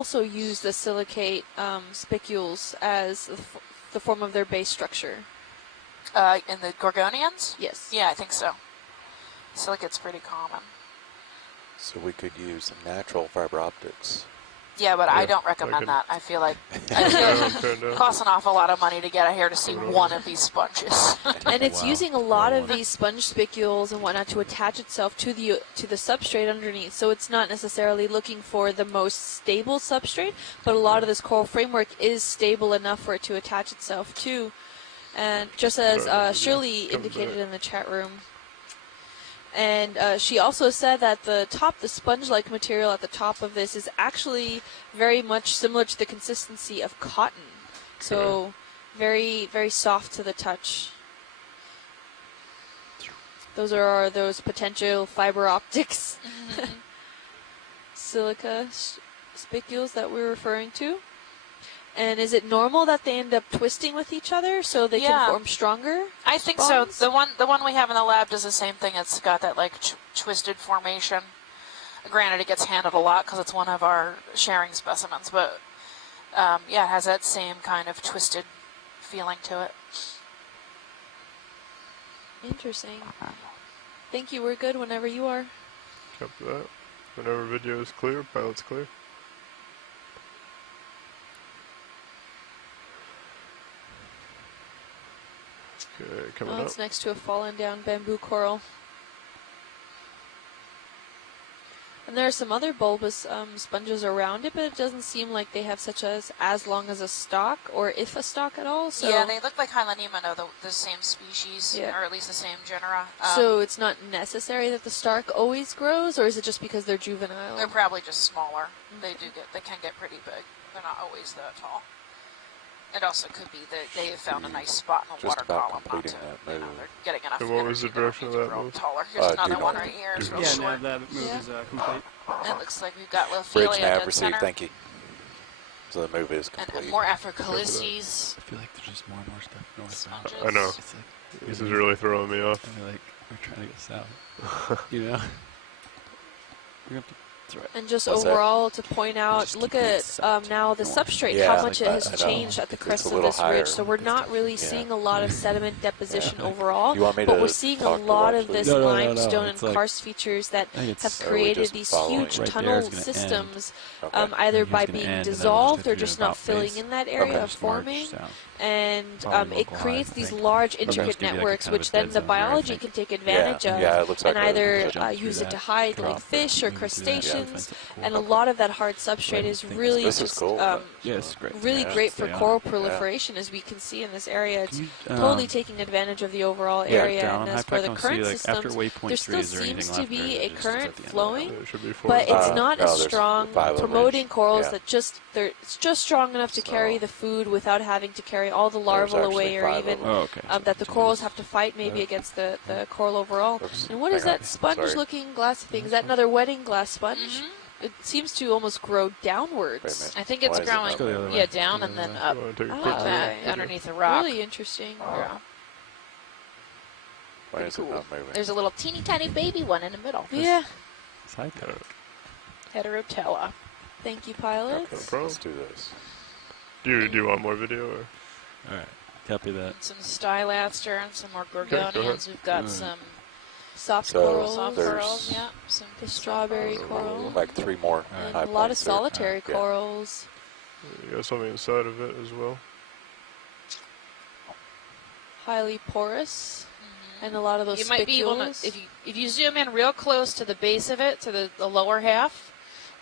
also use the silicate spicules as the form of their base structure. In the Gorgonians? Yes. Yeah, I think so. Silicate's pretty common. So we could use some natural fiber optics. Yeah, but I don't recommend that. I feel like it costs an awful lot of money to get out here to see one of these sponges. And it's using a lot of these sponge spicules and whatnot to attach itself to the substrate underneath. So it's not necessarily looking for the most stable substrate, but a lot of this coral framework is stable enough for it to attach itself to. And just as Shirley indicated in the chat room. And she also said that the sponge-like material at the top of this is actually very much similar to the consistency of cotton. So very, very soft to the touch. Those are those potential fiber optics silica spicules that we're referring to. And is it normal that they end up twisting with each other so they can form stronger? I think bonds? so. The one we have in the lab does the same thing. It's got that like twisted formation. Granted, it gets handled a lot because it's one of our sharing specimens, but yeah, it has that same kind of twisted feeling to it. Interesting. Thank you. We're good whenever you are. Copy that. Whenever video is clear, pilot's clear. Okay, coming up. It's next to a fallen down bamboo coral. And there are some other bulbous sponges around it, but it doesn't seem like they have such as long as a stalk, or if a stalk at all. So yeah, they look like Hylanemon, the same species, or at least the same genera. So it's not necessary that the stalk always grows, or is it just because they're juvenile? They're probably just smaller. They can get pretty big. They're not always that tall. It also could be that they have found a nice spot in the water column. Not to, they're getting enough. And what was the direction of that move? Taller. Here's another one right here. It's real short. Yeah, that move is complete. It looks like we've got Bridge Lophelia nav dead received, center. thank you. So the move is complete. And more Africalices. I feel like there's just more and more stuff north. I know. It's like, this is really throwing me off. I feel like we're trying to get south. You know? We have to. And just overall to point out, look at now the substrate, how much it has changed at the crest of this ridge. So we're not really seeing a lot of sediment deposition overall, but we're seeing a lot of this limestone and karst features that have created these huge tunnel systems, either by being dissolved or just not filling in that area of forming. And it creates these large intricate networks, which then the biology can take advantage of and either use it to hide like fish or crustaceans. And a lot of that hard substrate is really really great for coral proliferation, as we can see in this area. It's totally taking advantage of the overall area. And as for the current systems, there still seems to be a current flowing, but it's not as strong, promoting corals that it's just strong enough to carry the food without having to carry all the larval away, or even that the corals have to fight maybe against the coral overall. And what is that sponge-looking glassy thing? Is that another wedding glass sponge? It seems to almost grow downwards. I think it's growing, down and then up underneath a rock. Really interesting. Yeah. Why is it not moving? There's a little teeny tiny baby one in the middle. Yeah. Heterotella. Thank you, pilots. Okay, let's do this. Do you want more video? Or? All right, copy that. Some stylaster and some more gorgonians. We've got some soft corals, some strawberry coral, like 3 more, and a lot of solitary corals. You got something inside of it as well. Highly porous, and a lot of those. You might be able to, if you zoom in real close to the base of it, to the lower half,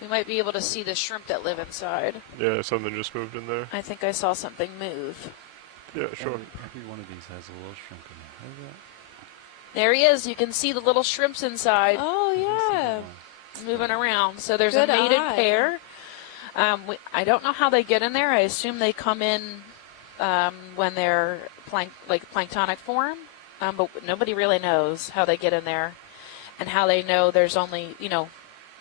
we might be able to see the shrimp that live inside. Yeah, something just moved in there. I think I saw something move. Yeah, sure. Every one of these has a little shrimp in there. How is that? There he is. You can see the little shrimps inside. Oh, yeah. Moving around. So there's a mated pair. I don't know how they get in there. I assume they come in when they're planktonic form. But nobody really knows how they get in there and how they know there's only,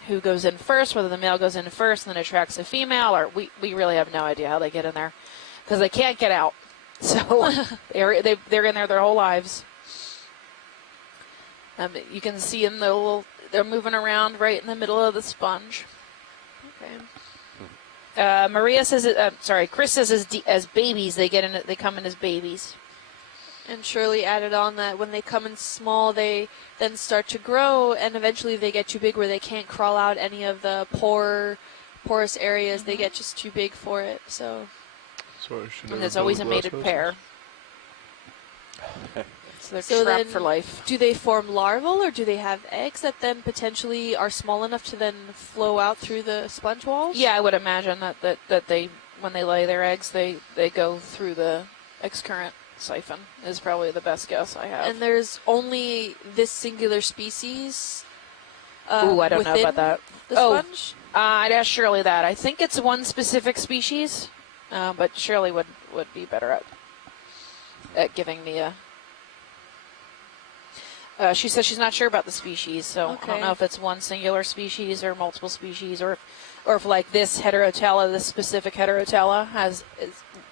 who goes in first, whether the male goes in first and then attracts a female, or we really have no idea how they get in there because they can't get out. So they're in there their whole lives. You can see in they're moving around right in the middle of the sponge. Okay. Maria says, sorry, Chris says as babies they come in as babies. And Shirley added on that when they come in small, they then start to grow, and eventually they get too big where they can't crawl out any of the porous areas. They get just too big for it. So and there's always a mated pair. So they're trapped for life. Do they form larval, or do they have eggs that then potentially are small enough to then flow out through the sponge walls? Yeah, I would imagine that they, when they lay their eggs, they go through the excurrent siphon is probably the best guess I have. And there's only this singular species. Ooh, I don't know about that. The sponge? I'd ask Shirley that. I think it's one specific species, but Shirley would be better at giving me a. She says she's not sure about the species, so I don't know if it's one singular species or multiple species, or if like this heterotella, this specific heterotella has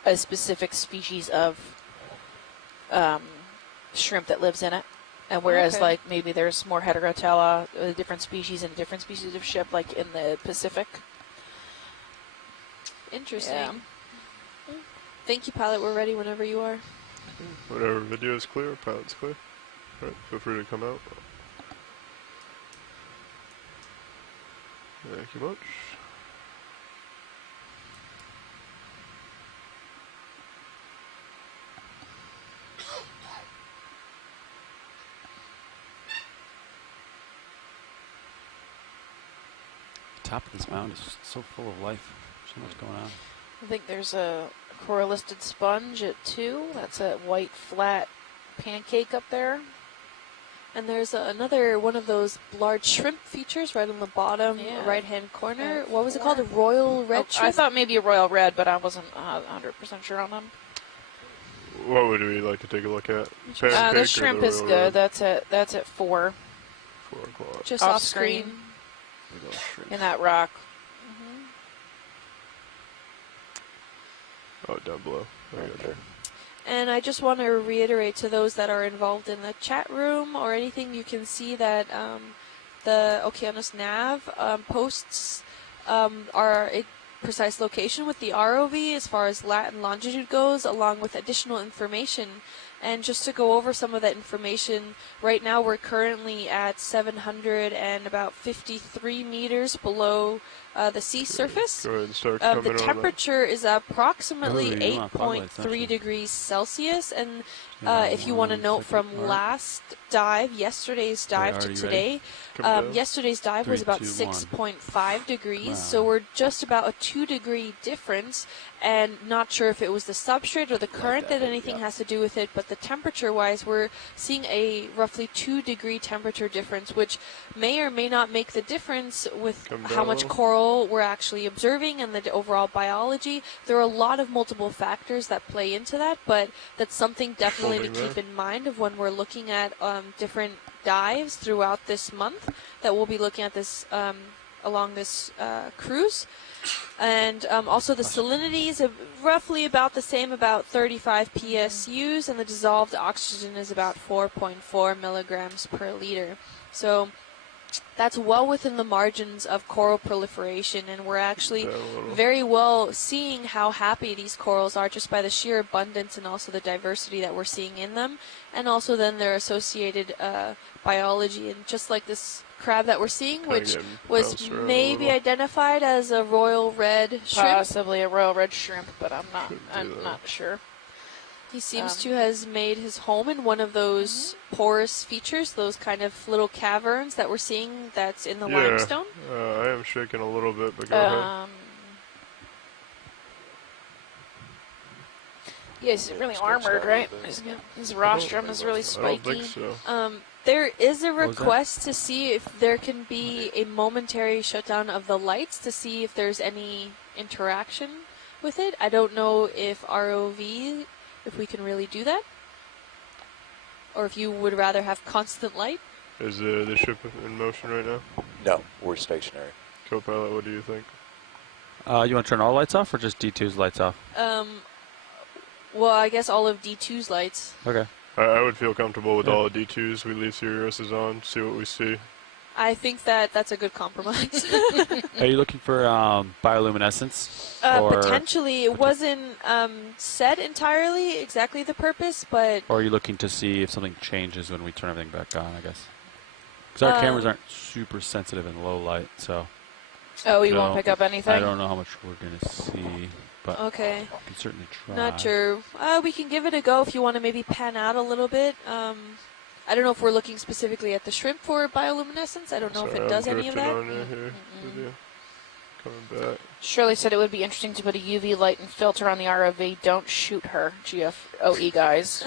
a specific species of shrimp that lives in it, and whereas like maybe there's more heterotella, different species and different species of ship, like in the Pacific. Interesting. Yeah. Thank you, pilot. We're ready whenever you are. Whenever video is clear, pilot's clear. All right, feel free to come out. Thank you much. The top of this mound is just so full of life. So much going on. I think there's a coral-listed sponge at 2. That's a white flat pancake up there. And there's another one of those large shrimp features right on the bottom right-hand corner. What was it called? A royal red shrimp? I thought maybe a royal red, but I wasn't 100% sure on them. What would we like to take a look at? The shrimp is good. That's at 4. 4 o'clock. Just off screen. In that rock. Oh, down below. Right there. And I just want to reiterate to those that are involved in the chat room or anything, you can see that the Okeanos Nav posts our precise location with the ROV as far as lat and longitude goes, along with additional information. And just to go over some of that information, right now we're currently at 753 meters below the sea surface. Go ahead and start coming the temperature is approximately 8.3 degrees Celsius. And if you want to note from last dive, yesterday's dive to today, yesterday's dive was about 6.5 degrees. Wow. So we're just about a 2-degree difference. And not sure if it was the substrate or the current that anything has to do with it, but the temperature-wise, we're seeing a roughly 2-degree temperature difference, which may or may not make the difference with how much coral we're actually observing and the overall biology. There are a lot of multiple factors that play into that, but that's something definitely to keep in mind of when we're looking at different dives throughout this month that we'll be looking at this along this cruise. And also the salinity is roughly about the same, about 35 PSUs, and the dissolved oxygen is about 4.4 milligrams per liter. So that's well within the margins of coral proliferation, and we're actually very well seeing how happy these corals are just by the sheer abundance and also the diversity that we're seeing in them, and also then their associated biology. And just like this crab that we're seeing, which was maybe identified as a royal red shrimp. Possibly a royal red shrimp, but I'm not sure. He seems to has made his home in one of those porous features, those kind of little caverns that we're seeing that's in the limestone. I am shaking a little bit, but go ahead. Yeah, he's really armored, right? His rostrum is really spiky. I don't think so. There is a request to see if there can be a momentary shutdown of the lights to see if there's any interaction with it. I don't know if ROV, if we can really do that, or if you would rather have constant light. Is the ship in motion right now? No, we're stationary. Co-pilot, what do you think? You want to turn all lights off or just D2's lights off? Well, I guess all of D2's lights. Okay. I would feel comfortable with all of D2's. We leave Sirius's on, see what we see. I think that's a good compromise. Are you looking for bioluminescence? Potentially. It wasn't said entirely exactly the purpose, but... Or are you looking to see if something changes when we turn everything back on, I guess? Because our cameras aren't super sensitive in low light, so... Oh, you won't pick up anything? I don't know how much we're going to see, but okay. we can certainly try. Not sure. We can give it a go if you want to maybe pan out a little bit. I don't know if we're looking specifically at the shrimp for bioluminescence. I don't know if it does any of that. Coming back. Shirley said it would be interesting to put a UV light and filter on the ROV. Don't shoot her, GFOE guys.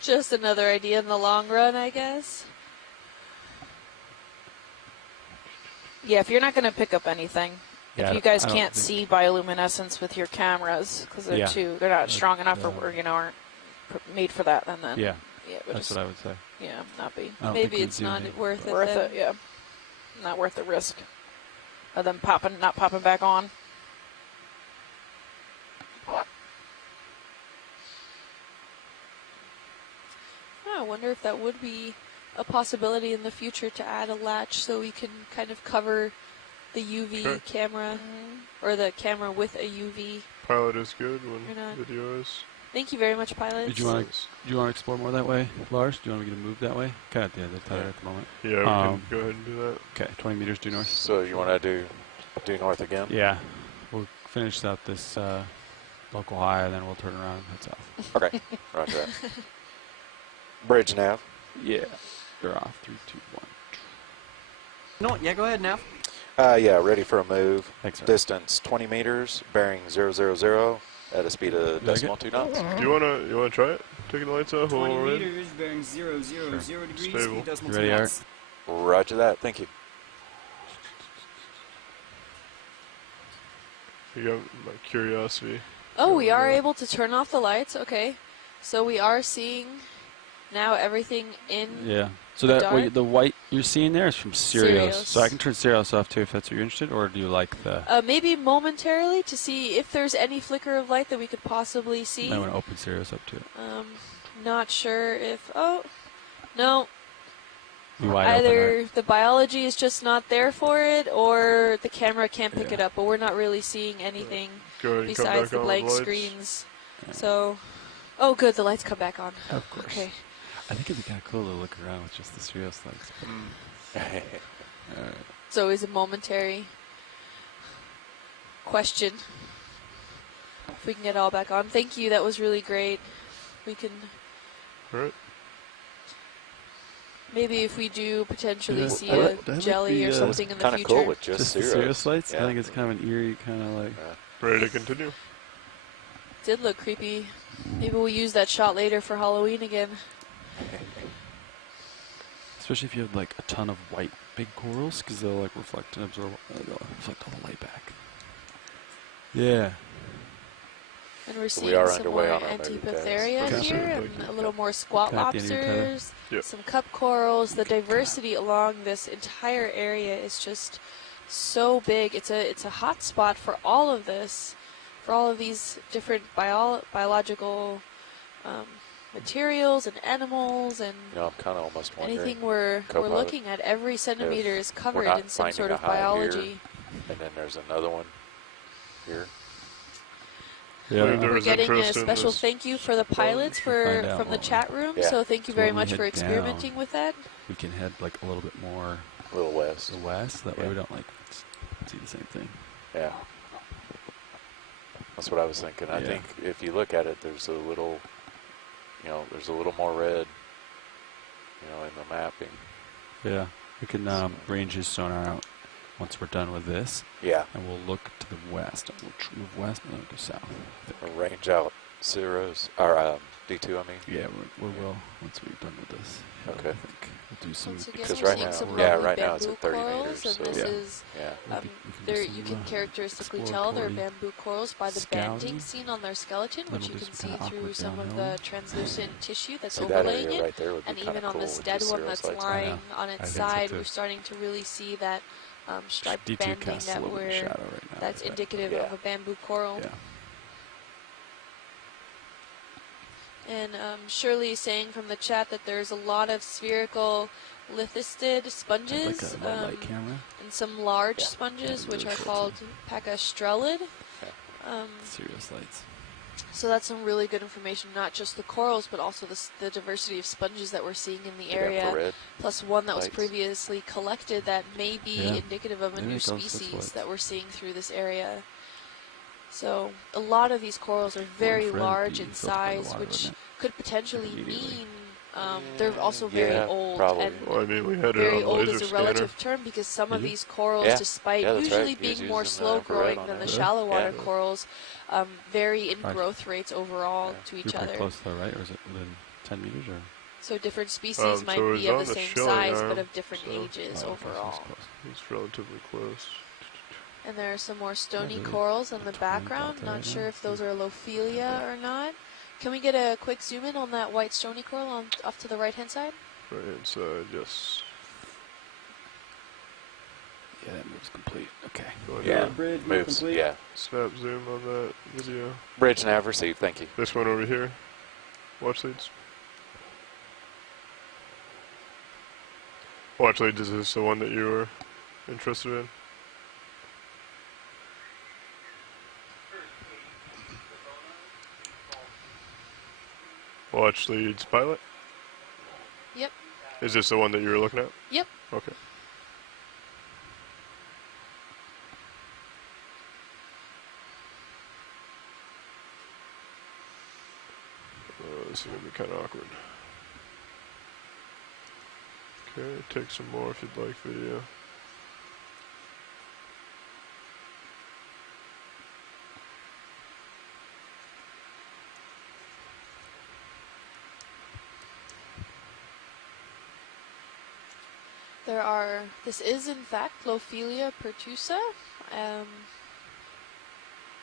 Just another idea in the long run, I guess. Yeah, if you're not going to pick up anything, if you guys can't see bioluminescence with your cameras because they're not strong enough or aren't made for that, then yeah, that's what I would say. Yeah, not be. Maybe it's not worth it. Worth it, yeah. Not worth the risk of them not popping back on. I wonder if that would be a possibility in the future to add a latch so we can kind of cover the UV camera or the camera with a UV. Pilot is good when video is. Thank you very much, Pilot. Do you want to explore more that way, Lars? Do you want me to move that way? Kind of at the moment. Yeah, we can go ahead and do that. Okay, 20 meters due north. So you want to do north again? Yeah. We'll finish out this local high, and then we'll turn around and head south. Okay, roger that. Bridge nav. Yeah. They're off. 3, 2, 1. No, yeah, go ahead, Nav. Yeah, ready for a move. Thanks, Distance 20 meters, bearing 000 at a speed of decimal 2 knots. Do you wanna try it? Taking the lights off. 20 meters, bearing 000 degrees, speed decimal 2 knots. Roger that. Thank you. You got my curiosity. Oh, we are able to turn off the lights. Okay, so we are seeing now everything in. Yeah. So the white you're seeing there is from Sirius. So I can turn Sirius off too if that's what you're interested, or do you like the... maybe momentarily to see if there's any flicker of light that we could possibly see. I want to open Sirius up too. Not sure if... Oh, no. Either the biology is just not there for it, or the camera can't pick it up, but we're not really seeing anything besides the blank screens. Yeah. So... Oh, good. The lights come back on. Of course. Okay. I think it'd be kind of cool to look around with just the Sirius lights. It's always a momentary question. If we can get it all back on. Thank you. That was really great. We can... All right. Maybe if we do potentially see a jelly or something in the future. Kind of cool with just the Sirius lights? Yeah. I think it's kind of an eerie kind of like... Ready to continue? Did look creepy. Maybe we'll use that shot later for Halloween again. Especially if you have like a ton of white big corals, because they'll like reflect and absorb, they'll reflect all the light back. Yeah. And we're seeing some more Antipatharia here, and a little more squat lobsters, some cup corals. The diversity along this entire area is just so big. It's a hot spot for all of this, for all of these different biological materials and animals and I'm kind of almost wondering. Anything we're looking at, every centimeter is covered in some sort of biology. And then there's another one here. Yeah. We're getting a special thank you for the pilots from the chat room. Yeah. So thank you very much for experimenting with that. We can head like a little bit more. A little west. That way we don't like see the same thing. Yeah. That's what I was thinking. I think if you look at it, there's a little, there's a little more red, in the mapping. Yeah. We can range his sonar out once we're done with this. Yeah. And we'll look to the west. We'll move west and then go south. We'll range out zeros, or D2, I mean. Yeah, we will once we're done with this. Okay. I think we'll do some. Because right now it's at 30 meters. And so this is, you can characteristically tell they're bamboo corals by the banding seen on their skeleton, which you can see through some of the translucent tissue that's overlaying it. And even on this dead one that's lying on its side, we're starting to really see that striped banding that's indicative of a bamboo coral. Yeah. And Shirley is saying from the chat that there's a lot of spherical lithistid sponges like a light camera. and some large sponges, which are called pacastrelid. Serious lights. So that's some really good information, not just the corals, but also the diversity of sponges that we're seeing in the area, plus one that was previously collected that may be indicative of a new species that we're seeing through this area. So a lot of these corals are very large in size, which could potentially mean they're also very old. And well, I mean, we had very it on old laser is a relative term because some of these corals, despite usually being more slow growing than the shallow water corals, vary in growth rates overall to each other. Pretty close though, right? Or is it within 10 meters? Or? So different species might be of the same size, but of different ages overall. It's relatively close. And there are some more stony corals in the background. Not sure if those are Lophelia or not. Can we get a quick zoom in on that white stony coral off to the right-hand side? Right-hand side, yes. Yeah, that moves complete. Okay. Yeah, moves. Yeah. Snap zoom on that video. Bridge nav received. Thank you. This one over here. Watch leads. Watch leads, is this the one that you were interested in? Watch leads pilot? Yep. Is this the one that you were looking at? Yep. Okay. This is going to be kind of awkward. Okay, take some more if you'd like video. This is in fact Lophelia pertusa,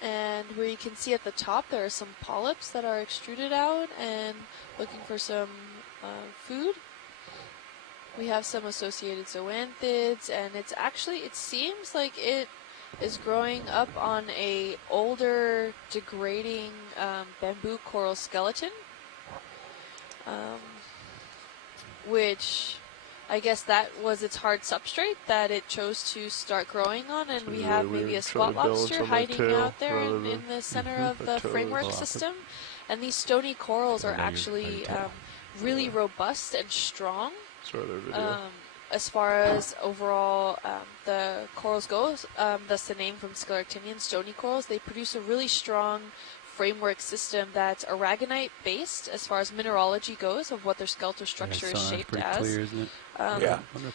and where you can see at the top there are some polyps that are extruded out and looking for some food. We have some associated zoanthids, and it seems like it is growing up on a older degrading bamboo coral skeleton, which I guess that was its hard substrate that it chose to start growing on, and we have maybe a spot lobster hiding out there in the center of the framework system. And these stony corals are actually really robust and strong. As far as overall the corals goes, that's the name from Scleractinian stony corals. They produce a really strong framework system that's aragonite based as far as mineralogy goes of what their skeletal structure is shaped as. Clear, isn't it?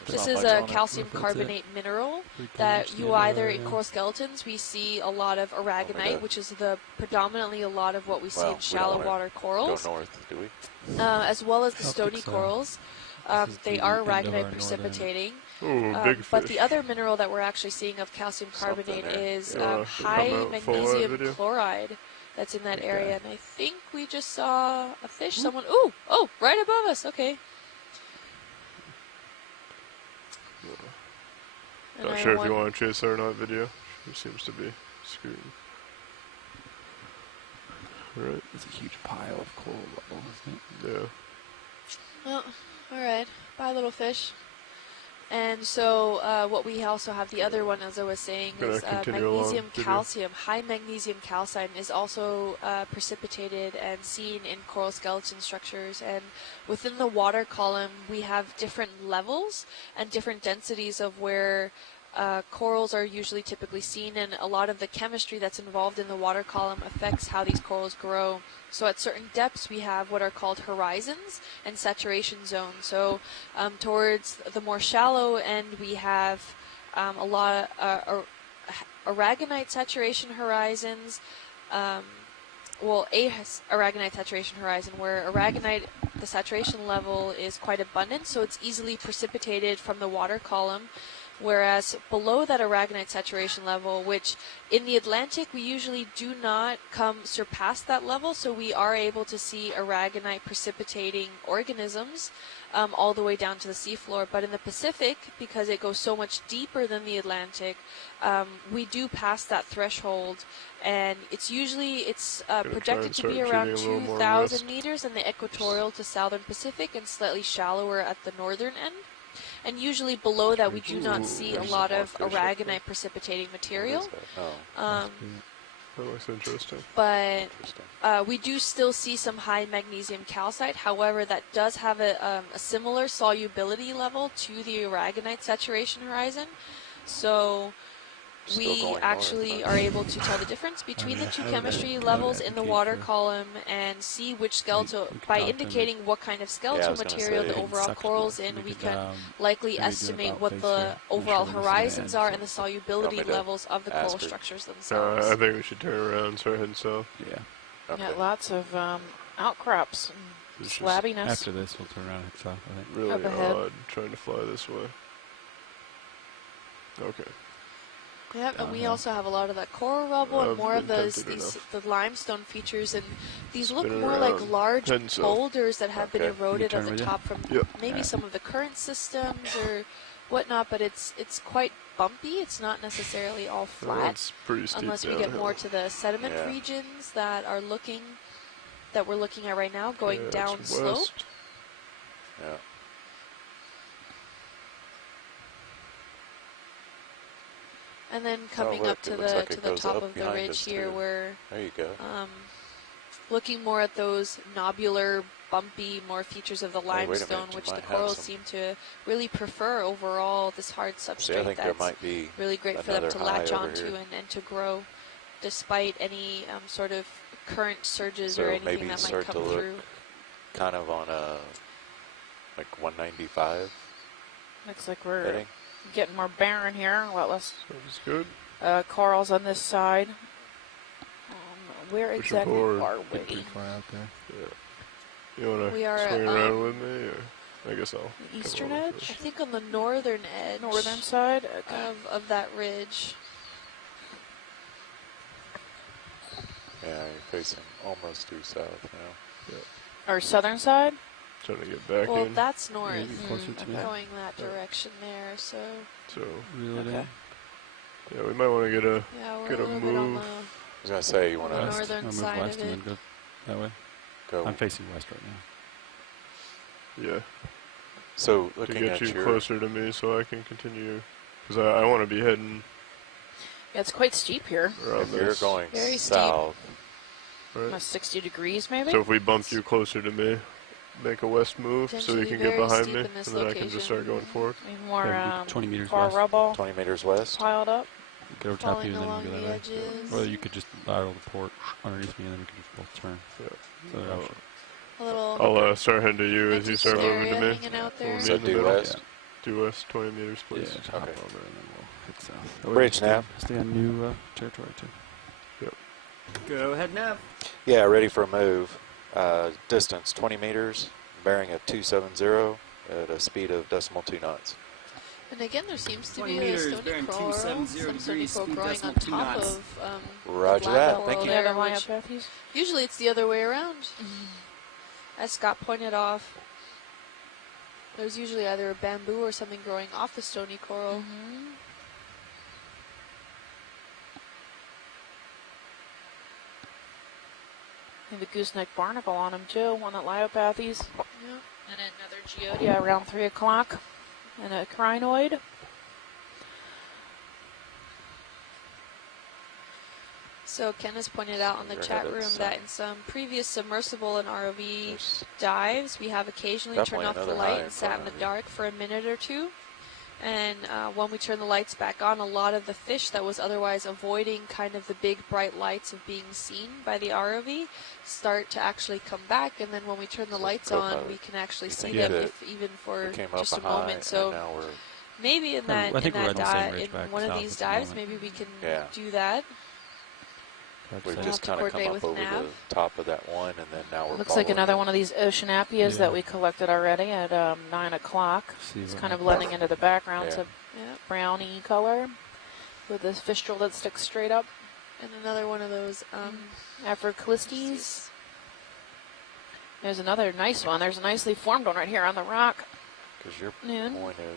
This is a calcium carbonate mineral that you either in coral skeletons we see a lot of aragonite, which is predominantly a lot of what we see in shallow water corals. Go north, do we? As well as the stony corals. They are aragonite precipitating. But the other mineral that we're actually seeing of calcium carbonate is high magnesium chloride that's in that area. And I think we just saw a fish. Someone, right above us. Okay. Not sure if you want to chase her or not video. She seems to be scooting. Right. It's a huge pile of coral rubble, isn't it? Yeah. Oh, alright. Bye, little fish. And so what we also have, the other one, as I was saying, is magnesium calcium. High magnesium calcite is also precipitated and seen in coral skeleton structures. And within the water column, we have different levels and different densities of where corals are usually typically seen, and a lot of the chemistry that's involved in the water column affects how these corals grow. So at certain depths we have what are called horizons and saturation zones. So towards the more shallow end we have a lot of aragonite saturation horizons, a aragonite saturation horizon where aragonite, the saturation level is quite abundant, so it's easily precipitated from the water column. Whereas below that aragonite saturation level, which in the Atlantic we usually do not surpass that level, so we are able to see aragonite precipitating organisms all the way down to the seafloor. But in the Pacific, because it goes so much deeper than the Atlantic, we do pass that threshold, and it's projected to be around 2,000 meters in the equatorial to southern Pacific and slightly shallower at the northern end. And usually below that we do not see a lot of aragonite precipitating material. That looks interesting. But we do still see some high magnesium calcite. However, that does have a similar solubility level to the aragonite saturation horizon. So we actually are able to tell the difference between the two chemistry levels in the water column and see which skeletal, by indicating what kind of skeletal material the overall coral's in, we can likely estimate what the overall horizons are and the solubility levels of the coral structures themselves. I think we should turn around and start heading south. Yeah. Okay. Yeah, lots of outcrops and slabbiness. After this, we'll turn around and head south, I think. Really odd trying to fly this way. Okay. Yeah, and we also have a lot of that coral rubble and more of the limestone features, and these look more like large boulders that have been eroded at the top from maybe some of the current systems or whatnot, but it's quite bumpy. It's not necessarily all flat, it's pretty steep unless we get more to the sediment regions that we're looking at right now, going down slope. Yeah. And then coming up to the top of the ridge here, we're looking more at those nobular, bumpy, more features of the limestone, which the corals seem to really prefer overall. This hard substrate that's really great for them to latch onto and to grow, despite any sort of current surges or anything that might come through. Kind of on a like 195. Looks like we're getting more barren here. A lot less. That's good. Corals on this side. Where exactly are we? Pretty far out there. Yeah. You want to swing around with me, or I guess I'll. The eastern edge. I think on the northern edge. Northern side of that ridge. Yeah, you're facing almost due south now. Yeah. Our southern side. Trying to get back in. Well, that's north. Going that direction there, so. Okay. Yeah, we might want to get a move. I was gonna say you want to northern side west of it. and then go that way. Go. I'm facing west right now. Yeah. So looking to get you closer to me, so I can continue, because I want to be heading. Yeah, it's quite steep here. If you're going very south, almost 60 degrees maybe. So if we bump you closer to me, make a west move so you can get behind me, and then I can just start going forward. More 20 meters west. Rubble 20 meters west. Piled up. Go top you and then you go that way. Or you could just lateral the port underneath me and then we can just both turn. I'll start heading to you as you start moving to me. So due west? Due west, 20 meters, please. Yeah, okay. Over and then we'll head south. Bridge nav. Stay on new territory too. Yep. Go ahead, nav. Yeah, ready for a move. Distance 20 meters, bearing at 270 at a speed of 0.2 knots. And again, there seems to be a stony coral, some stony coral growing on top of Roger that. Thank you. There, usually it's the other way around. As Scott pointed off, there's usually either a bamboo or something growing off the stony coral. The gooseneck barnacle on them too, one that Liopathes. Yeah. And another geodia around 3 o'clock. And a crinoid. So Ken has pointed out on the chat room that in some previous submersible and ROV dives, we have occasionally turned off the light and sat in the dark for a minute or two. And when we turn the lights back on, a lot of the fish that was otherwise avoiding kind of the big bright lights of being seen by the ROV start to actually come back. And then when we turn the lights on, we can actually see them, if even for just a moment. So maybe in that in one of these dives, maybe we can do that. We've just kind of come up over the top of that one, and then now we're looks like another one of these oceanapias that we collected already at 9 o'clock. It's kind of blending into the background. It's a browny color with this fistule that sticks straight up. And another one of those Afroclistes. There's another nice one. There's a nicely formed one right here on the rock. Because you're pointed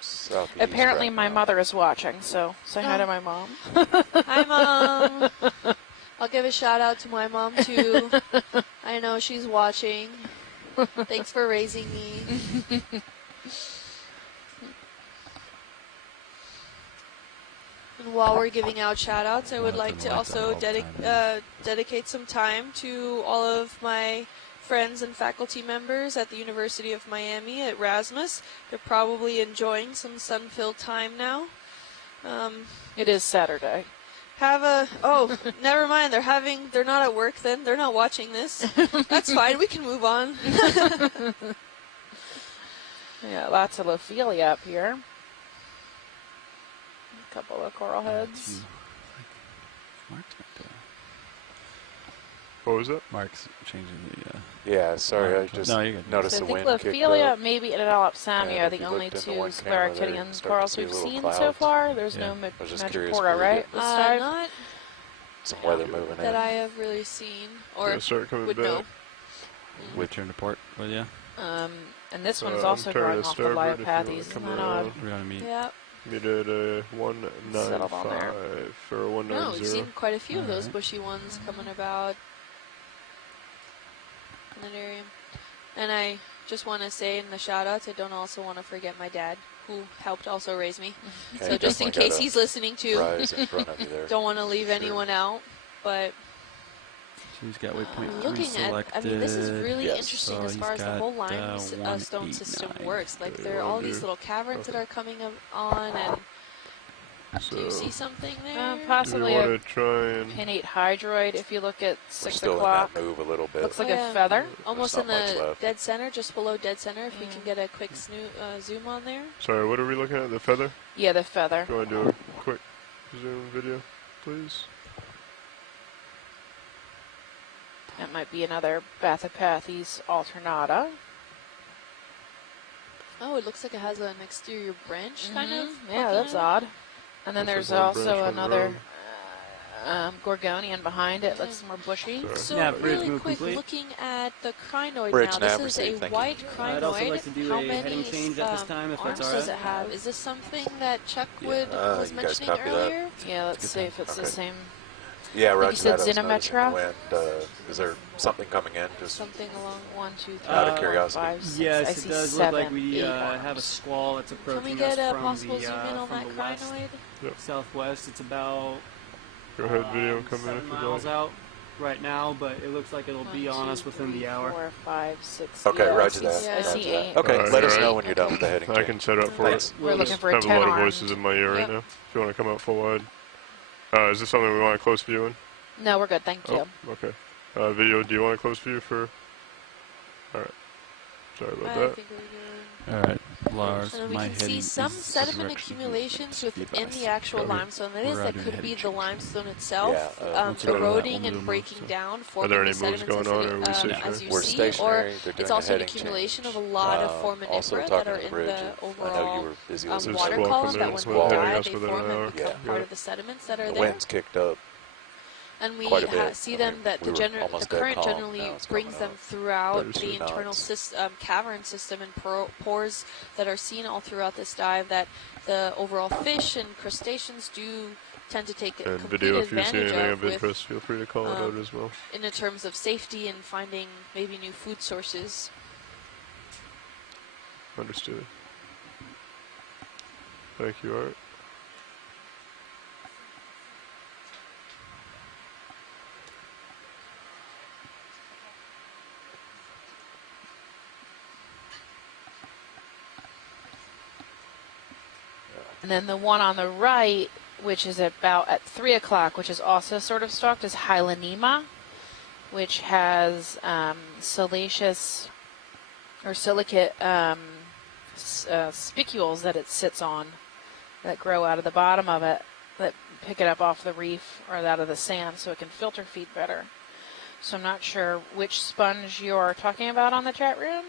southeast. Apparently right my now. mother is watching, so say hi to my mom. Hi, Mom. I'll give a shout out to my mom, too. I know she's watching. Thanks for raising me. And while we're giving out shout outs, I would like to also dedicate some time to all of my friends and faculty members at the University of Miami at Rasmus. They're probably enjoying some sun-filled time now. It is Saturday. Never mind. They're not at work then. They're not watching this. That's fine. We can move on. Yeah, lots of Lophelia up here. A couple of coral heads. Mark's back there. What was that? Mark's changing the. Yeah, sorry, I just noticed the wind kicked Lophelia, up. maybe Edalopsami are the only two sclerotidian corals we've seen so far. There's no Metroporta, right? This time? Not some weather moving that I have really seen or start coming would back. know. We turn to port, will ya? And this one is also going off the Liopathes. Isn't that odd? We're gonna meet. Yeah. Meet at 195 or 190. No, we've seen quite a few of those bushy ones coming about in that area. And I just want to say in the shout-outs, I don't also want to forget my dad, who helped also raise me. Yeah, so just in case he's listening too, rise in front of you there. don't want to leave anyone out. But She's got waypoint 3 looking selected. at, I mean, this is really interesting So as far as the whole limestone 189. system works. Like there are all these little caverns that are coming on, and do you see something there? Possibly a pinnate hydroid. If you look at 6 still o'clock, in that move a little bit. looks like a feather. Almost in the dead center, just below dead center. If we can get a quick zoom on there. Sorry, what are we looking at? The feather? Yeah, the feather. Do you want to do a quick zoom video, please? That might be another Bathypathes alternata. Oh, it looks like it has an exterior branch, kind of. Yeah, that's odd. And then there's also another Gorgonian behind it. Looks more bushy. So really quick, looking at the crinoid now. This is a white crinoid. I'd also like to do How a many heading change at this time, if arms that's does it have? Is this something that Chuck was mentioning earlier? Yeah, let's see if it's the same. Yeah, I Roger think you that. said Xenometra? Is there something coming in? Just something along 1, 2, 3, out of curiosity. 5, 6. Yes, it does look like we have a squall that's approaching us from Can we get a possible zoom in on that crinoid? Southwest. It's about Go ahead, video come in if 7 you'd miles like. out right now, but it looks like it'll be on us within the hour. 4, 5, 6. Okay, yeah, roger that. I see 8. Okay, Alright, let us alright. know when you're done with the heading. I can set up for it. We're looking for I a have a lot of 10-armed. voices in my ear right now. If you want to come out full wide. Is this something we want a close view in? No, we're good. Thank you. Oh, okay. Video, do you want a close view for... Alright. Sorry about I that. think we're good. Alright, Lars, And we my can see heading some is sediment direction accumulations just be within advised. the actual Okay. limestone. That is, We're that doing could heading be the change. limestone itself, Yeah, we'll do eroding that. and We'll breaking move, down, Are forming there any the moves sediments going on, or are we as stationary? you We're see, stationary. or They're doing it's a also an heading accumulation change. of a lot of Also foraminifera talking that are to the in bridge. the I know you overall were busy There's listening. water squall column coming that in, when so they we're heading die, us they within form an hour. and become Yeah. part of the sediments that are The there. wind's kicked up. And we quite a bit. see I them mean, that we were the almost dead current calm. generally Now it's brings coming them up. throughout 32 the internal knots. cavern system and pores that are seen all throughout this dive, that the overall fish and crustaceans do tend to take And complete video, if you see advantage anything of of interest, feel free to call it out as well. in terms of safety and finding maybe new food sources. Understood. Thank you, Art. And then the one on the right, which is about at 3 o'clock, which is also sort of stalked, is Hylanema, which has silicate spicules that it sits on that grow out of the bottom of it that pick it up off the reef or out of the sand so it can filter feed better. So I'm not sure which sponge you're talking about on the chat room.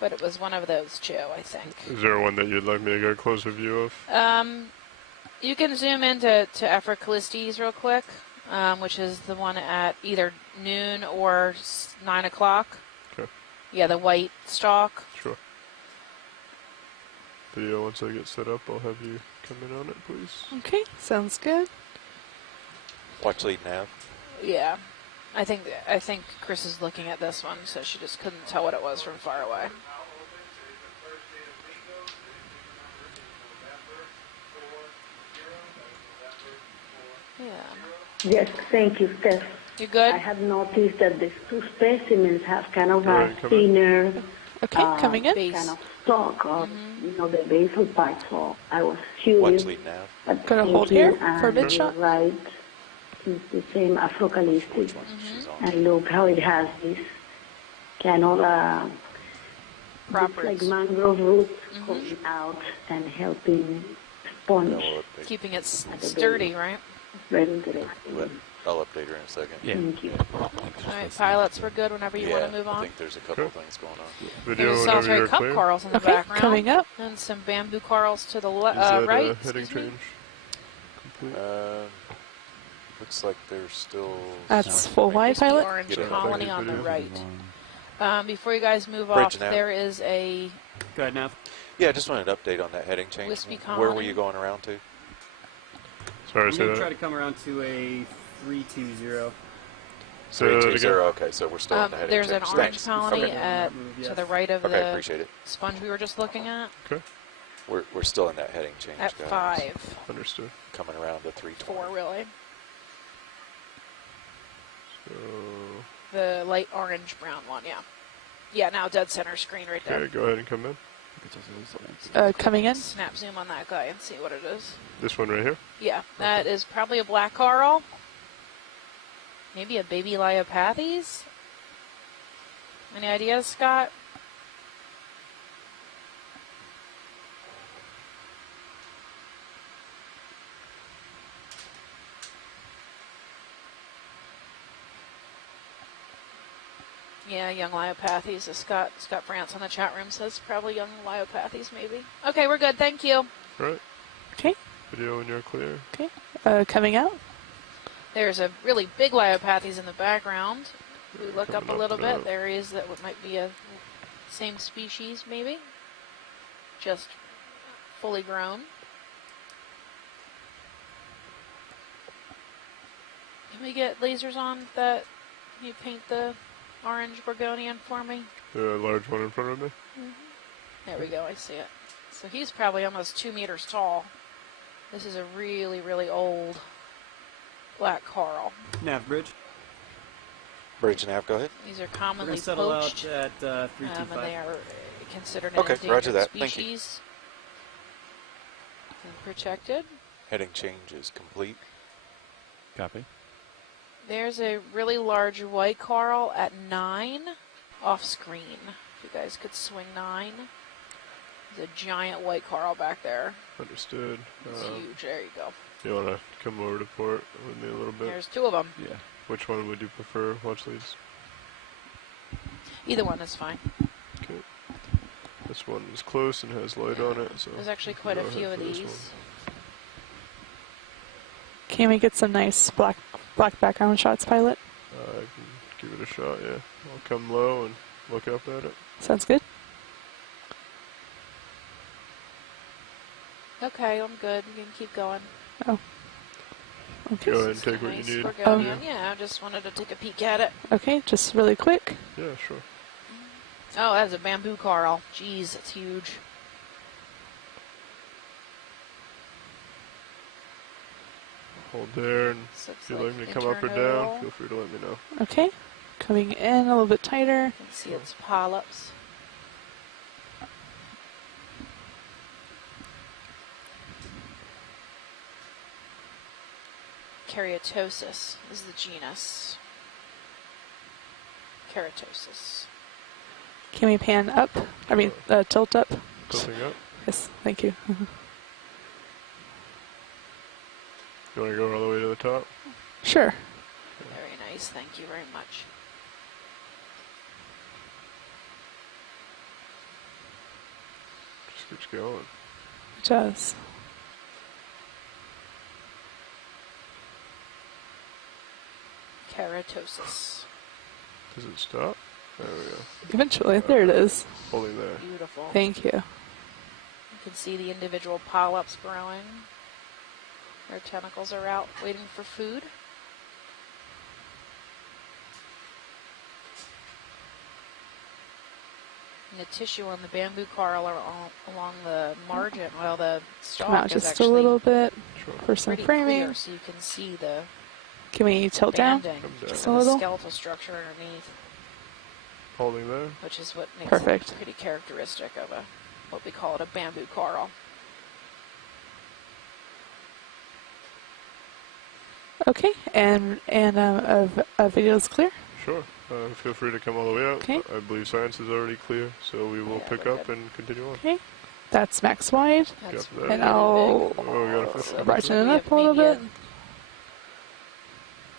but it was one of those two, I think. Is there one that you'd like me to get a closer view of? You can zoom into Ephra Callistes real quick, which is the one at either noon or 9 o'clock. Okay. Yeah, the white stalk. Sure. Video, once I get set up, I'll have you come in on it, please. Okay, sounds good. Watch lead nav. Yeah. I think Chris is looking at this one, so she just couldn't tell what it was from far away. Yeah. Yes, thank you, Steph. You good? I have noticed that the two specimens have kind of a thinner, coming in. kind of stalk of, you know, the basal part. So I was curious. Watch lead nav. Gonna hold here for a mid shot. Right, it's the same Afro Callistes. And look how it has this kind of looks like mangrove roots coming out and helping sponge. Keeping it sturdy, right? Very interesting. I'll update her in a second. Yeah. Thank you. All right, pilots, we're good whenever you want to move on. I think there's a couple of things going on. Video There's whenever solitary you're cup clear. corals in the Okay, background. coming up. And some bamboo corals to the Is that right. heading change complete? Looks like there's still... That's full wide Just the pilot. orange Get it. colony on the Video. right. Before you guys move Bridge off, nav. there is a Go ahead, Nav. Yeah, I just wanted an update on that heading change. Wispy Where were colony. you going around to? Sorry, I'm say going to try that. to come around to a 320. Say that 320, again. okay, so we're still in the heading there's change. an orange Thanks. colony Okay. at Yes. to the right of Okay, the appreciate it. sponge we were just looking at. Okay, We're still in that heading change, At guys. 5. understood. Coming around to 320. 4, really. So, The light orange brown one, yeah. Yeah, now dead center screen right there. okay, go ahead and come in. Coming in. Snap zoom on that guy and see what it is. This one right here. Yeah, that is probably a black coral. Maybe a baby Leiopathes? Any ideas, Scott? Yeah, young Leiopathes. Scott Brantz on the chat room says probably young Leiopathes, maybe. Okay, we're good. Thank you. Right. Okay. Video when you're clear. Okay. Coming out. There's a really big Leiopathes in the background. If we look up a Coming little up bit, and up. there is that what might be a same species, maybe. Just fully grown. Can we get lasers on that? Can you paint the orange Gorgonian for me? The large one in front of me. There we go, I see it. So he's probably almost 2 meters tall. This is a really, really old black coral. Nav bridge. Bridge nav, go ahead. These are We're commonly going to settle poached, out at and 325. they are considered an Okay, endangered roger that. Thank you. species. And protected. Heading change is complete. Copy. There's a really large white coral at 9 off screen. If you guys could swing 9. There's a giant white coral back there. Understood. It's huge. There you go. You want to come over to port with me a little bit? There's 2 of them. Yeah. Which one would you prefer? Watch leads. Either one is fine. Okay. This one is close and has light on it, so There's actually quite go a ahead few of for this these. one. Can we get some nice black background shots, pilot? I can give it a shot, yeah. I'll come low and look up at it. Sounds good. Okay, I'm good. You can keep going. Oh. Okay. Go ahead and It's take what nice you need. Gorgonian. Yeah, I just wanted to take a peek at it. Okay, just really quick. Yeah, sure. Oh, that's a bamboo coral. Jeez, it's huge. Hold there, and So if it's you'd like like me to come up or down, internodal. feel free to let me know. Okay. Coming in a little bit tighter. You can see its polyps. Keratosis is the genus. Keratosis. Can we pan up? I mean, tilt up. Tilting up. Yes, thank you. You want to go all the way to the top? Sure. Very nice. Thank you very much. keeps going. It does. Keratosis. Does it stop? There we go. Eventually, there it is. Holding there. Beautiful. Thank you. You can see the individual polyps growing. Their tentacles are out waiting for food. And the tissue on the bamboo coral are all along the margin, while the stalk Come out is just actually a little bit for some pretty framing. clear, so you can see the Can we tilt down banding just and a the little? skeletal structure underneath, Holding there. which is what makes Perfect. it pretty characteristic of a what we call it a bamboo coral. Okay, and a video is clear. Sure. Feel free to come all the way out. Okay. I believe science is already clear, so we will pick we're up good. and continue on. Okay, that's max wide, That's Got that. really and I'll big. Oh, we got a fish coming. brighten it We up have a little maybe bit.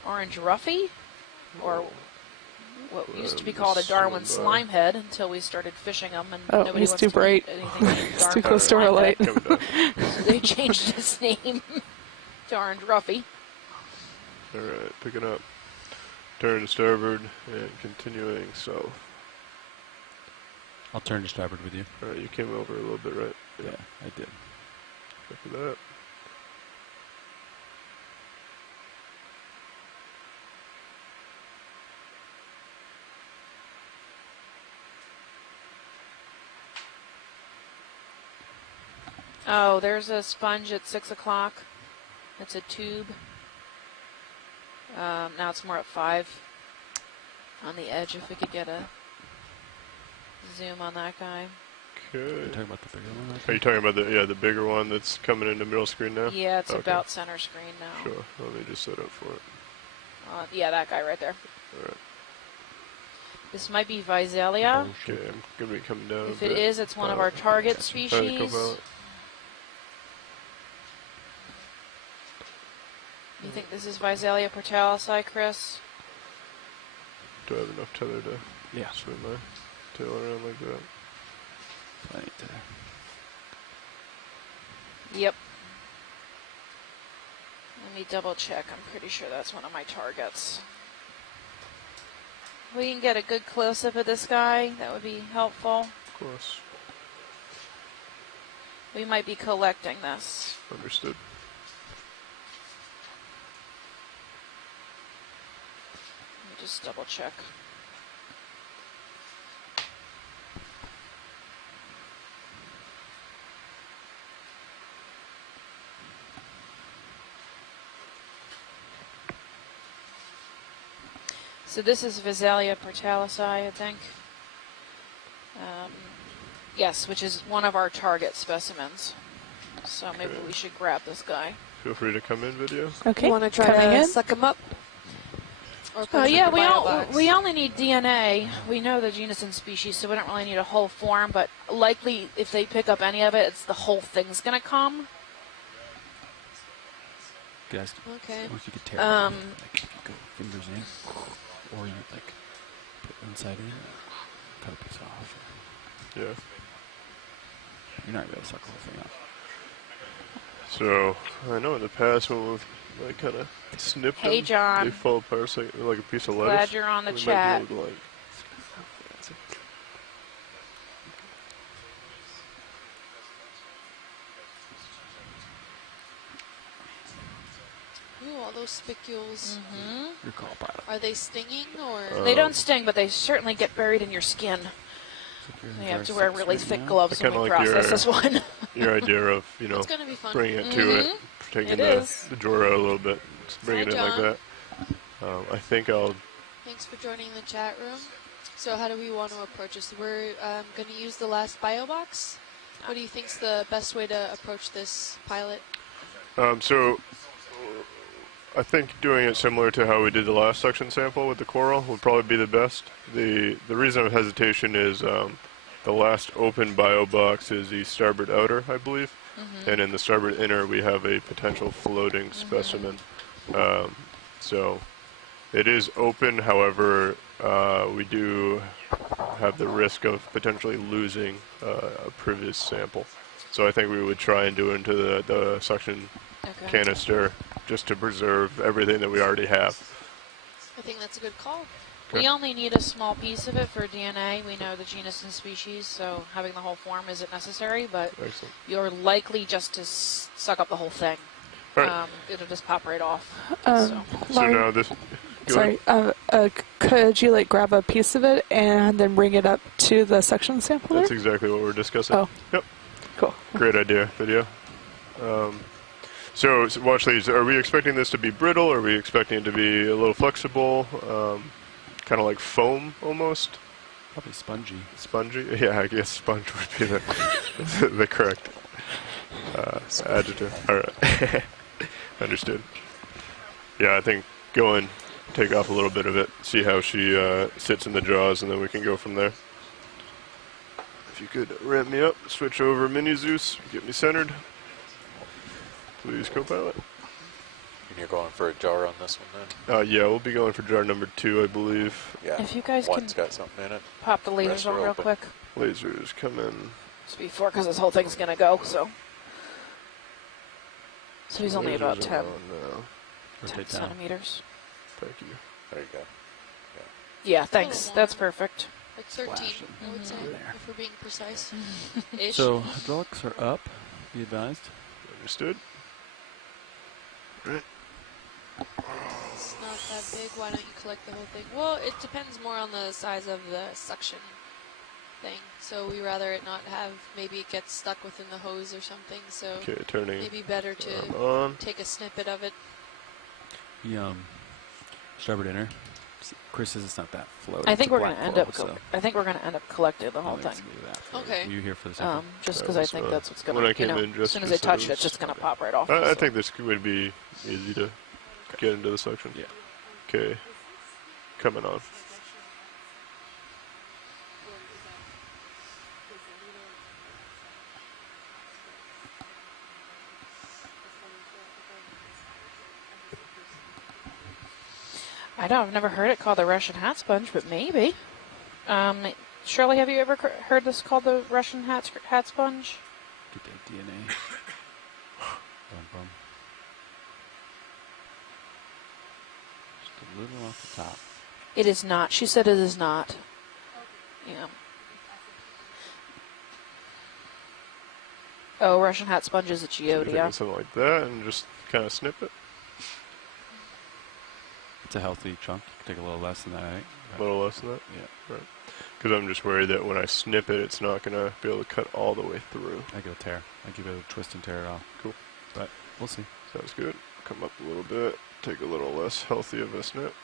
Orange ruffy, or what used to be Just called a Darwin swimming by. slime head until we started fishing them, and Oh, nobody he's wants too to bright. eat anything named It's too Darwin close to our slime light. head. Coming down. So they changed its name to Orange Ruffy. Alright, picking up. Turn to starboard and continuing south. I'll turn to starboard with you. Alright, you came over a little bit, right? Yeah, I did. Copy that. Oh, there's a sponge at 6 o'clock. It's a tube. Now it's more at 5 on the edge. If we could get a zoom on that guy. Are you Okay. talking about the bigger one? Are you talking about the bigger one that's coming into middle screen now? Yeah, it's Okay. about center screen now. Sure. Let me just set up for it. Yeah, that guy right there. Alright. This might be Visalia. Okay, I'm gonna be coming down. If it is, it's one of our target species. You think this is Visalia portalisi, Chris? Do I have enough tether to swing my tail around like that? Plenty to. Yep. Let me double check. I'm pretty sure that's one of my targets. We can get a good close-up of this guy. That would be helpful. Of course. We might be collecting this. Understood. Let me just double check. So this is Visalia portalisi, I think. Yes, which is one of our target specimens. So maybe we should grab this guy. Feel free to come in, video. Okay, You want to try coming to in. suck him up? Or put him in Yeah, the biobox? we only need DNA. We know the genus and species, so we don't really need a whole form. But likely, if they pick up any of it, it's the whole thing's gonna come. Guys, Okay. or if you could tear it off, like, you go fingers in, or you like put one side in, cut a piece off. Yeah. You're not gonna be able to suck the whole thing up. So I know in the past when we've like kind of snipped Hey, them, John. they fall apart like a piece of lettuce. Glad you're on the we chat. Might be able to, like, Ooh, all those spicules. Your call, pilot. Are they stinging or? They don't sting, but they certainly get buried in your skin. We have to wear really thick gloves when we process this one. your idea of, It's gonna be fun. bringing it to it, taking the drawer out a little bit, just bring Hi, it in John. like that. I think I'll. Thanks for joining the chat room. So how do we want to approach this? We're going to use the last bio box. What do you think's the best way to approach this pilot? So I think doing it similar to how we did the last suction sample with the coral would probably be the best. The reason of hesitation is the last open bio box is the starboard outer, I believe, and in the starboard inner we have a potential floating specimen. So it is open, however, we do have the risk of potentially losing a previous sample. So I think we would try and do it into the suction canister just to preserve everything that we already have. I think that's a good call. We only need a small piece of it for DNA. We know the genus and species, so having the whole form isn't necessary, but you're likely just to suck up the whole thing. Right. It'll just pop right off. So now this... Sorry, could you like grab a piece of it and then bring it up to the suction sample? That's exactly what we're discussing. Oh. Yep. Cool. Great idea, video. So watch these. Are we expecting this to be brittle? Are we expecting it to be a little flexible? Kind of like foam almost? Probably spongy. Spongy? Yeah, I guess sponge would be the correct adjective. All right. Understood. Yeah, I think go in, take off a little bit of it, see how she sits in the jaws, and then we can go from there. If you could ramp me up, switch over Mini Zeus, get me centered. Please, co-pilot. And you're going for a jar on this one then? Yeah, we'll be going for jar number 2, I believe. Yeah. If you guys One's got something in it. Pop the lasers on real quick. Lasers come in. It's before, because this whole thing's going to go, so. So he's only about 10 centimeters. Thank you. There you go. Yeah, thanks. That's perfect. Like 13, I would say, if we're being precise. Ish. So hydraulics are up. Be advised. Understood. Right. It's not that big. Why don't you collect the whole thing? Well, it depends more on the size of the suction thing. So we rather it not have, maybe it gets stuck within the hose or something. So maybe better to take a snippet of it. Starboard inner. Chris says it's not that floaty. I think we're going to end up. I think we're going to end up collecting the whole thing. Okay. Are you here for the second? Just because I think that's what's going to. As soon as I touch it, it's just going to pop right off. I think this would be easy to get into the suction. Yeah. Okay. Coming on. I've never heard it called the Russian hat sponge, but maybe. Shirley, have you ever heard this called the Russian hat sponge? Get that DNA. Just a little off the top. It is not. She said it is not. Yeah. Oh, Russian hat sponge is a geode, yeah. Something like that, and just kind of snip it. It's a healthy chunk. You can take a little less than that, right? A little less than that? Yeah. Right. Because I'm just worried that when I snip it, it's not going to be able to cut all the way through. I get a tear. I give it a twist and tear it off. Cool. But we'll see. Sounds good. Come up a little bit. Take a little less healthy of a snip.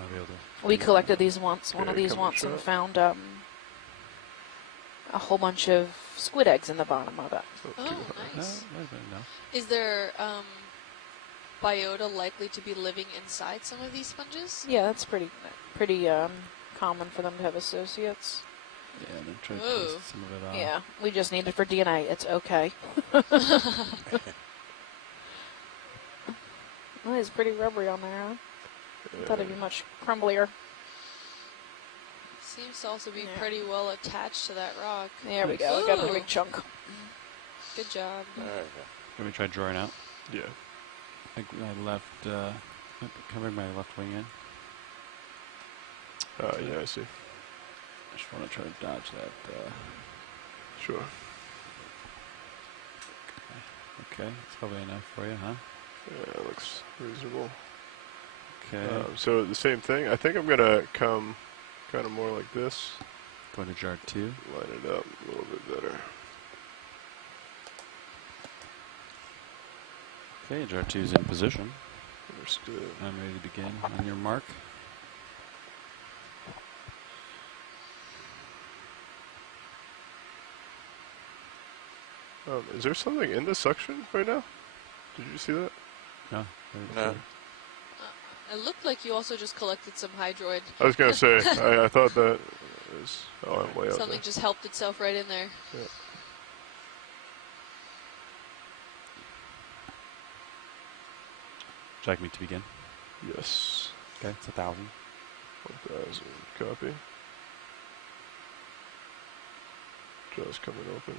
I'll be able to. We collected these once, one of these once, and found a whole bunch of squid eggs in the bottom of it. Oh, nice. No. Is there biota likely to be living inside some of these sponges? Yeah, that's pretty common for them to have associates. Yeah, and then try to twist some of it off. Yeah, we just need it for DNA. It's okay. Well, it's pretty rubbery on there, huh? I thought it'd be much crumblier. Seems to also be pretty well attached to that rock. There we go. We got a big chunk. Good job. There you go. Can we try drawing out? Yeah. I left. Can I bring my left wing in? Yeah, I see. I just want to try to dodge that. Sure. Okay, that's probably enough for you, huh? Yeah, it looks reasonable. Okay. So the same thing. I think I'm going to come kind of more like this. Going to jar 2. Line it up a little bit better. Okay, jar 2's in position. Understood. I'm ready to begin on your mark. Is there something in this suction right now? Did you see that? No. No. It looked like you also just collected some hydroid. I was going to say, I thought that was... Oh, I'm way out Something there. just helped itself right in there. Yeah. Would you like me to begin? Yes. Okay, it's 1,000. 1,000. Copy. Just coming open.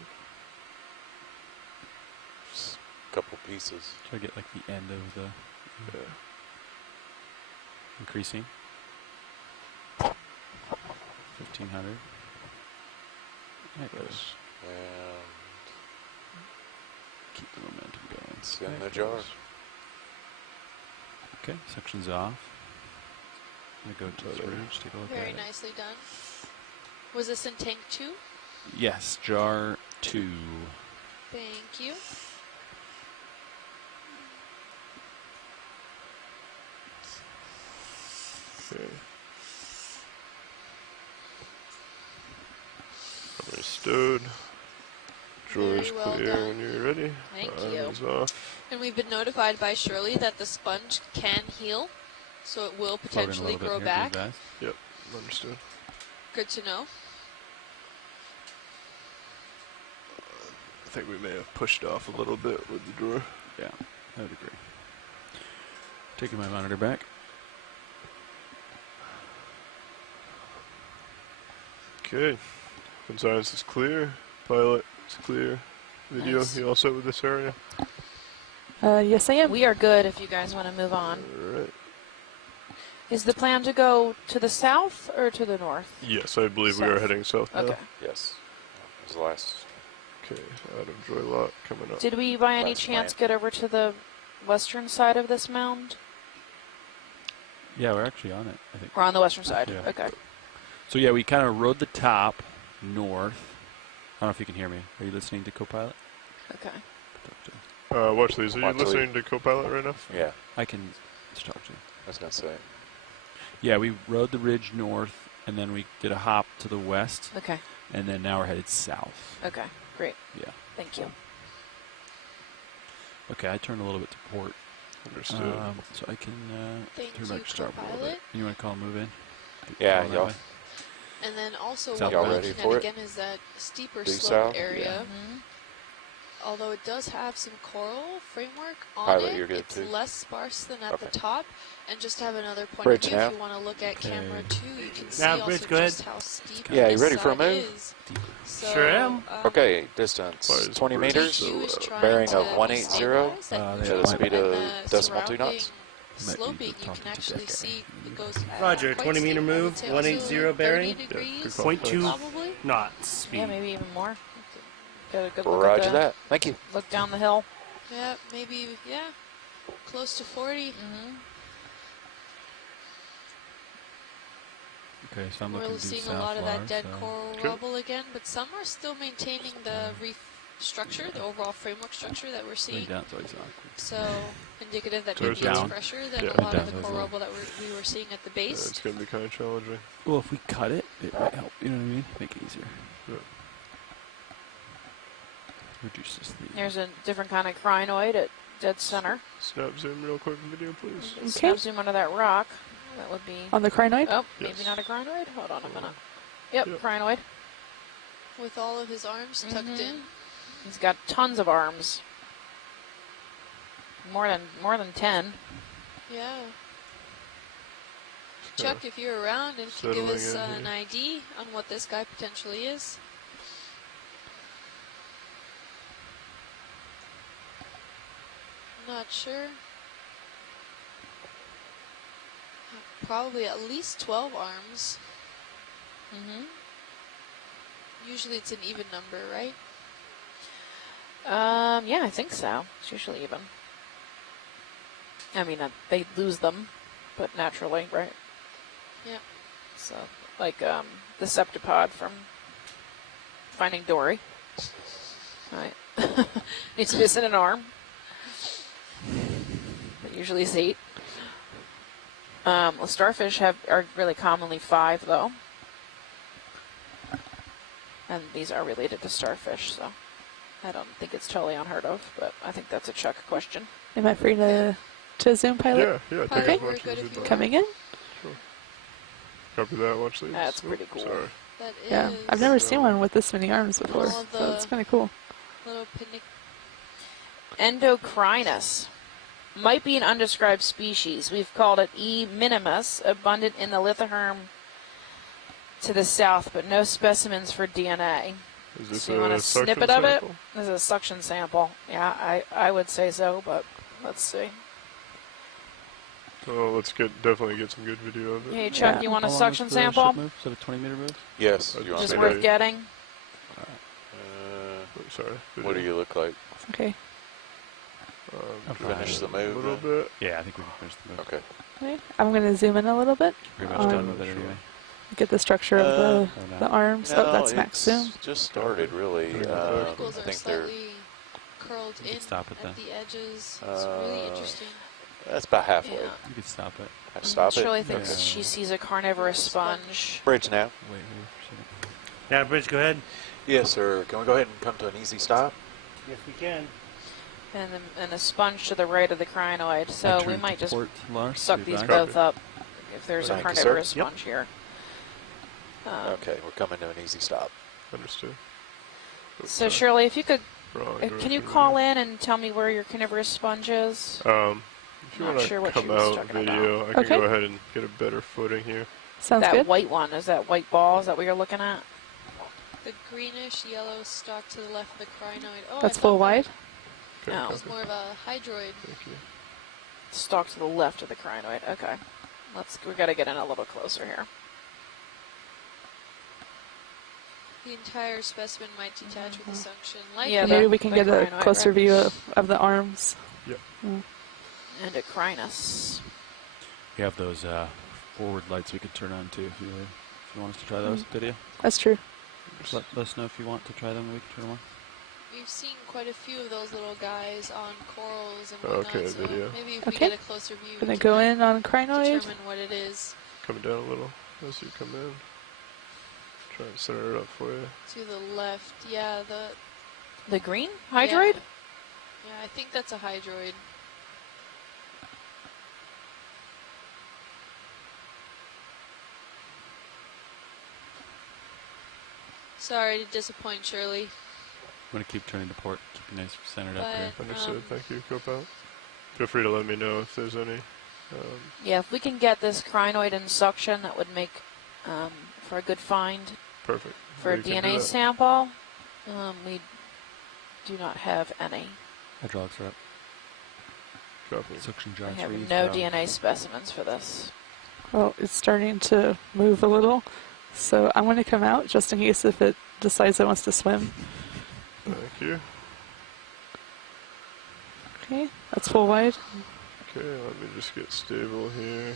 Just a couple pieces. Try to get like the end of the increasing. 1500. There it goes. And keep the momentum going. It's in the jar. Okay, section's off. I'm going to go to the ridge, take a look at it. Very nicely done. Was this in tank 2? Yes, jar 2. Thank you. Okay. Understood. Drawer's well clear done. when you're ready. Thank Arms you. off. And we've been notified by Shirley that the sponge can heal, so it will potentially grow back. Yep, understood. Good to know. I think we may have pushed off a little bit with the drawer. Yeah, I would agree. Taking my monitor back. Okay. When science is clear, pilot is clear. Video, Nice. you all set with this area? Yes, I am. We are good if you guys want to move on. Alright. Is the plan to go to the south or to the north? Yes, I believe we are South. heading south now. Okay. Yes. That was the last. Okay, Adam Joylott coming up. Did we by any Last chance plan. get over to the western side of this mound? Yeah, we're actually on it, I think. We're on the western side. Yeah. Okay. So yeah, we kind of rode the top north. I don't know if you can hear me. Are you listening to Copilot? Okay. Watch these. Are you Watch these. listening to Copilot right now? Yeah, I can just talk to you. I was going to say. Yeah, we rode the ridge north, and then we did a hop to the west, Okay. and then now we're headed south. Okay. Great. Yeah. Thank you. Okay, I turned a little bit to port. Understood. So I can Thank turn you, back to starboard a little Copilot. bit. You want to call and move in? Yeah, Going that y'all. way? And then also South what we're Y'all ready looking for at it? again is that steeper Due slope south? area. Mm-hmm. Although it does have some coral framework on Pilot, it, you're good it's too? less sparse than at the Okay. top. And just to have another point Bridge of view, now. if you want to look at camera 2, you can see Yeah, also bridge, go ahead. just how steep Yeah, you this ready for a side move? is. So, Sure am. Okay, distance Why is 20 the bridge meters, so is trying bearing to of 180 stabilize that they to neutral the might- speed and of the decimal 2 surrounding knots. sloping, you talking can to actually Deck see Guy. it goes Roger, quite 20 meter steep. I would move, say 180 also bearing. 30 degrees, good call. 0.2 probably. knots speed. Yeah, maybe even more. Get a good look Roger at the, that. Thank you. Look down the hill. Yeah, maybe, yeah, close to 40. Mm-hmm. Okay, so I'm looking We're to do seeing a south lot of that dead so coral Okay. rubble again, but some are still maintaining the reef structure, the overall framework structure that we're Laying seeing. down's always awkward. So indicative that So maybe it's it's down. fresher than Yeah. a lot Down of the as coral well. rubble that we were seeing at the Yeah, base. it's going to be kind of challenging. Well, if we cut it, it might help. You know what I mean? Make it easier. Yeah. Reduces the... There's a different kind of crinoid at dead center. Snap zoom real quick video, please. Okay. Snap zoom onto that rock. That would be... On the crinoid? Oh, maybe Yes. not a crinoid? Hold on a minute. Yep, Yep. crinoid. With all of his arms tucked in. He's got tons of arms. More than 10. Yeah. Chuck, if you're around and can give Settling us in an here. ID on what this guy potentially is. Not sure. Probably at least 12 arms. Mm-hmm. Usually it's an even number, right? Yeah, I think so. It's usually even. I mean, they lose them, but naturally, right? Yep. So, like the septipod from Finding Dory. Right. Needs missing an arm. But usually it's 8. Well, starfish are really commonly 5, though. And these are related to starfish, so I don't think it's totally unheard of, but I think that's a Chuck question. Am I free to zoom, pilot? Yeah, take Pilot, as we're much good as if you'd you like. Coming in? Copy that, watch these. That's pretty cool. Sorry. That is Yeah, I've never seen one with this many arms before, All so the- it's kind of cool. little pinic. Endocrinus. Might be an undescribed species. We've called it E. minimus, abundant in the lithoherm to the south, but no specimens for DNA. Is this so you want a snippet of it? This is a suction sample. Yeah, I would say so, but let's see. Oh, let's definitely get some good video of it. Hey, Chuck, you want a suction sample? Is that a 20-meter move? Yes. Is it worth getting? Sorry. What do you look like? Okay. Finish the move a little bit. Yeah, I think we can finish the move. Okay. I'm going to zoom in a little bit. Pretty much done with it anyway. Get the structure of the arms. No, that's max zoom. Just started really. The wrinkles are slightly curled in stop it at the edges. It's really interesting. That's about halfway. Yeah. You can stop it. Stop it. Shirley thinks she sees a carnivorous sponge. Bridge now. Wait for a second. Yeah, Bridge, go ahead. Yes, sir. Can we go ahead and come to an easy stop? Yes, we can. And a sponge to the right of the crinoid. So we might just suck these both up if there's a carnivorous sponge here. Okay, we're coming to an easy stop. Understood. So Shirley, if you could, can you call in and tell me where your carnivorous sponge is? If you want to come out video, I can go ahead and get a better footing here. Sounds good. That white one, is that white ball? Is that what you're looking at? The greenish yellow stalk to the left of the crinoid. Oh, that's full wide? Okay, no. It's more of a hydroid. Thank you. Stalk to the left of the crinoid. Okay. We got to get in a little closer here. The entire specimen might detach with a suction. Like yeah, maybe we can get a closer view of the arms. Yep. And a crinus. We have those forward lights we could turn on too if you want us to try those, Lydia. That's true. Let us know if you want to try them and we can turn them on. We've seen quite a few of those little guys on corals and whatnot, okay, so video. maybe if we get a closer view, Gonna go in on crinoid. Determine what it is. Coming down a little as you come in. Try and center it up for you. To the left, yeah, the green hydroid? Yeah, I think that's a hydroid. Sorry to disappoint, Shirley. I'm going to keep turning to port, keep you nice centered up here. Understood, thank you, Copilot. Feel free to let me know if there's any. Yeah, if we can get this crinoid in suction, that would make for a good find. Perfect. For a DNA sample, we do not have any. Hydraulics are up. Copy. Suction I jars. have no DNA specimens for this. Well, it's starting to move a little, so I'm going to come out just in case if it decides it wants to swim. Thank you. Okay, that's full wide. Okay, let me just get stable here.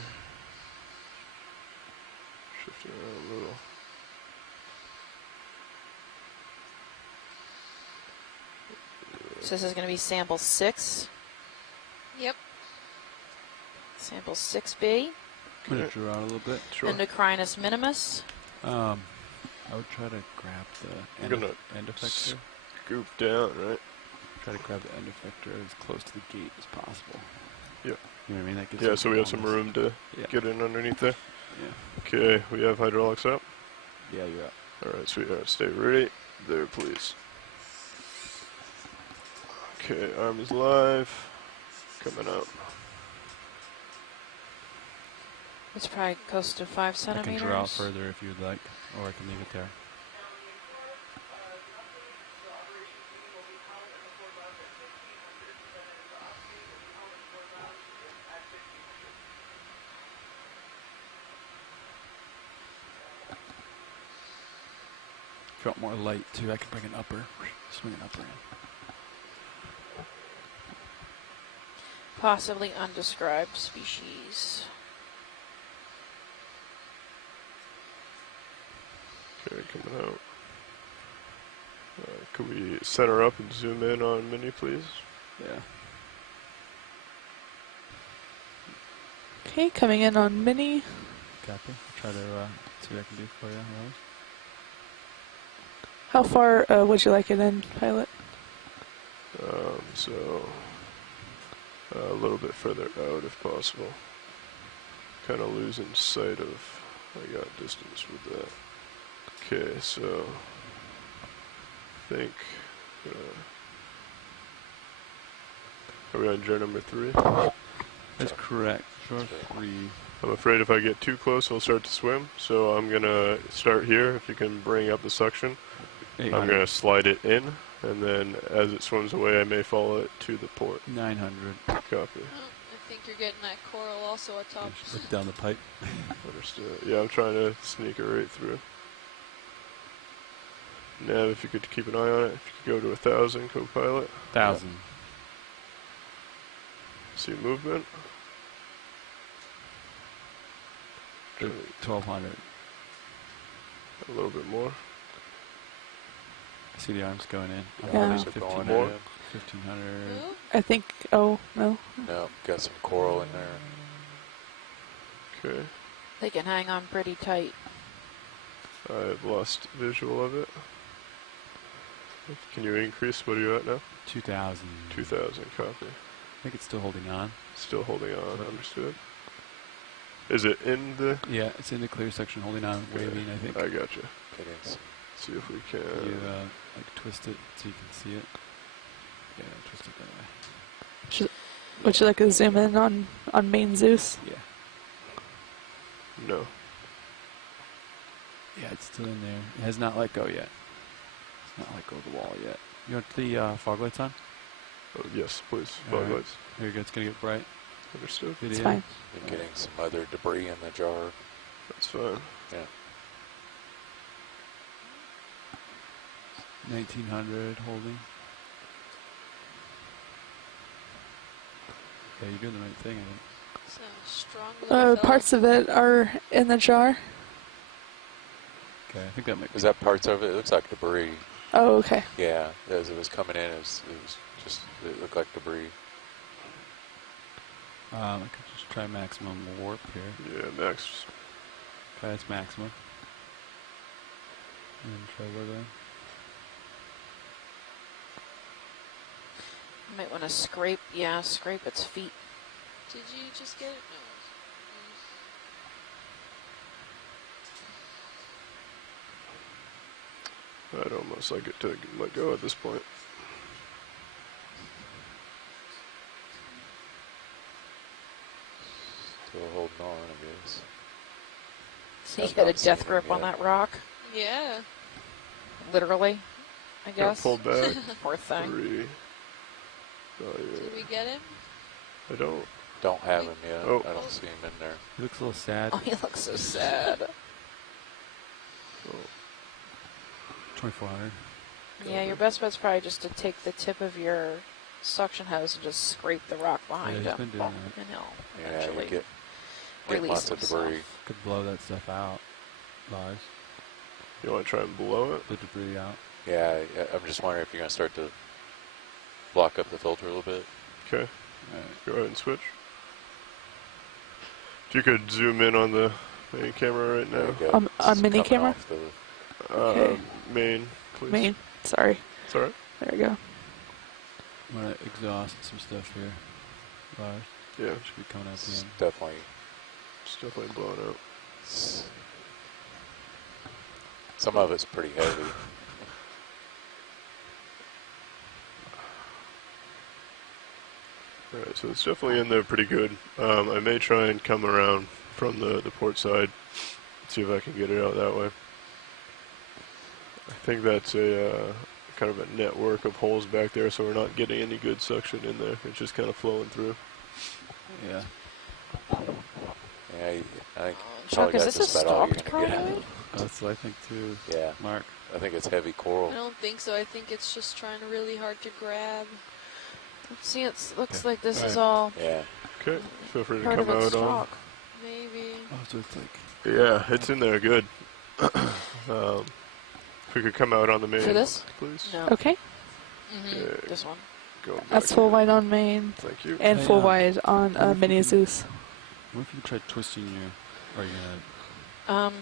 Shifting around a little. So this is going to be sample 6. Yep. Sample 6B. Can you draw out a little bit? Sure. Endocrinus minimus. I would try to grab the end effector. Scoop down, right? Try to grab the end effector as close to the gate as possible. Yep. You know what I mean? That gives So we have some room to get in underneath there. Yeah. Okay, we have hydraulics up. Yeah, you're up. Alright, sweetheart, stay ready. There, please. Okay, arm is live. Coming up. It's probably close to 5 centimeters. I can draw out further if you'd like, or I can leave it there. If you want more light too, I can bring an upper, swing an upper in. Possibly undescribed species. Okay, coming out. Could we center up and zoom in on Mini, please? Yeah. Okay, coming in on Mini. Copy. I'll try to see what I can do for you. Rose. How far would you like it in, Pilot? So a little bit further out if possible. Kind of losing sight of, I got distance with that. Okay, so I think, are we on jar number 3? That's correct. Jar 3. I'm afraid if I get too close, he'll start to swim. So I'm going to start here. If you can bring up the suction. I'm going to slide it in, and then as it swims away, I may follow it to the port. 900. Copy. Oh, I think you're getting that coral also atop. Just look down the pipe. Understood. Yeah, I'm trying to sneak it right through. Nav, if you could keep an eye on it. If you could go to 1,000, co-pilot. 1,000. Yeah. See movement. 1,200. A little bit more. I see the arms going in. Yeah. 1,500. I think, oh, no. No, got some coral in there. Okay. They can hang on pretty tight. I've lost visual of it. Can you increase? What are you at now? 2,000. 2,000, copy. I think it's still holding on. Still holding on, understood. Is it in the... Yeah, it's in the clear section, holding on, waving, I think. I gotcha. Okay, see if we can... You, like, twist it so you can see it. Yeah, twist it that way. Would you like to zoom in on main Zeus? Yeah. No. Yeah, it's still in there. It has not let go yet. It's not let go of the wall yet. You want the fog lights on? Oh, yes, please. Fog lights. Here you go. It's going to get bright. Understood. It's fine. You're getting some other debris in the jar. That's fine. Yeah. 1,900 holding. Yeah, you're doing the right thing, I think. So strong parts of it are in the jar. Okay, I think that might be. Is that parts of it? It looks like debris. Oh, okay. Yeah, as it was coming in, it was just, it looked like debris. I could just try maximum warp here. Yeah, max. Okay, that's maximum. And try wiggling. You might want to scrape its feet. Did you just get it? No. I'd almost like it to let go at this point. Still holding on, I guess. So you got a death grip on that rock? Yeah. Literally, I guess. Pull back. Poor thing. 3. Oh, yeah. Did we get him? I don't. Don't have him yet. Oh. I don't see him in there. He looks a little sad. Oh, he looks so sad. 2,400. Yeah, your best bet's probably just to take the tip of your suction hose and just scrape the rock behind him. Been doing that. And he'll Yeah, eventually you get release lots of himself. debris. Could blow that stuff out. Lars. You want to try and blow it? The debris out. Yeah, I'm just wondering if you're going to start to block up the filter a little bit. Okay. Go ahead and switch. If you could zoom in on the main camera right now. On mini camera? Okay. Main, please. Main. Sorry. It's alright. There we go. I'm going to exhaust some stuff here. Lars. Yeah. Should be coming out the end. It's definitely blown out. Some of it's pretty heavy. Alright, so it's definitely in there pretty good. I may try and come around from the port side, see if I can get it out that way. I think that's a kind of a network of holes back there, so we're not getting any good suction in there. It's just kind of flowing through. Yeah. Yeah, I think Chuck, is this a stalked cartridge? That's what I think too. Yeah. Mark. I think it's heavy coral. I don't think so. I think it's just trying really hard to grab. See, it looks like this is all. Yeah. Okay. Feel free to part come of its out on. stalk. Maybe. Oh, so it's like. Yeah, it's in there good. If we could come out on the main, For this? please. No. Okay. Okay. This one. Going back That's full here. wide on main. Thank you. And Hey, full wide on mini Zeus. What if you try twisting your. Or are you going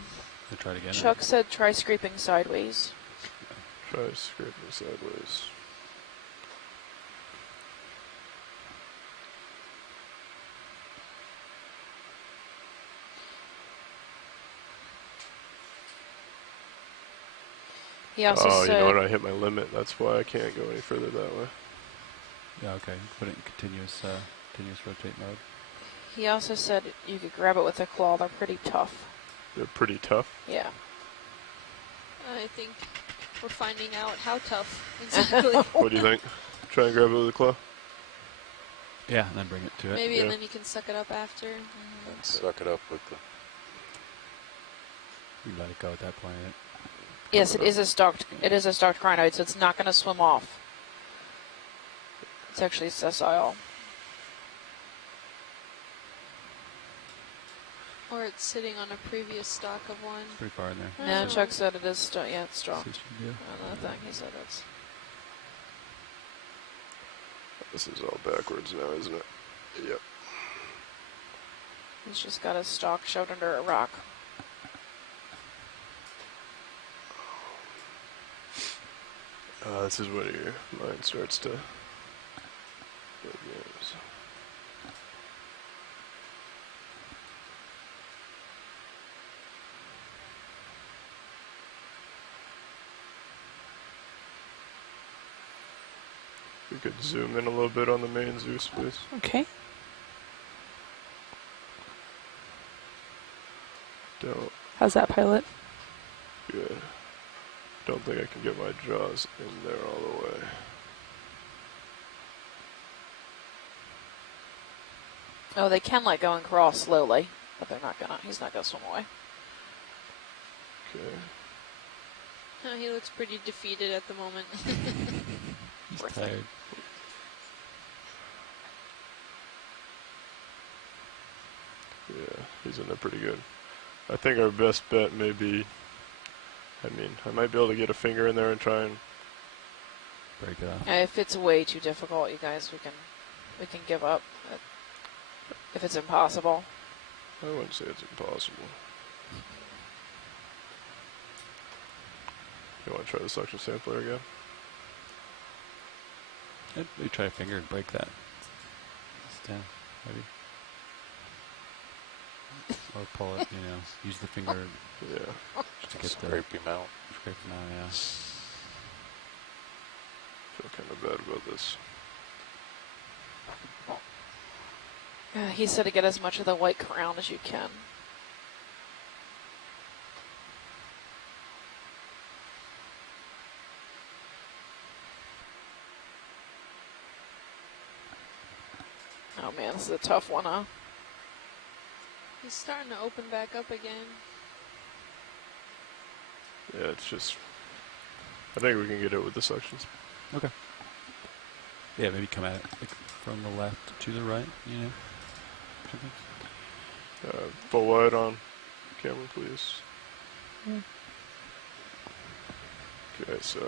to try it again? Chuck said try scraping sideways. Try scraping sideways. He also Oh, said. you know what? I hit my limit. That's why I can't go any further that way. Yeah, okay. Put it in continuous rotate mode. He also said you could grab it with a claw. They're pretty tough. They're pretty tough. Yeah. I think We're finding out how tough exactly. What do you think? Try and grab it with a claw? Yeah, and then bring it to it. Maybe, and then you can suck it up after. And suck it up with the... You let it go at that point. Yes, it is a stalked crinoid, so it's not going to swim off. It's actually sessile. Or it's sitting on a previous stock of one. It's pretty far in there. No, Chuck said it is strong. Yeah, it's strong. I thing he said it's. This is all backwards now, isn't it? Yep. He's just got his stalk shoved under a rock. This is when your mind starts to play games. We could zoom in a little bit on the main Zeus, please. Okay. Don't. How's that, pilot? Good. Don't think I can get my jaws in there all the way. Oh, they can let go and crawl slowly, but they're not gonna. He's not gonna swim away. Okay. Oh, he looks pretty defeated at the moment. He's tired. Yeah, he's in there pretty good. I think our best bet may be, I mean, I might be able to get a finger in there and try and break it off. If it's way too difficult, you guys, we can give up. If it's impossible. I wouldn't say it's impossible. You want to try the suction sampler again? Maybe try a finger and break that. Stand, maybe. Or pull it, use the finger. Yeah. To get scrape him out. Scrape him out, yeah. Feel kind of bad about this. He said to get as much of the white crown as you can. Oh man, this is a tough one, huh? He's starting to open back up again. Yeah, it's just, I think we can get it with the suctions. Okay. Yeah, maybe come at it like from the left to the right, Full wide on camera, please. Okay, so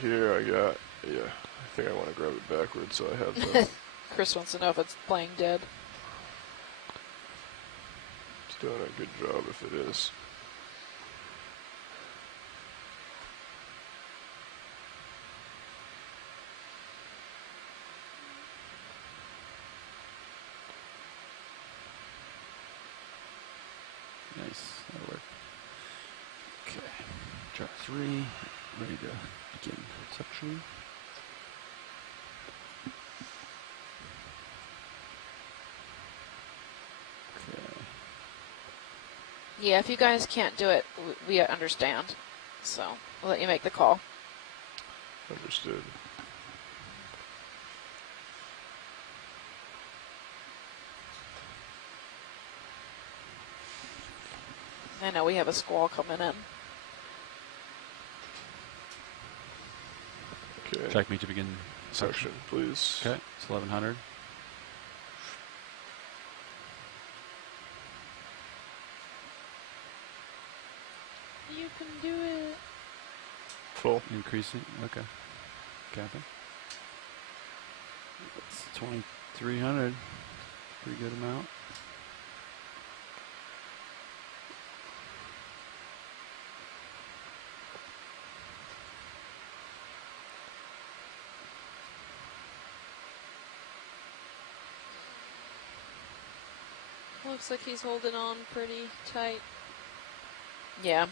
here I got, I think I want to grab it backwards so I have the... Chris wants to know if it's playing dead. It's doing a good job if it is. Nice, that'll work. Okay, jar 3, ready to begin suction. Yeah, if you guys can't do it, we understand. So we'll let you make the call. Understood. I know we have a squall coming in. Okay. Track me to begin suction, please. Okay, it's 1100. You can do it. Full. Increasing, okay. Capping. It's 2300. Pretty good amount. Looks like he's holding on pretty tight. Yeah.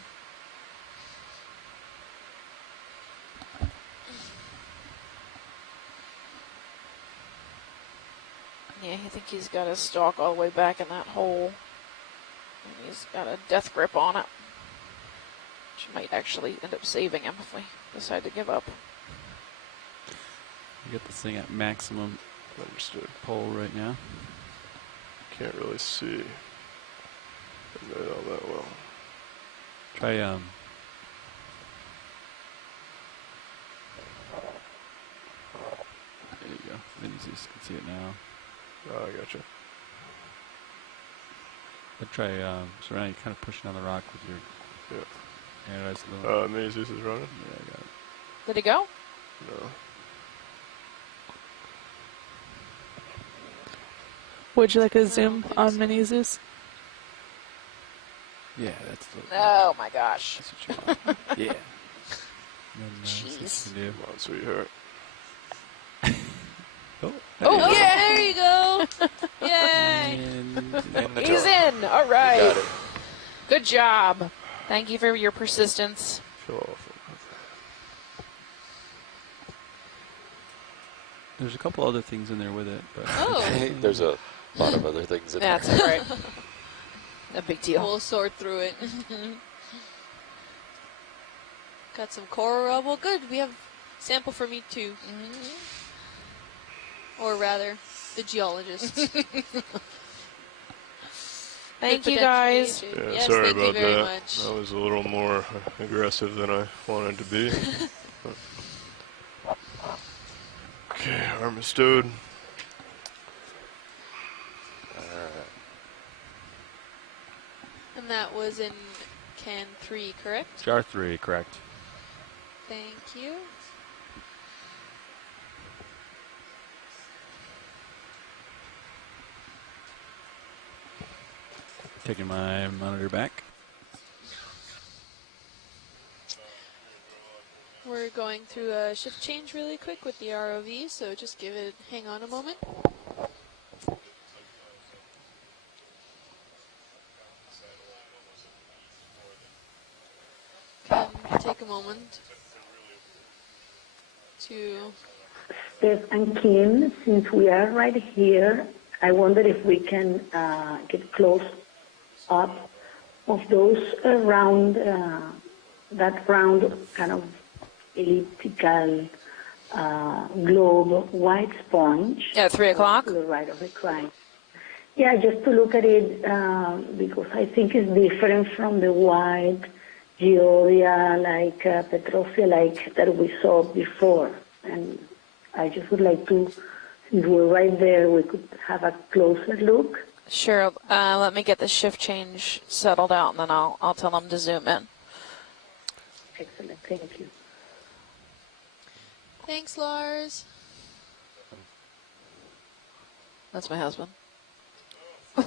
Yeah, I think he's got his stalk all the way back in that hole. And he's got a death grip on it. Which might actually end up saving him if we decide to give up. You got this thing at maximum Understood. pull right now. Can't really see all that well. Try There you go. Then you can see it now. Oh, I gotcha. But try so now you're kind of pushing on the rock with your anodized little. Mini-Zeus is running? Yeah, I got it. Did it go? No. Would you like a zoom on Mini-Zeus? Yeah, that's the. Oh my gosh. That's what you want. Yeah. And then, Jeez. What you can Come on, sweetheart. Oh, yeah! There you go! Yay! He's in! All right. You got it. Good job. Thank you for your persistence. Feel awful. There's a couple other things in there with it, but. Oh! There's a lot of other things in there. That's all right. No big deal. We'll sort through it. Got some coral rubble. Good. We have sample for me too. Or rather, the geologist. Thank you guys. Yeah, yes, sorry thank about you very that. much. That was a little more aggressive than I wanted to be. Okay, arm is stowed. And that was in can 3, correct? Jar 3, correct. Thank you. Taking my monitor back. We're going through a shift change really quick with the ROV, so just hang on a moment. Can take a moment to... Steph and Kim, since we are right here, I wonder if we can get close up of those round, that round kind of elliptical globe white sponge. At 3 o'clock? To the right of the crime. Yeah, just to look at it because I think it's different from the white geodia, like Petrosia, like that we saw before. And I just would like to, since we're right there, we could have a closer look. Sure. Let me get the shift change settled out, and then I'll tell them to zoom in. Excellent. Thank you. Thanks, Lars. That's my husband. And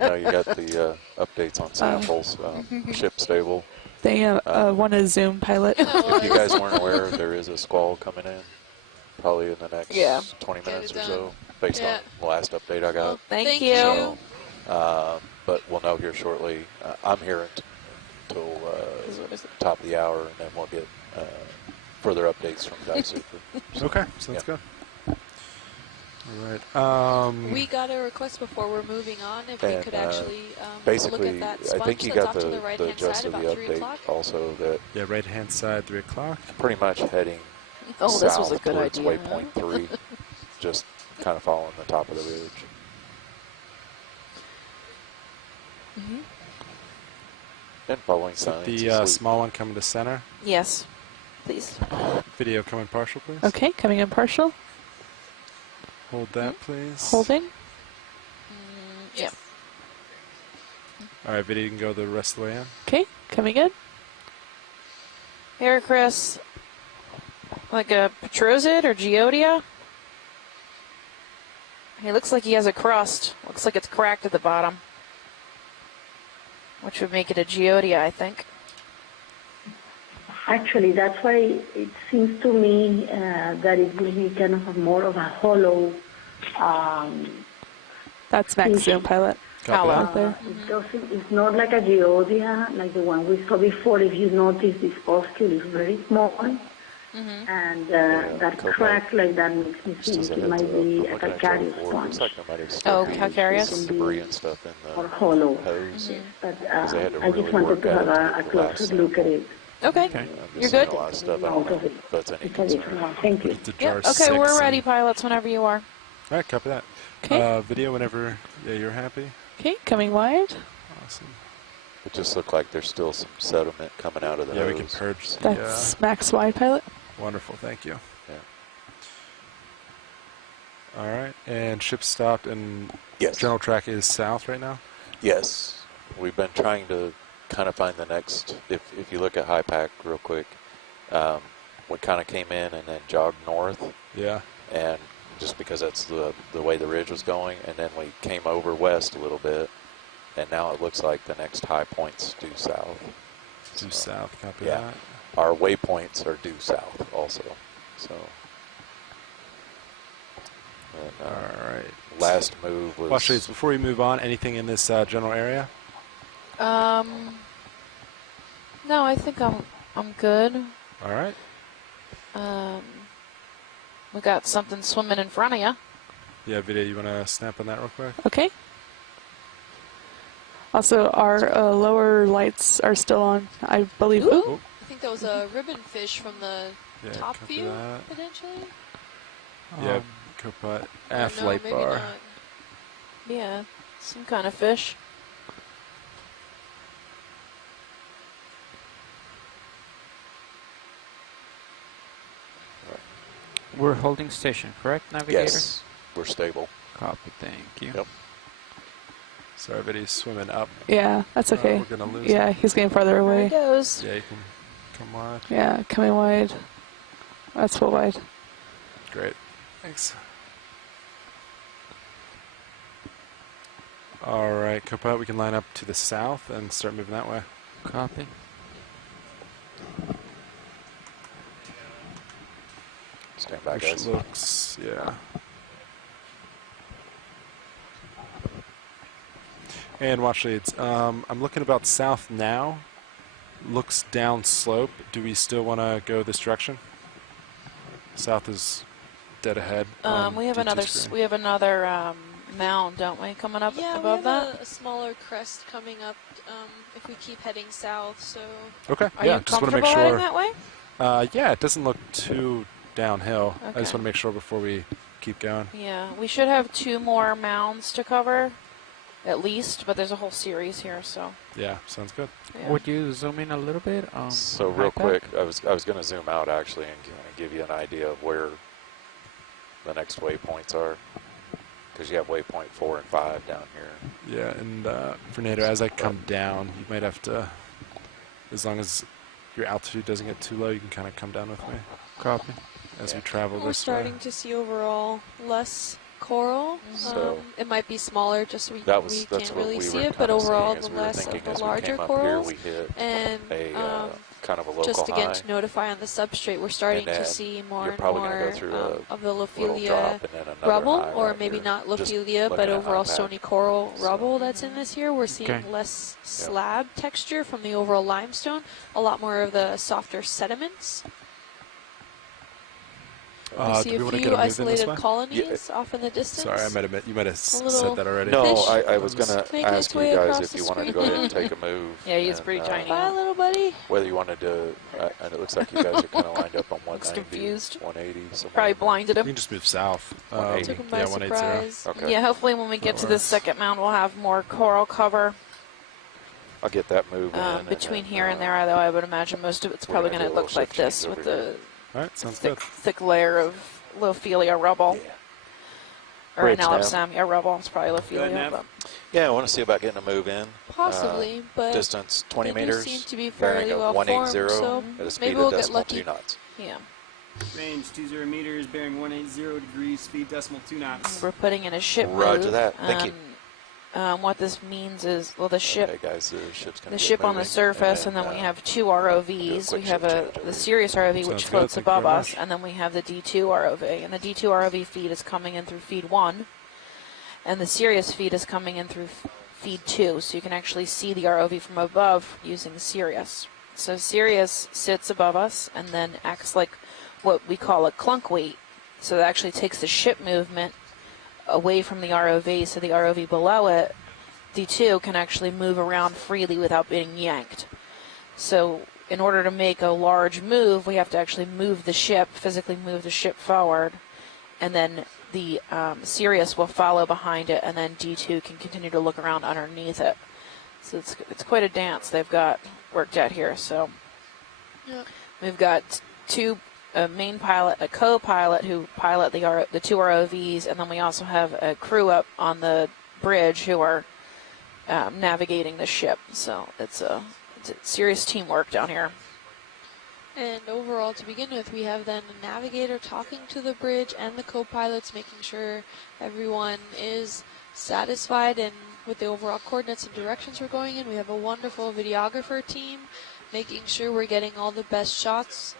now you got the updates on samples, ship stable. They want a zoom pilot. If you guys weren't aware, there is a squall coming in, probably in the next 20 minutes or so, based on the last update I got. Well, thank you. So, but we'll know here shortly. I'm here until top of the hour, and then we'll get further updates from Dive Super. So, okay, sounds good. All right. We got a request before we're moving on if we could actually basically, look at that sponge I think you that's got off to the right-hand gist side of the about 3 update o'clock. also that yeah, right-hand side, 3 o'clock. pretty much heading Oh, this was a south good towards idea. waypoint 3, just kind of following the top of the ridge. And following signs. The small one coming to center. Yes, please. Video coming partial, please. Okay, coming in partial. Hold that, please. Holding. Yep. All right, video, you can go the rest of the way in. Okay, coming in. Here, Chris. Like a Petrosid or Geodia? He looks like he has a crust. Looks like it's cracked at the bottom. Which would make it a Geodia, I think. Actually, that's why it seems to me that it will be kind of more of a hollow. That's max zoom pilot. Out there. It's not like a geodia, like the one we saw before. If you notice, this oscule is very small, And that crack like that makes me think it might be a calcareous sponge. Oh, calcareous? Debris and stuff in the or hollow. hose. But They had to I just really wanted work to have at it a to closer last look at it. Okay, you're good. A lot of stuff. I don't know if that's any It's a different one. Thank you. Yep. Okay, we're ready, pilots, whenever you are. All right, copy that. Okay. Video whenever you're happy. Okay, coming wide. Awesome. It just looked like there's still some sediment coming out of the hose. We can purge. That's max wide, pilot. Wonderful, thank you. Yeah. All right, and ship stopped, and yes. General track is south right now? Yes. We've been trying to kind of find the next, if you look at high pack real quick, we kind of came in and then jogged north. Yeah. And just because that's the way the ridge was going, and then we came over west a little bit, and now it looks like the next high point's due south. Due south, copy yeah. that. Our waypoints are due south also. So. And, all right. Last move was. Well, actually, before we move on, anything in this general area? No, I think I'm good. All right. We got something swimming in front of you. Yeah, Vidya, you want to snap on that real quick? Okay. Also, our lower lights are still on, I believe. Ooh. I think that was a ribbon fish from the top view, that. potentially. Yeah, co-pilot. Aft light maybe bar. Not. Yeah, some kind of fish. We're holding station, correct, navigator? Yes, we're stable. Copy, thank you. Yep. So everybody's swimming up. Yeah, that's okay. We're gonna lose yeah, him. he's getting farther away. There he goes. Yeah, you can come wide. Yeah, coming wide. That's full wide. Great. Thanks. All right, co-pilot, we can line up to the south and start moving that way. Copy. Stand by, Which guys. looks, yeah. And watch leads. I'm looking about south now. Looks down slope. Do we still want to go this direction? South is dead ahead. We have another mound, don't we, coming up above that? Yeah, we have a smaller crest coming up if we keep heading south. So. Okay. Are you just want to make comfortable sure. heading that way? Yeah, it doesn't look too downhill. Okay. I just want to make sure before we keep going. Yeah, we should have 2 more mounds to cover, at least, but there's a whole series here, so. Yeah, sounds good. Yeah. Would you zoom in a little bit? So real quick, I was going to zoom out actually and kind of give you an idea of where the next waypoints are, because you have waypoint 4 and 5 down here. Yeah, and Fernando, as I come down, you might have to, as long as your altitude doesn't get too low, you can kind of come down with me. Copy. As we travel We're this way. starting to see overall less coral. So it might be smaller, just we that's can't what really we see were it, but kinda overall seeing as the we were less thinking of the as we larger came up corals. here, we hit and a kind of a local just again high. to notify on the substrate, we're starting to see more and more of the Lophelia rubble, or maybe not Lophelia, but overall stony coral rubble that's in this here. We're seeing less slab texture from the overall limestone, a lot more of the softer sediments. We see a few isolated colonies off in the distance. Sorry, you might have said that already. No, I was going to ask you guys if you wanted to go ahead and take a move. Yeah, he's pretty tiny. Bye, little buddy. Whether you wanted to, and it looks like you guys are kind of lined up on 190, Looks confused. 180. Probably blinded him. We can just move south. Took him by surprise. Okay. Yeah, hopefully when we get to the second mound, we'll have more coral cover. I'll get that move in. Between here and there, though, I would imagine most of it's probably going to look like this with the thick layer of Lophelia rubble. Or an Ellipsam, rubble. It's probably Lophelia. Yeah, I want to see about getting a move in. Possibly, but distance 20 they meters. seem to be Bearing fairly of well formed, 180 so at a speed maybe of we'll get decimal lucky. 2 knots. Yeah. Range 20 meters, bearing 180 degrees, speed decimal 2 knots. We're putting in a ship Roger move. that. Thank you. What this means is, well, the ship, Okay, guys, the ship's ship on the surface, and then we have 2 ROVs. We have the Sirius ROV, which floats above us, and then we have the D2 ROV. And the D2 ROV feed is coming in through feed 1, and the Sirius feed is coming in through feed 2, so you can actually see the ROV from above using Sirius. So Sirius sits above us and then acts like what we call a clunk weight. So it actually takes the ship movement away from the ROV, so the ROV below it, D2, can actually move around freely without being yanked. So in order to make a large move, we have to actually move the ship, physically move the ship forward, and then the Sirius will follow behind it, and then D2 can continue to look around underneath it. So it's quite a dance they've got worked out here. So we've got a main pilot, a co-pilot who pilot the two ROVs, and then we also have a crew up on the bridge who are navigating the ship. So it's serious teamwork down here. And overall, to begin with, we have then a navigator talking to the bridge and the co-pilots, making sure everyone is satisfied and with the overall coordinates and directions we're going in. We have a wonderful videographer team, making sure we're getting all the best shots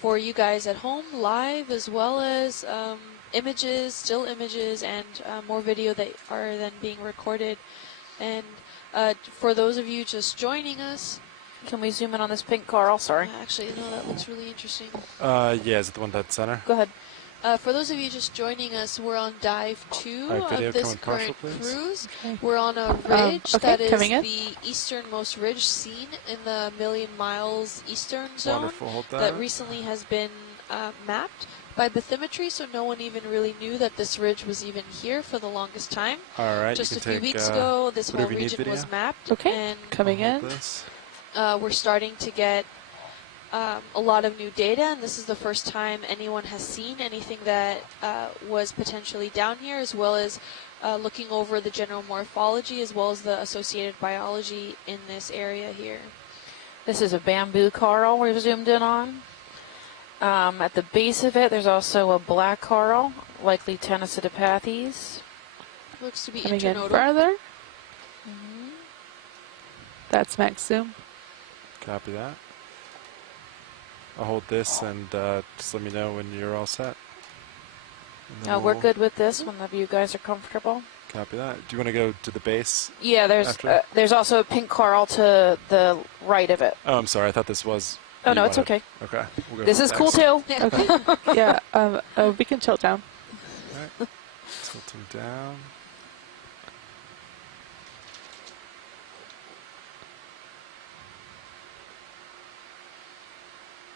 for you guys at home live, as well as images, still images, and more video that are then being recorded. And for those of you just joining us, can we zoom in on this pink Carl? Sorry. Actually, no, that looks really interesting. Yeah, is it the one that's center? Go ahead. For those of you just joining us, we're on dive 2 of this current cruise. Okay. We're on a ridge that is the easternmost ridge seen in the Million Miles eastern zone that recently has been mapped by bathymetry, so no one even really knew that this ridge was even here for the longest time. All right. Just a few weeks ago, this whole region was mapped. Okay. And coming in. We're starting to get a lot of new data, and this is the first time anyone has seen anything that was potentially down here, as well as looking over the general morphology as well as the associated biology in this area here. This is a bamboo coral we've zoomed in on. At the base of it, there's also a black coral, likely Tenosidopathes. Looks to be coming internodal. In further. That's max zoom. Copy that. I'll hold this and just let me know when you're all set. We're good with this whenever you guys are comfortable. Copy that. Do you want to go to the base? Yeah, there's also a pink coral to the right of it. Oh, I'm sorry. I thought this was... Oh, no, it's okay. Okay. We'll go this is cool, too. Okay. Yeah, we can tilt down. All right. Tilting down.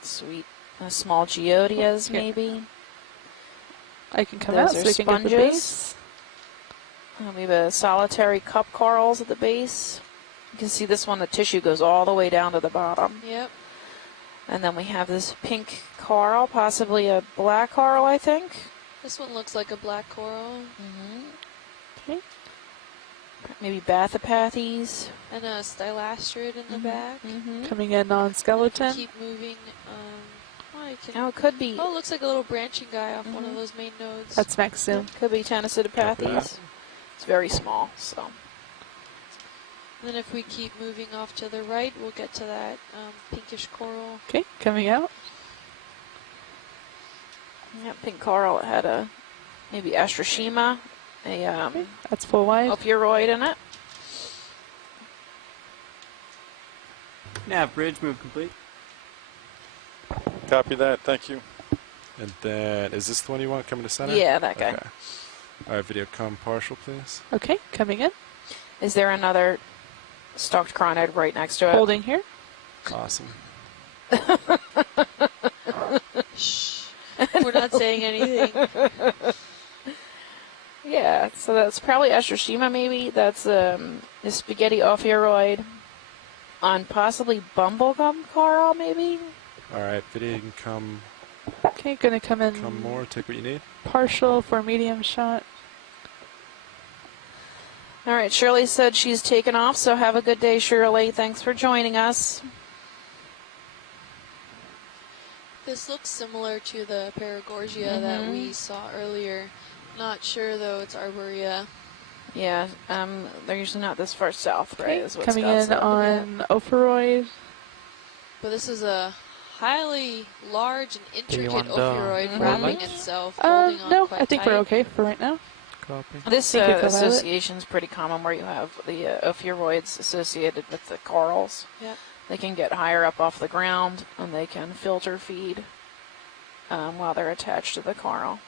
Sweet. Small geodias, maybe. I can come out so we can get the base. We have a solitary cup corals at the base. You can see this one, the tissue goes all the way down to the bottom. Yep. And then we have this pink coral, possibly a black coral, I think. This one looks like a black coral. Okay. Maybe Bathypathes. And a stylastrid in the back. Coming in on skeleton. Keep moving. It could be. Oh, it looks like a little branching guy off one of those main nodes. That's max zoom. Could be Tenosidopathes. It's very small, so. And then if we keep moving off to the right, we'll get to that pinkish coral. Okay, coming out. Yeah, pink coral. It had a maybe Astroshima, that's full wide. Ophiuroid in it. Nav bridge move complete. Copy that. Thank you. And then, is this the one you want coming to center? Yeah, that guy. Okay. All right, video com partial, please. Okay, coming in. Is there another stalked cronid right next to it? Holding here. Awesome. Shh. We're not saying anything. Yeah, so that's probably Astroshima, maybe. That's the spaghetti Ophiuroid on possibly bumblegum coral, maybe. All right, video, you can come. Okay, gonna come in. Come more, take what you need. Partial for medium shot. All right, Shirley said she's taken off, so have a good day, Shirley. Thanks for joining us. This looks similar to the Paragorgia that we saw earlier. Not sure, though, it's Arborea. Yeah, they're usually not this far south, right? Okay, coming in on Ophiuroid. But this is a highly large and intricate Ophiuroid wrapping itself, holding on no, quite I think tight. we're okay for right now. Copy. This association is pretty common where you have the Ophiuroids associated with the corals. Yep. They can get higher up off the ground, and they can filter feed while they're attached to the coral.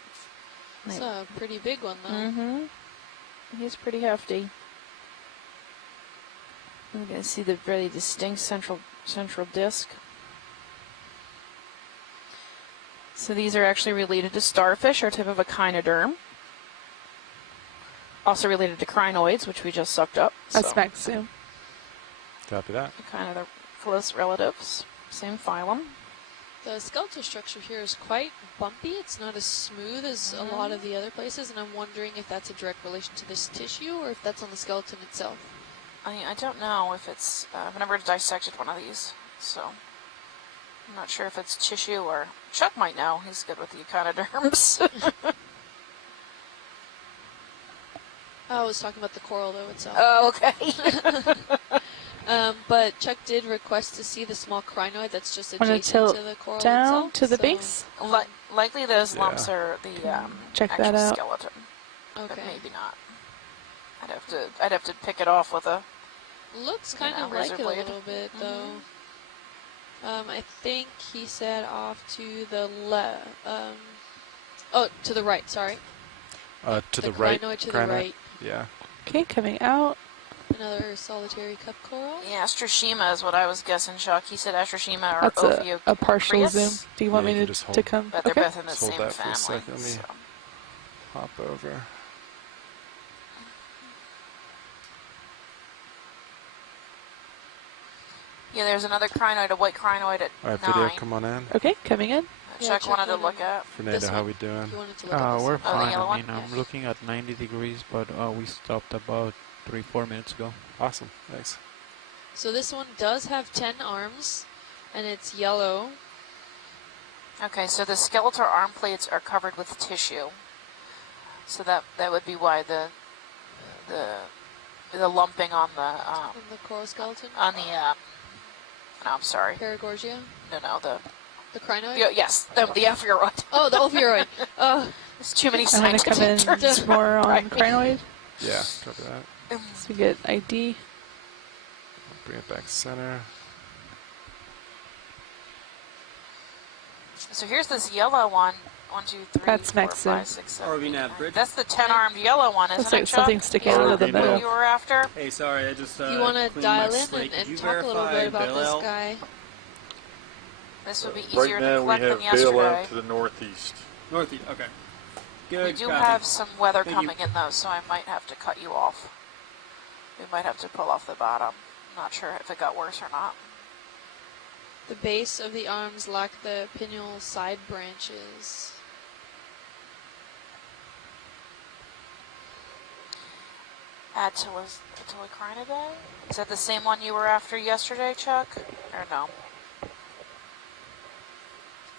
It's a pretty big one, though. Mm-hmm. He's pretty hefty. You can see the really distinct central disc. So these are actually related to starfish, or type of echinoderm. Also related to crinoids, which we just sucked up. That's next too. Copy that. Kind of the close relatives. Same phylum. The skeletal structure here is quite bumpy. It's not as smooth as a lot of the other places, and I'm wondering if that's a direct relation to this tissue or if that's on the skeleton itself. I don't know if it's... I've never dissected one of these, so... I'm not sure if it's tissue or... Chuck might know. He's good with the echinoderms. I was talking about the coral, though, itself. Oh, okay. But Chuck did request to see the small crinoid that's just adjacent to the coral down itself, to the base. Likely those lumps are the check actual that out. skeleton. Okay. But maybe not. I'd have to pick it off with a... Looks kind of like it a little bit, though. I think he said off to the to the right, sorry. To the right. Crinoid to the right. Yeah. Okay, coming out. Another solitary cup coral. Yeah, Astroshima is what I was guessing, Chuck. He said Astroshima or That's Ophiocrius. a partial zoom. Do you want me to come? But they're okay. both in the same that family. For a second. Let me hop over. Yeah, there's another crinoid, a white crinoid at 9. Video, come on in. Okay, coming in. Chuck wanted to look at. Fernando, how we doing? We're fine. yellow I mean, one? I'm looking at 90 degrees, but we stopped about 3-4 minutes ago. Awesome, thanks. So this one does have 10 arms, and it's yellow. Okay, so the skeletal arm plates are covered with tissue. So that would be why the lumping on the coral skeleton. On the no, I'm sorry. Paragorgia. No, the crinoid. Yes, the ophiuroid. Oh, the ophiuroid. There's too many I'm going to come in more on crinoid. Yeah, copy that. So we get ID. Bring it back center. So here's this yellow one. 1, 2, 3, That's 4, next 5, 6, 7, ROV 8, nav 9. bridge. That's the 10-armed yellow one, isn't Looks like it, Chuck? something sticking out of the middle. You were after? Hey, sorry, I just If you want to dial in and talk a little bit about this guy. This would be easier to collect than yesterday. Right now we have bailout to the northeast. Northeast, okay. Good. We do have some weather coming in, though, so I might have to cut you off. We might have to pull off the bottom. Not sure if it got worse or not. The base of the arms lack the pinnule side branches. Atelocrinidae? Is that the same one you were after yesterday, Chuck? Or no?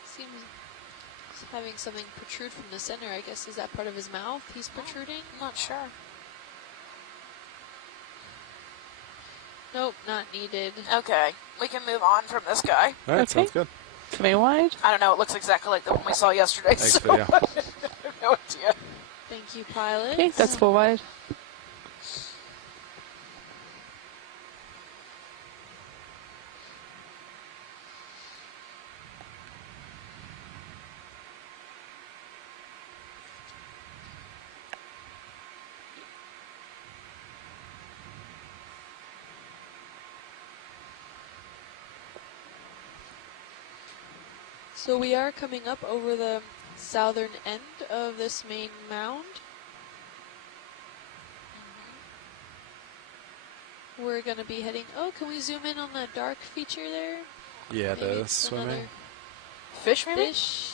Seems having something protrude from the center, I guess. Is that part of his mouth he's protruding? I'm not sure. Nope, not needed. Okay, we can move on from this guy. All right, sounds good. Coming wide. I don't know, it looks exactly like the one we saw yesterday. Thanks, so Video. I have no idea. Thank you, pilot. Okay, that's full wide. So we are coming up over the southern end of this main mound. We're going to be heading... Oh, can we zoom in on that dark feature there? Yeah, Maybe the it's swimming. another Fish, maybe? fish.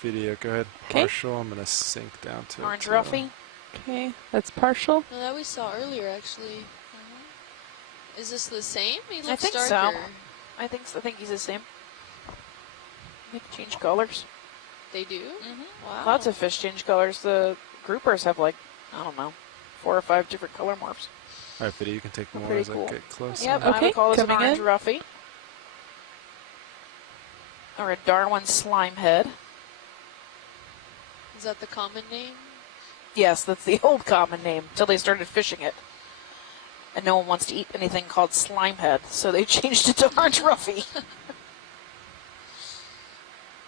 Video, go ahead. Partial. I'm going to sink down to Orange Ruffy. Okay, that's partial. No, that we saw earlier, actually. Is this the same? He looks I think darker. so. I think he's the same. They change colors. They do? Wow. Lots of fish change colors. The groupers have like, I don't know, 4 or 5 different color morphs. All right, Video, you can take more Pretty as cool. I get closer. Yep, I Okay, would call this an coming orange in. Ruffy. Or a Darwin slime head. Is that the common name? Yes, that's the old common name, until they started fishing it. And no one wants to eat anything called slimehead, so they changed it to orange roughy.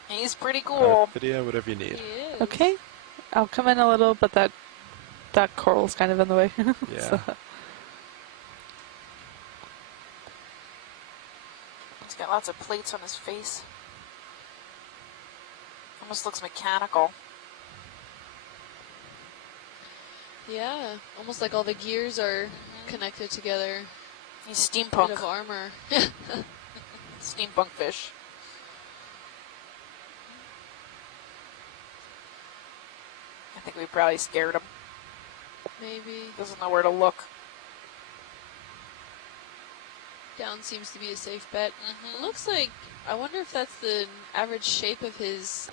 He's pretty cool. Video, whatever you need. Okay. I'll come in a little, but that coral's kind of in the way. Yeah. So. He's got lots of plates on his face. Almost looks mechanical. Yeah, almost like all the gears are connected together. He's steampunk. Bit of armor. Steampunk fish. I think we probably scared him. Maybe. Doesn't know where to look. Down seems to be a safe bet. It looks like, I wonder if that's the average shape of his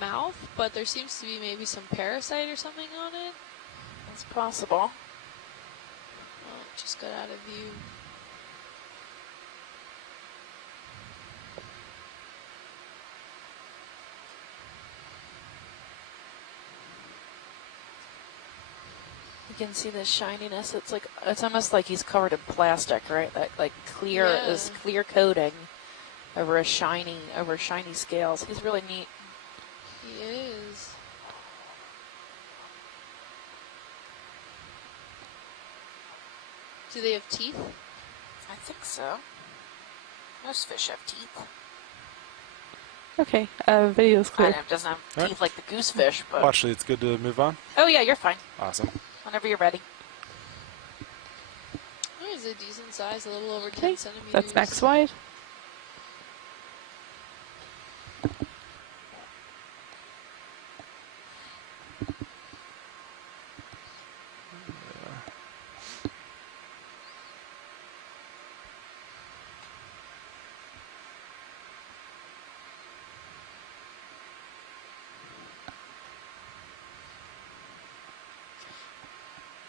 mouth, but there seems to be maybe some parasite or something on it. It's possible. Oh, it just got out of view. You can see the shininess. It's almost like he's covered in plastic, right? That like clear is clear coating over shiny scales. He's really neat. He is. Do they have teeth? I think so. Most fish have teeth. Okay, video's clear. It doesn't have teeth like the goosefish, but... Well, actually, it's good to move on. Oh, yeah, you're fine. Awesome. Whenever you're ready. Oh, he's a decent size, a little over 10 centimeters. That's max wide.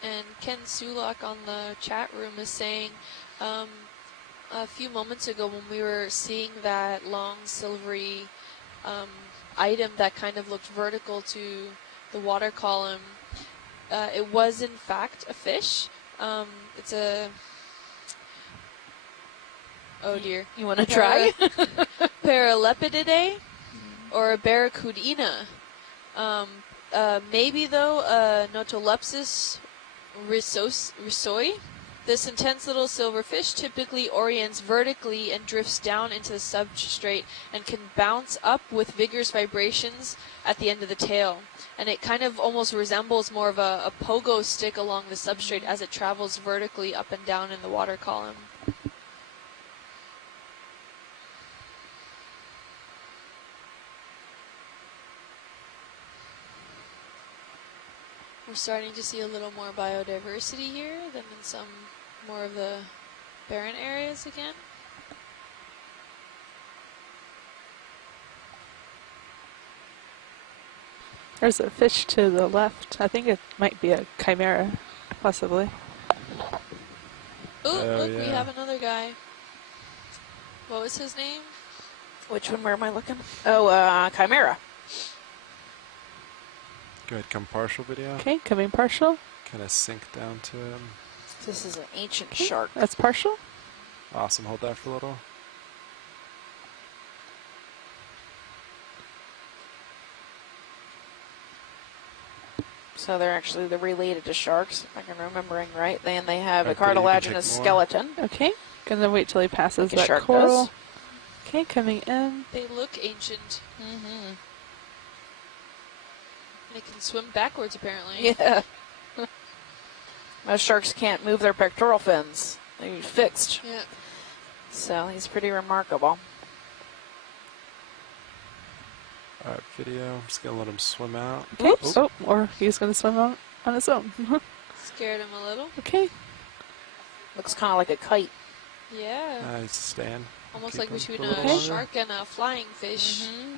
And Ken Sulak on the chat room is saying, a few moments ago when we were seeing that long silvery item that kind of looked vertical to the water column, it was in fact a fish. It's a... Oh dear. You want to try? Paralepididae or a barracuda. Maybe though, Notolepsis risoi. This intense little silver fish typically orients vertically and drifts down into the substrate and can bounce up with vigorous vibrations at the end of the tail. And it kind of almost resembles more of a pogo stick along the substrate as it travels vertically up and down in the water column. We're starting to see a little more biodiversity here than in some more of the barren areas again. There's a fish to the left. I think it might be a chimera, possibly. Ooh, look, we have another guy. What was his name? Which one? Where am I looking? Oh, chimera. Go ahead, come partial video. Okay, coming partial. Kind of sink down to him. This is an ancient shark. That's partial. Awesome, hold that for a little. So they're related to sharks, if I'm remembering right. Then they have a cartilaginous skeleton. Okay, gonna wait till he passes like that coral. Okay, coming in. They look ancient. Mm-hmm. They can swim backwards, apparently. Yeah. Most sharks can't move their pectoral fins. They're fixed. Yeah. So he's pretty remarkable. All right, video. I'm just going to let him swim out. Okay. Oh, or he's going to swim out on his own. Scared him a little. Okay. Looks kind of like a kite. Yeah. Nice stand. Almost like between a shark and a flying fish. Mm-hmm.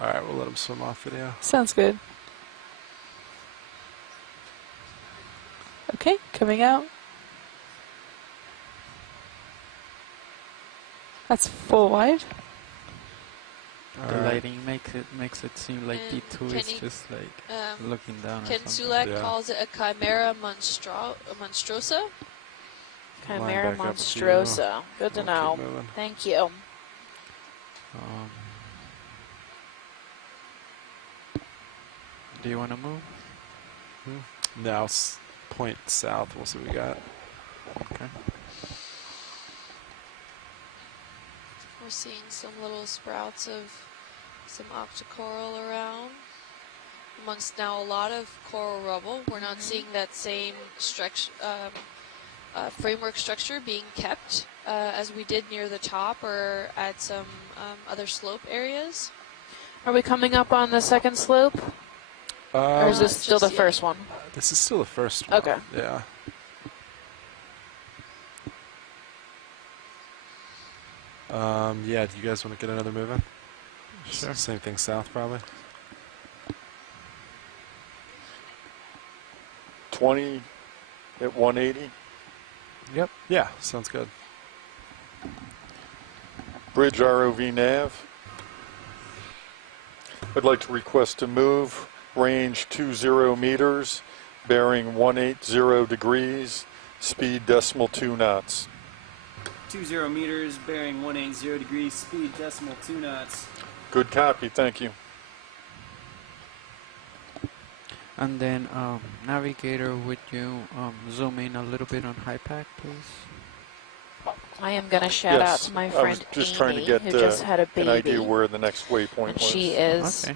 All right, we'll let him swim off video. Sounds good. Okay, coming out. That's full wide. The lighting makes it seem like D2 is just like looking down. Ken Sulek calls it a Chimera monstrosa. Chimera monstrosa. Good to know. Thank you. Do you want to move? Now point south. We'll see what we got. Okay. We're seeing some little sprouts of some octocoral around. Amongst now a lot of coral rubble. We're not seeing that same framework structure being kept as we did near the top or at some other slope areas. Are we coming up on the second slope? Or is this still the first one? This is still the first one. Okay. Yeah. Yeah, do you guys want to get another move in? Sure. Same thing south, probably. 20 at 180. Yep. Yeah, sounds good. Bridge ROV nav. I'd like to request a move, range 20 meters, bearing 180 degrees, speed 0.2 knots. 20 meters, bearing 180 degrees, speed 0.2 knots. Good copy, thank you. And then, navigator, would you zoom in a little bit on HIPAC, please? I am going to shout out to my friend just Amy, trying to get who just had a baby. an idea where the next waypoint was. She is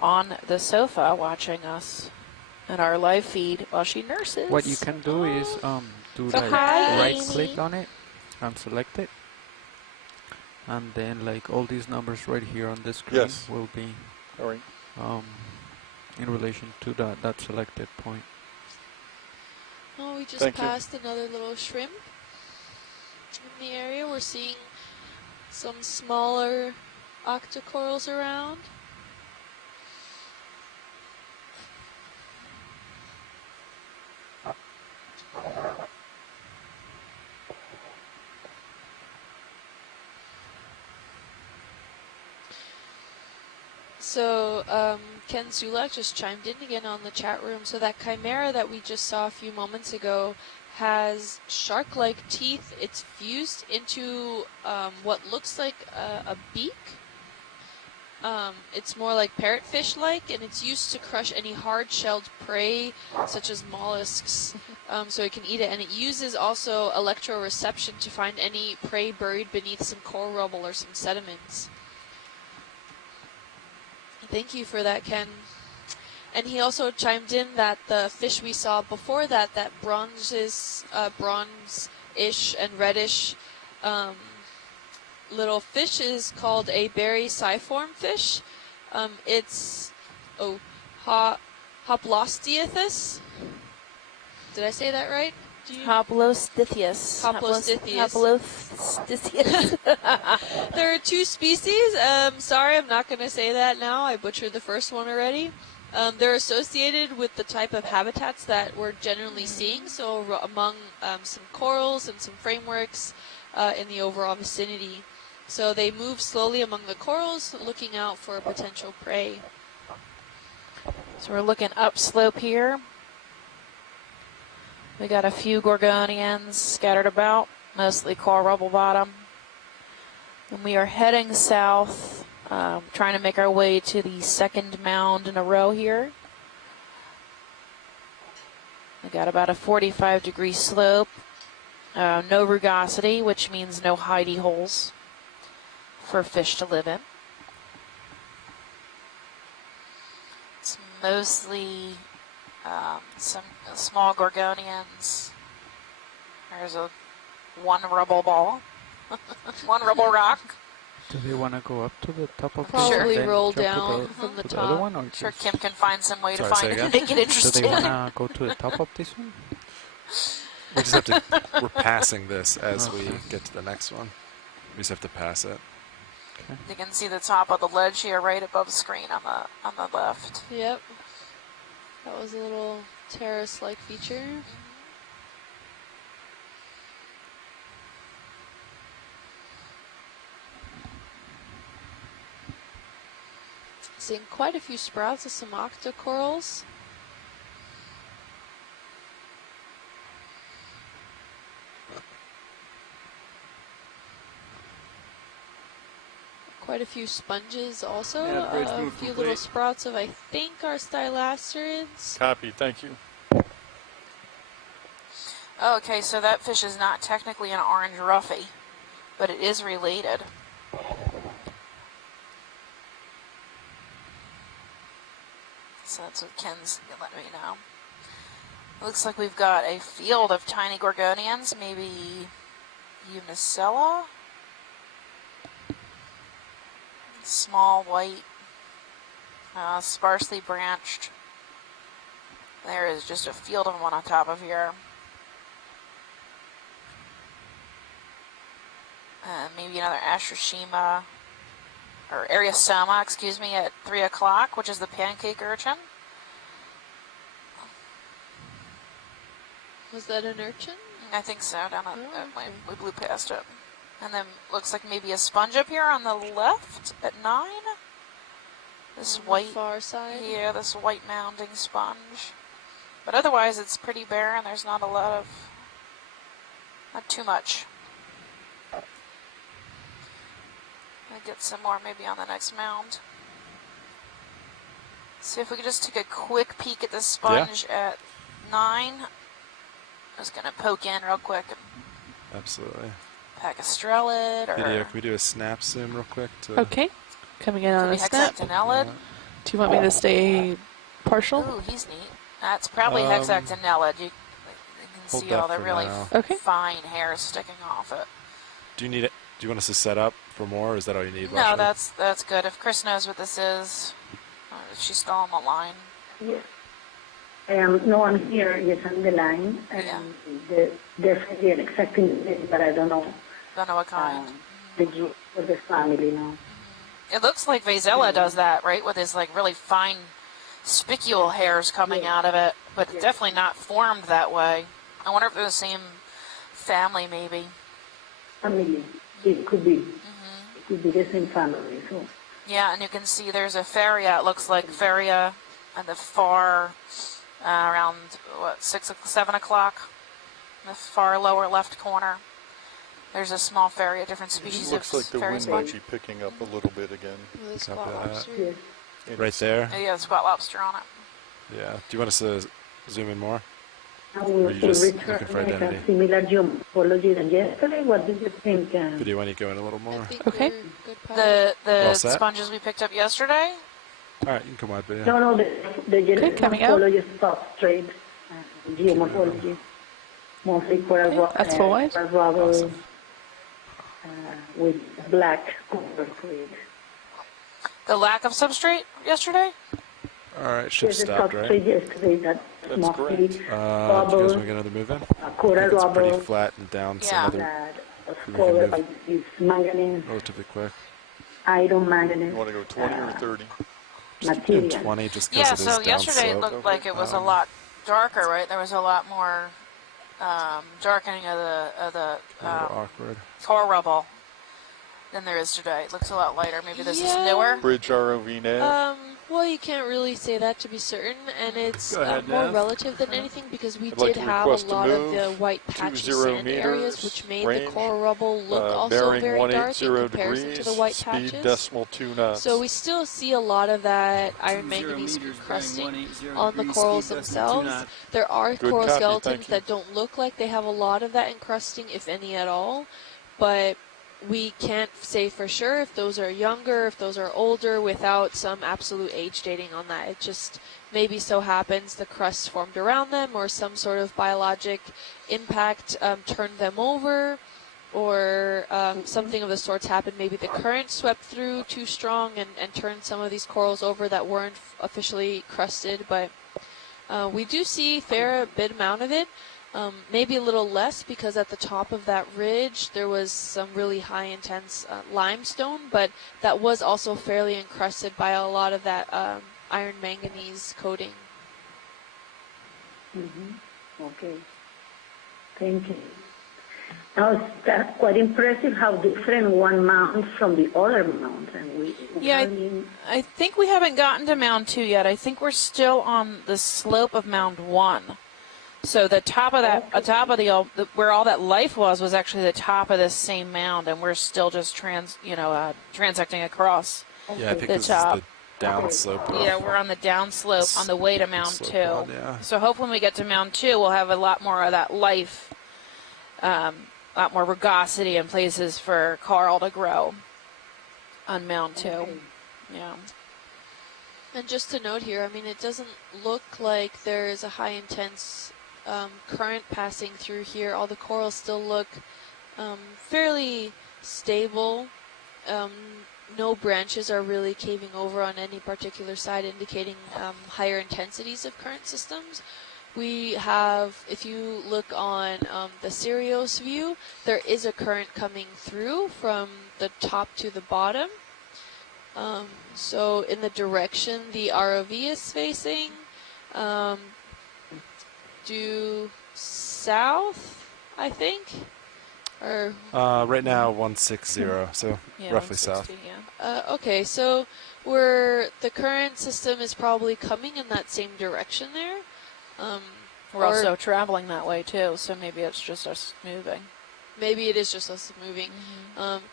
on the sofa watching us in our live feed while she nurses. What you can do is do like hi, right-click on it and select it, and then like all these numbers right here on the screen will be all right. In relation to that selected point. Oh, we just passed another little shrimp in the area. We're seeing some smaller octocorals around. So Ken Sulek just chimed in again on the chat room. So that chimera that we just saw a few moments ago has shark-like teeth. It's fused into what looks like a beak. It's more like parrotfish-like, and it's used to crush any hard-shelled prey, such as mollusks, so it can eat it. And it uses also electroreception to find any prey buried beneath some coral rubble or some sediments. Thank you for that, Ken. And he also chimed in that the fish we saw before that bronze-ish and reddish little fish is called a baryciform fish. It's Hoplosteuthis. Did I say that right? Hoplosteuthis. Hoplosteuthis. There are two species. Sorry, I'm not going to say that now. I butchered the first one already. They're associated with the type of habitats that we're generally seeing, so among some corals and some frameworks in the overall vicinity. So they move slowly among the corals, looking out for potential prey. So we're looking upslope here. We got a few gorgonians scattered about, mostly coral rubble bottom. And we are heading south, trying to make our way to the second mound in a row here. We got about a 45-degree slope, no rugosity, which means no hidey holes for fish to live in. It's mostly some small gorgonians. There's one rubble ball, one rubble rock. Do they want to go up to the top of Probably the roll down from the top. Other one, or Sure, Kim can find some way to find it and make it interesting. Do they want to go to the top of this one? We just have to, we're passing this as we get to the next one. We just have to pass it. Okay. You can see the top of the ledge here right above the screen on the left. Yep. That was a little terrace-like feature. seeing quite a few sprouts of some octocorals. Quite a few sponges also. A few little sprouts of, I think, our stylasterids. Copy, thank you. Okay, so that fish is not technically an orange roughy, but it is related. So that's what Ken's let me know. Looks like we've got a field of tiny gorgonians, maybe Unicella. Small, white, sparsely branched. There is just a field of them on top of here. Maybe another Astrosema, or Ariosoma, excuse me, at 3 o'clock, which is the pancake urchin. Was that an urchin? I think so. We blew past it. And then looks like maybe a sponge up here on the left at 9. This white, far side. Yeah, this white mounding sponge. But otherwise, it's pretty barren. There's not a lot of, not too much. I'll get some more maybe on the next mound. See if we could just take a quick peek at the sponge at 9. I'm just gonna poke in real quick. Absolutely. Pacastrellid or... Video, can we do a snap zoom real quick? Okay. Coming in on a snap. Hexactinellid. Do you want me to stay partial? Ooh, he's neat. That's probably hexactinellid. You can see all the really fine hairs sticking off it. Do you need it? Do you want us to set up for more, or is that all you need? No, that's good. If Chris knows what this is, she's still on the line. Yes. No, I'm here. Yes, on the line. Definitely an exacting, but I don't know. Don't know what kind. The group for the family, no. It looks like Vazella does that, right? With his like really fine spicule hairs coming out of it, but definitely not formed that way. I wonder if they're the same family, maybe. Family. It could be. It could be the same family. So. Yeah, and you can see there's a Faria. It looks like Faria at the far, around, 7 o'clock, in the far lower left corner. There's a small Faria, different species of fairy sponge. Looks like the wind might be picking up a little bit again. Right there? Yeah, the spot lobster on it. Yeah. Do you want us to zoom in more? Or are you just looking for identity? Similar geomorphology than yesterday. What do you think? Video, why don't you go in a little more? Okay. The sponges we picked up yesterday? All right, you can come wide, video. No, the geomorphology substrate, geomorphology. Mostly coral rock. That's full wide. Awesome. With black cover fluid. The lack of substrate yesterday? All right, ship stopped, right? Yesterday, that's great. Do you guys want to get another move in? Coral it's pretty flat and down. Yeah. Covered by this manganese. Relatively quick. Iron manganese. You want to go 20 or 30? Material. 20 just because it is so yesterday it looked like it was a lot darker, right? There was a lot more darkening of the awkward core rubble than there is today. It looks a lot lighter. Maybe this is newer. Bridge ROV nav. Well, you can't really say that to be certain, and it's more relative than anything because we did have a lot of the white patchy sand areas, which made the coral rubble look also very dark in comparison to the white patches. So we still see a lot of that iron manganese encrusting on the corals themselves. There are coral skeletons that don't look like they have a lot of that encrusting, if any at all, but we can't say for sure if those are younger, if those are older, without some absolute age dating on that. It just maybe so happens the crust formed around them or some sort of biologic impact turned them over, or something of the sorts happened. Maybe the current swept through too strong and turned some of these corals over that weren't officially crusted. But we do see a fair bit amount of it. Maybe a little less because at the top of that ridge there was some really high intense limestone, but that was also fairly encrusted by a lot of that iron manganese coating. Okay. Thank you. Oh, that's quite impressive how different one mound from the other mound. And I think we haven't gotten to Mound 2 yet. I think we're still on the slope of Mound 1. So the top of that, where all that life was actually the top of this same mound, and we're still just transecting across Yeah, I think the this top. is the downslope. Yeah, we're on the downslope on the way to Mound 2. Yeah. So hopefully when we get to Mound 2, we'll have a lot more of that life, a lot more rugosity and places for coral to grow on Mound 2. Okay. Yeah. And just to note here, I mean, it doesn't look like there's a high intense current passing through here. All the corals still look fairly stable. No branches are really caving over on any particular side, indicating higher intensities of current systems. We have, if you look on the Sirius view, there is a current coming through from the top to the bottom. So in the direction the ROV is facing, due south, I think, or right now 160, so yeah, roughly south. Yeah. Okay, so the current system is probably coming in that same direction there. We're also traveling that way too, so maybe it's just us moving. Maybe it is just us moving.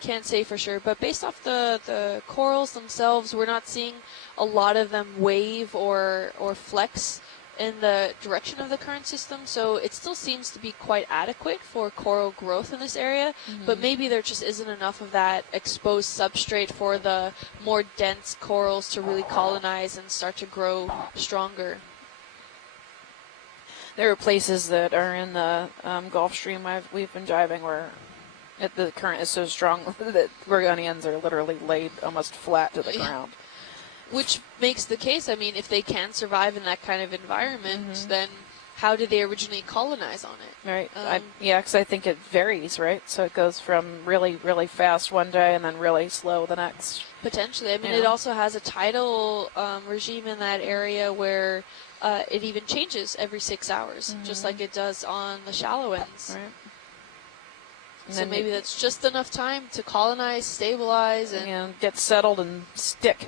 Can't say for sure, but based off the corals themselves, we're not seeing a lot of them wave or flex in the direction of the current system, so it still seems to be quite adequate for coral growth in this area, but maybe there just isn't enough of that exposed substrate for the more dense corals to really colonize and start to grow stronger. There are places that are in the Gulf Stream we've been driving where the current is so strong that Gorgonians are literally laid almost flat to the ground. Which makes the case, I mean, if they can survive in that kind of environment, then how did they originally colonize on it? Right. Yeah, because I think it varies, right? So it goes from really, really fast one day and then really slow the next. Potentially. I mean, it also has a tidal regime in that area where it even changes every 6 hours, just like it does on the shallow ends. Right. So maybe that's just enough time to colonize, stabilize, and get settled and stick.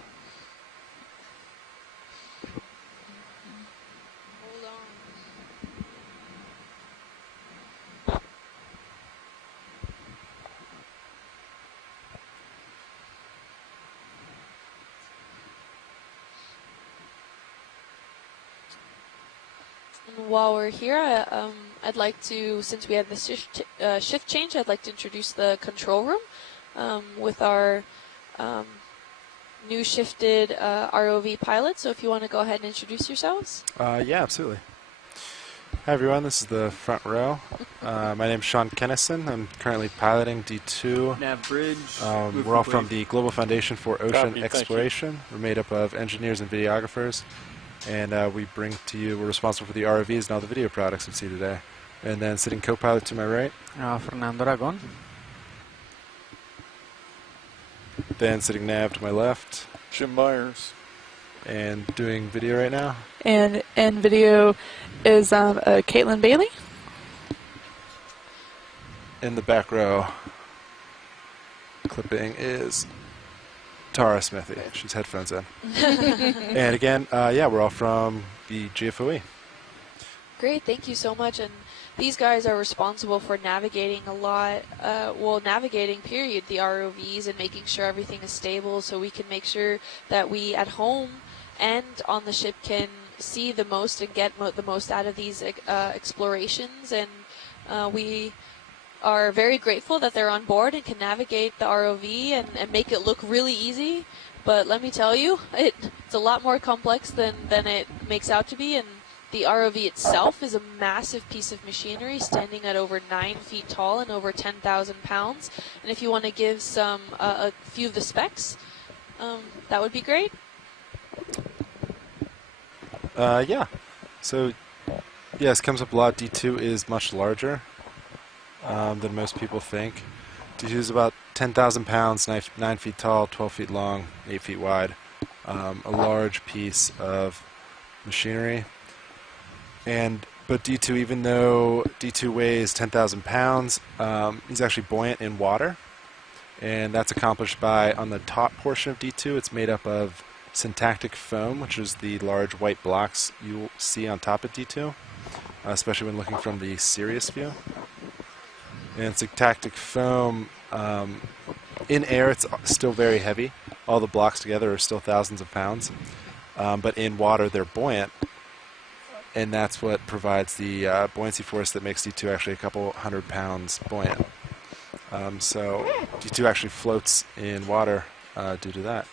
While we're here, I'd like to, since we have the shift change, I'd like to introduce the control room with our new shifted ROV pilot. So if you want to go ahead and introduce yourselves. Yeah, absolutely. Hi everyone, this is the front row. My name is Sean Kennison. I'm currently piloting D2. Nav bridge. We're all from the Global Foundation for Ocean Exploration. We're made up of engineers and videographers. And we're responsible for the ROVs and all the video products you see today. And then sitting co-pilot to my right. Fernando Aragon. Then sitting nav to my left. Jim Myers. And doing video right now. And video is Caitlin Bailey. In the back row, clipping is Tara Smithy. She's headphones in. And again, we're all from the GFOE. Great, thank you so much. And these guys are responsible for navigating a lot, navigating, period, the ROVs and making sure everything is stable so we can make sure that we at home and on the ship can see the most and get the most out of these explorations. And we are very grateful that they're on board and can navigate the ROV and make it look really easy. But let me tell you, it's a lot more complex than it makes out to be. And the ROV itself is a massive piece of machinery standing at over 9 feet tall and over 10,000 pounds. And if you want to give a few of the specs, that would be great. So, yes, comes up a lot. D2 is much larger than most people think. D2 is about 10,000 pounds, 9 feet tall, 12 feet long, 8 feet wide. A large piece of machinery. And But D2, even though D2 weighs 10,000 pounds, he's actually buoyant in water. And that's accomplished by, on the top portion of D2, it's made up of syntactic foam, which is the large white blocks you'll see on top of D2, especially when looking from the Sirius view. And syntactic foam, in air it's still very heavy. All the blocks together are still thousands of pounds. But in water they're buoyant, and that's what provides the buoyancy force that makes D2 actually a couple 100 pounds buoyant. So D2 actually floats in water due to that.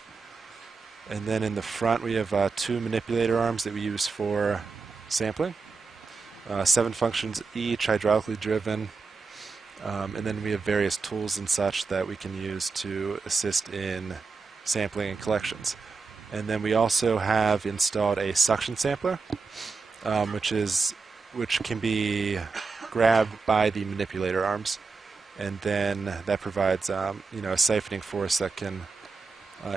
And then in the front we have 2 manipulator arms that we use for sampling. 7 functions each, hydraulically driven. And then we have various tools and such that we can use to assist in sampling and collections. And then we also have installed a suction sampler, which can be grabbed by the manipulator arms, and then that provides a siphoning force that can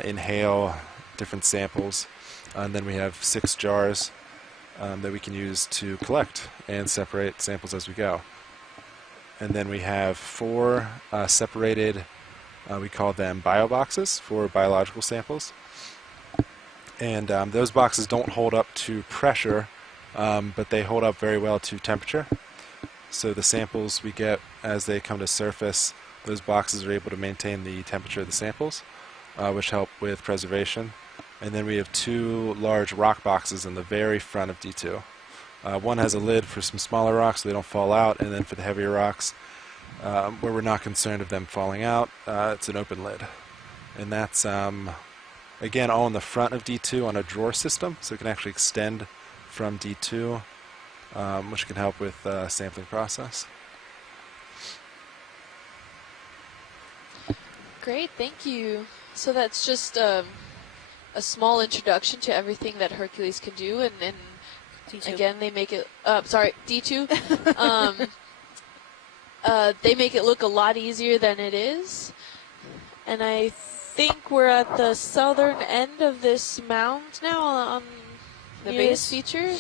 inhale different samples. And then we have 6 jars that we can use to collect and separate samples as we go. And then we have 4 separated, we call them bio boxes for biological samples. And those boxes don't hold up to pressure, but they hold up very well to temperature. So the samples we get as they come to surface, those boxes are able to maintain the temperature of the samples, which help with preservation. And then we have 2 large rock boxes in the very front of D2. One has a lid for some smaller rocks so they don't fall out, and then for the heavier rocks, where we're not concerned of them falling out, it's an open lid. And that's, again, all in the front of D2 on a drawer system, so it can actually extend from D2, which can help with the sampling process. Great, thank you. So that's just a small introduction to everything that Hercules can do, and again, they make it, D2. They make it look a lot easier than it is. And I think we're at the southern end of this mound now on the base feature.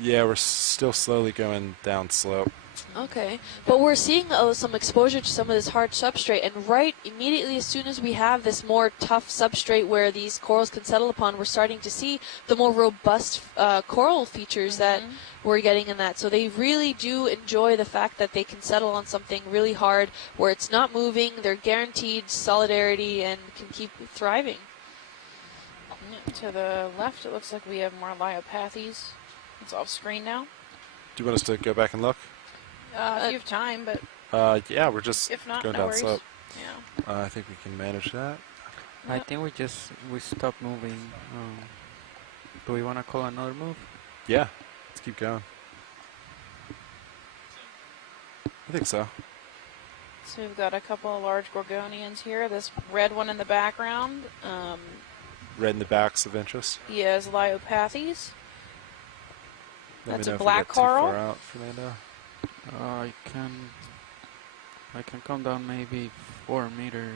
Yeah, we're still slowly going down slope. Okay, but we're seeing some exposure to some of this hard substrate, and right immediately as soon as we have this more tough substrate where these corals can settle upon, we're starting to see the more robust coral features that we're getting in that. So they really do enjoy the fact that they can settle on something really hard where it's not moving, they're guaranteed solidarity, and can keep thriving. To the left, it looks like we have more Liopathes. It's off screen now. Do you want us to go back and look? If you have time, but yeah, we're just if not, going no down worries. slope. Yeah. I think we can manage that. I think we stopped moving. Do we want to call another move? Yeah, let's keep going. I think so. So we've got a couple of large Gorgonians here. This red one in the background. Red in the back's of interest. Yeah, is Liopathes. That's a if black we get too coral. far out, Fernando. I can come down maybe 4 meters.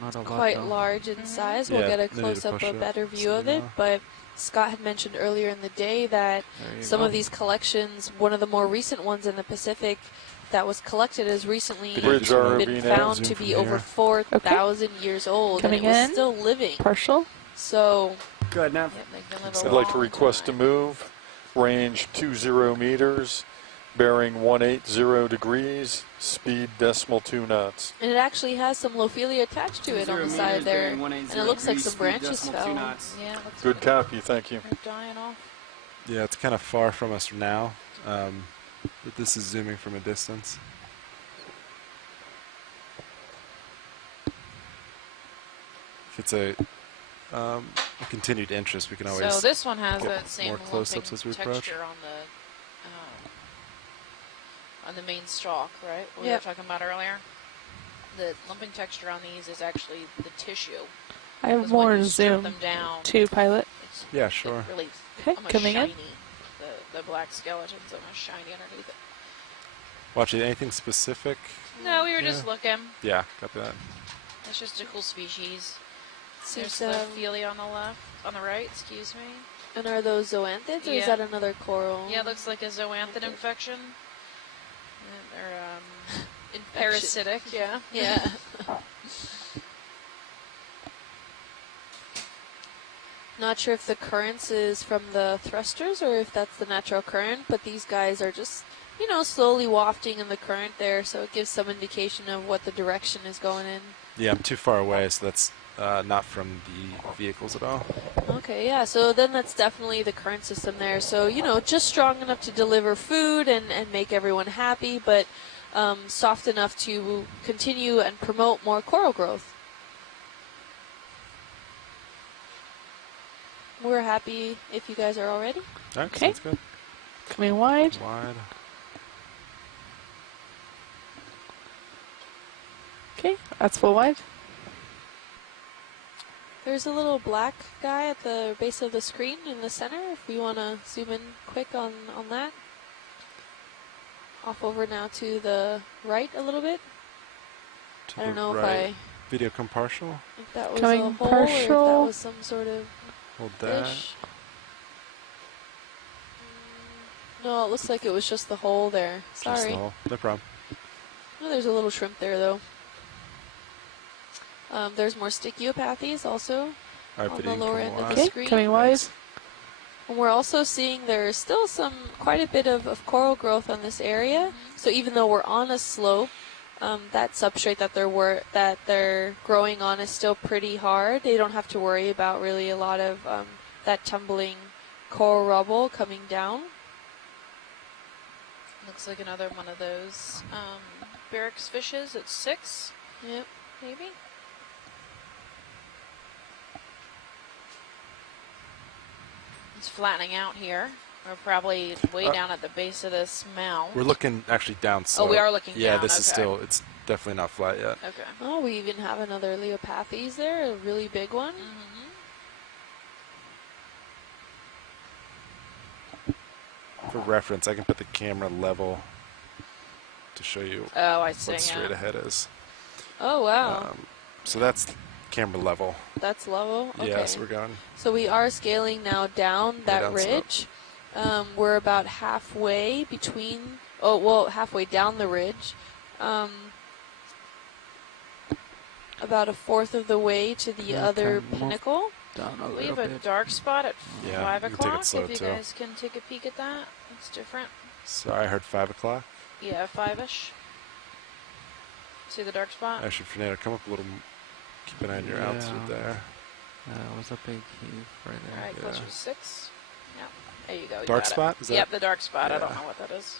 Not a lot. Quite large in size. We'll get a close-up, a better view of it. But Scott had mentioned earlier in the day that some of these collections, one of the more recent ones in the Pacific that was collected as recently been found to be over 4,000 years old, and it was still living. Partial. So good now. I'd like to request a move, range 20 meters, bearing 180 degrees, speed .2 knots. And it actually has some Lophelia attached to it on the side there, and it looks like some branches fell. Yeah, good copy, thank you. They're dying off. Yeah, it's kind of far from us now, but this is zooming from a distance. If it's a continued interest, we can always. So this one has that same more close-ups as we approach. Texture on the main stalk, right? What we were talking about earlier. The lumping texture on these is actually the tissue. I have more zoom them down, to pilot. Yeah, sure. Really coming shiny. in. The black skeleton's almost shiny underneath it. Watch it. Anything specific? No, we were just looking. Yeah, copy that. It's just a cool species. There's There's Lophelia on the left, on the right. Excuse me. And are those zoanthids, or is that another coral? Yeah, it looks like a zoanthid infection. They're parasitic, yeah. Yeah. Not sure if the currents is from the thrusters or if that's the natural current, but these guys are just, you know, slowly wafting in the current there, so it gives some indication of what the direction is going in. Yeah, I'm too far away, so that's not from the vehicles at all. Okay, yeah, so then that's definitely the current system there. So, you know, just strong enough to deliver food and make everyone happy, but soft enough to continue and promote more coral growth. We're happy if you guys are all ready. All right, sounds good. Coming wide. Wide. Okay, that's full wide. There's a little black guy at the base of the screen in the center, if we want to zoom in quick on that. Off over now to the right a little bit. I don't know if I... Video come partial. If that was Coming a hole partial. or if that was some sort of Hold that. fish. No, it looks like it was just the hole there. Sorry. Just the hole. No problem. Oh, there's a little shrimp there, though. There's more stichiopathes also on the lower end of the screen. Coming wide. And we're also seeing there's still quite a bit of coral growth on this area. So even though we're on a slope, that substrate that they're growing on is still pretty hard. They don't have to worry about really a lot of that tumbling coral rubble coming down. Looks like another one of those barracks fishes at 6. Yep. Maybe. It's flattening out here. We're probably way down at the base of this mound. We're looking actually down slope. Oh, we are looking down. down. This is still, it's definitely not flat yet. Okay. Oh, we even have another Leopathes there, a really big one. For reference, I can put the camera level to show you I see, what straight ahead is. Oh, wow. So that's camera level. That's level? Okay. Yeah, so we're going. So we are scaling now down that ridge. We're about halfway between, halfway down the ridge. About a fourth of the way to the other pinnacle. We have a dark spot at 5 o'clock. If you guys can take a peek at that. It's different. Sorry, I heard 5 o'clock. Yeah, 5-ish. See the dark spot? Actually, Fernando, come up a little. Keep an eye on your altitude there. It was a big heave right there. All right, closer to 6. Yeah, there you go. You dark spot? Is that? Yep, the dark spot. I don't know what that is.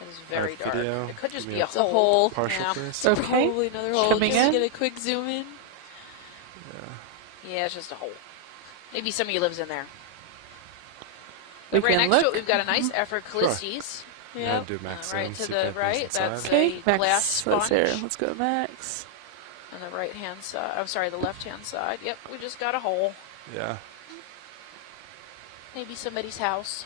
It is very dark. Video. It could just be a hole. Partial first. Okay. Probably another hole. Coming in. Get a quick zoom in. Yeah, it's just a hole. Maybe somebody lives in there. We right can next to look. it, we've got a nice Ephroclistes. Yeah. Do max right to the right, that's okay. a glass Max, sponge. let's go max. On the right-hand side, I'm sorry, the left-hand side. Yep, we just got a hole. Yeah. Maybe somebody's house.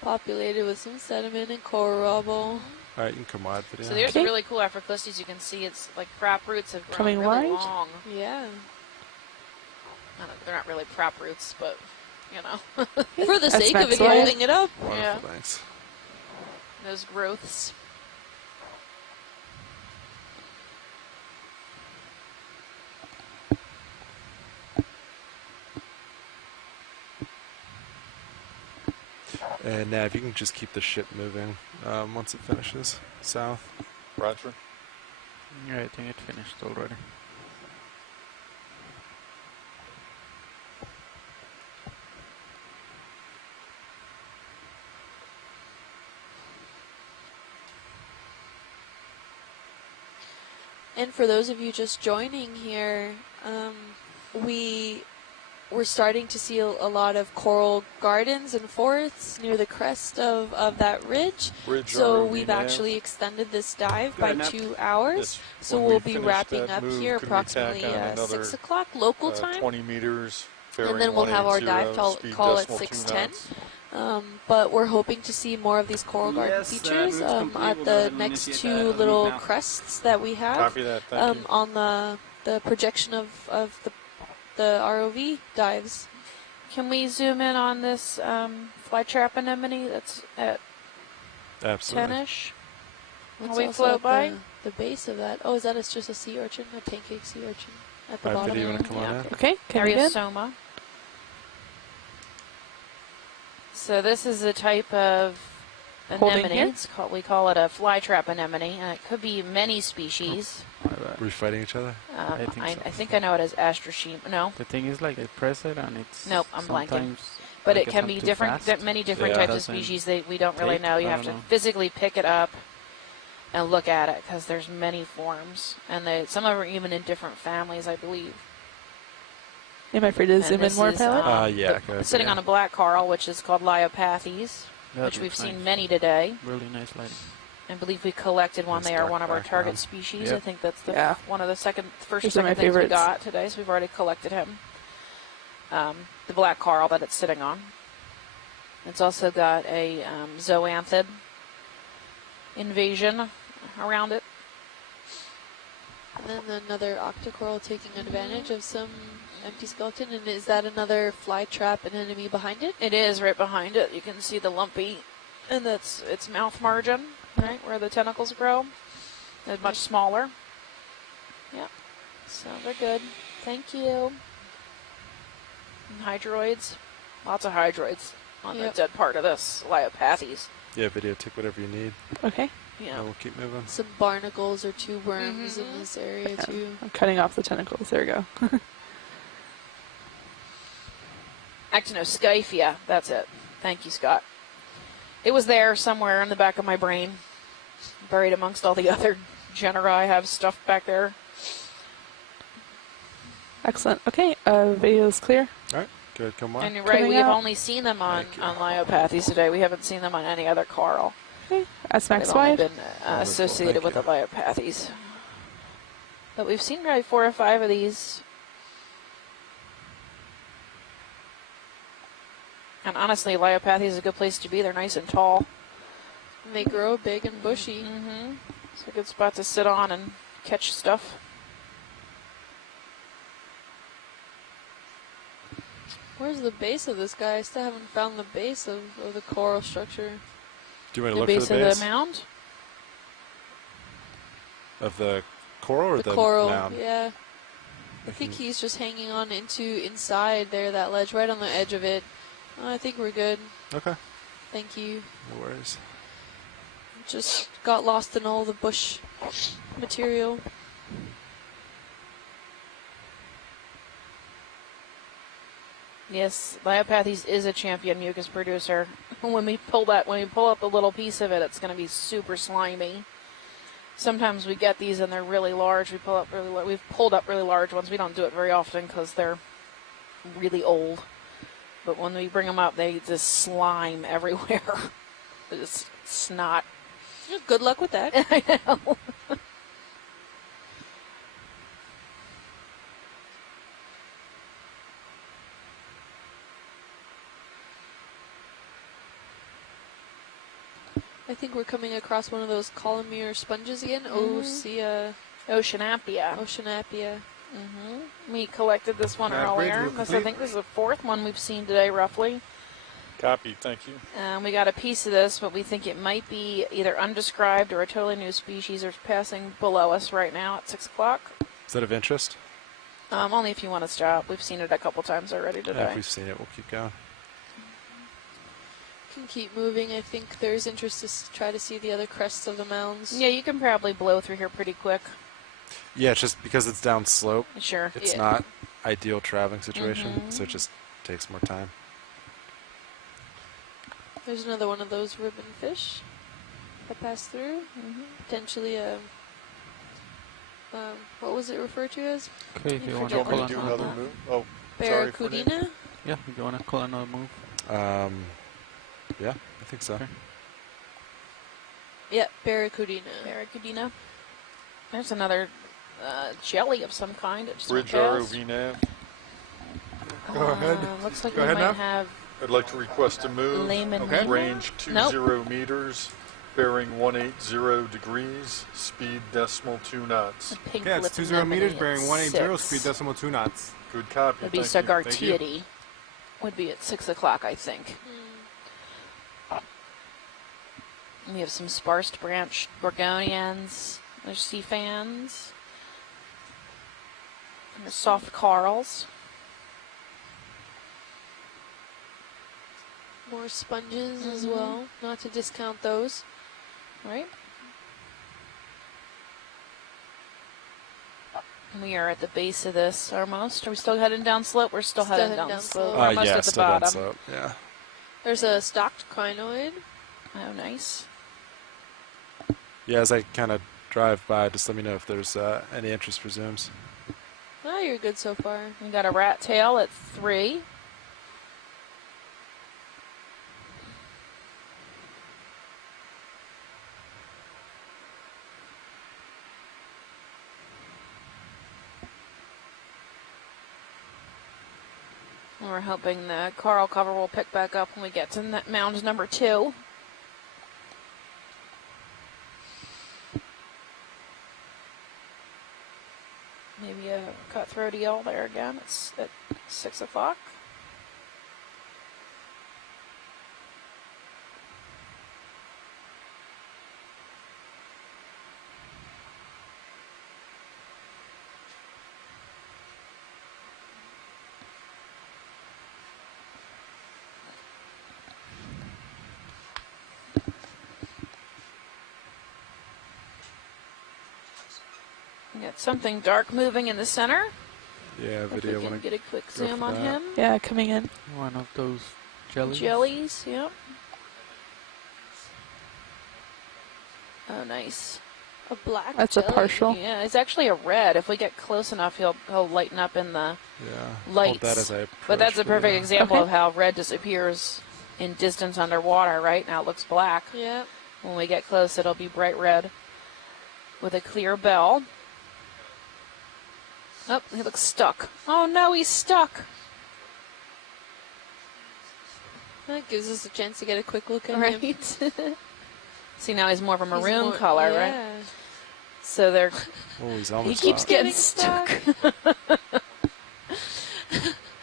Populated with some sediment and coral rubble. All right, you can come wide video. So there's a really cool Ephroclistes. You can see it's like prop roots have grown really long. Yeah. They're not really prop roots, but, you know. For the sake of it, holding it up. Wonderful, yeah. Thanks. Those growths. And Nav, you can just keep the ship moving once it finishes south. Roger. Yeah, I think it finished already. And for those of you just joining here, we're starting to see a lot of coral gardens and forests near the crest of that ridge. So we've actually extended this dive by 2 hours. So we'll be wrapping up here approximately 6 o'clock local time. 20 meters. And then we'll have our dive call at 6:10. But we're hoping to see more of these coral garden features at the next 2 little crests that we have. Copy that, thank you. On the projection of the ROV dives. Can we zoom in on this flytrap anemone that's at 10-ish? What's we also float at by? the base of that? Oh, is that just a sea urchin, a pancake sea urchin at the bottom? Video, you want to come on in? Okay, can we Ariosoma. So this is a type of anemone. We call it a flytrap anemone, and it could be many species. Are we fighting each other? I think I know it as Astrosema. No. The thing is, like, I press it and it's. Nope, I'm blanking. But it can be different, many different types of species. We don't really know. You have to physically pick it up and look at it because there's many forms, and some of them are even in different families, I believe. Am I free to zoom in more, Pellet? Yeah. Sitting on a black coral, which is called Liopathes, which we've seen many today. Really nice lighting. I believe we collected one. They are one of our target species. Yep. I think that's one of the first or second things we got today, so we've already collected him. The black coral that it's sitting on. It's also got a zoanthid invasion around it. And then another octocoral taking advantage of some empty skeleton. And is that another fly trap anemone behind it? It is right behind it. You can see the lumpy, and that's its mouth margin, right, where the tentacles grow. They're much smaller. Yeah. So they're good. Thank you. And hydroids. Lots of hydroids on the dead part of this Liopathes. Yeah, video, take whatever you need. Okay. Yeah. We'll keep moving. Some barnacles or two worms in this area too. I'm cutting off the tentacles. There we go. Actinoscyphia. That's it. Thank you, Scott. It was there somewhere in the back of my brain, buried amongst all the other genera I have stuffed back there. Excellent. Okay, video's clear. All right, good. Come on. And you're right, we have only seen them on Liopathes today. We haven't seen them on any other coral. Okay, S-Max They've only 5. been associated with the Liopathes. But we've seen probably 4 or 5 of these. And honestly, Liopathes is a good place to be. They're nice and tall. And they grow big and bushy. It's a good spot to sit on and catch stuff. Where's the base of this guy? I still haven't found the base of the coral structure. Do you want to look base for the base? Of the mound? Of the coral or the coral, mound? Yeah. I think he's just hanging on inside there, that ledge, right on the edge of it. I think we're good. Okay. Thank you. No worries. Just got lost in all the bush material. Yes, Liopathes is a champion mucus producer. When we pull up a little piece of it, it's going to be super slimy. Sometimes we get these and they're really large. We've pulled up really large ones. We don't do it very often because they're really old. But when we bring them up, they just slime everywhere. It's snot. Yeah, good luck with that. I know. I think we're coming across one of those columnar sponges again. Oceanapia. Oceanapia. We collected this one earlier. I think this is the 4th one we've seen today, roughly. Copy, thank you. We got a piece of this, but we think it might be either undescribed or a totally new species or passing below us right now at 6 o'clock. Is that of interest? Only if you want to stop. We've seen it a couple times already today. Yeah, if we've seen it, we'll keep going. Can keep moving. I think there's interest to try to see the other crests of the mounds. Yeah, you can probably blow through here pretty quick. Yeah, it's just because it's down slope. Sure. It's not ideal traveling situation, so it just takes more time. There's another one of those ribbon fish that passed through. Potentially a what was it referred to as? Okay, if you want to call another move. Oh, Barracuda? Yeah, if you want to call another move. Yeah, I think so. Okay. Yeah, Barracudina. Barracudina. There's another jelly of some kind. Bridge ROV nav. Go ahead. Looks like we might now. have. I'd like to request a move. Range 20 meters, bearing 180 degrees, speed decimal 2 knots. Yeah, it's 20 meters, bearing 180, speed decimal 2 knots. Good copy. It'd be Sagartiidae. would be at 6 o'clock, I think. We have some sparse branched gorgonians. There's sea fans. And there's soft corals. More sponges as well, not to discount those. Right. We are at the base of this almost. Are we still heading down slope? We're still heading down slope. We're almost yeah, at the still bottom. down slope. Yeah. There's a stocked crinoid. Oh, nice. Yeah, as I kind of drive by, just let me know if there's any interest for zooms. Oh, you're good so far. We got a rat tail at 3. We're hoping the coral cover will pick back up when we get to mound number 2. Maybe a cutthroat eel there again. It's at 6 o'clock. Got something dark moving in the center. Yeah, video. Want to get a quick zoom on him. Yeah, coming in. One of those jellies. Jellies, yep. Oh, nice. A black That's jelly. a partial. Yeah, it's actually a red. If we get close enough, he'll lighten up in the lights. Hold that as I but that's a perfect example Okay. of how red disappears in distance underwater, right? Now it looks black. Yep. When we get close, it'll be bright red with a clear bell. Oh, he looks stuck. Oh, no, he's stuck. That gives us a chance to get a quick look at him. Right? See, now he's more of a maroon color, yeah. right? So they're... Oh, he's He almost keeps getting stuck.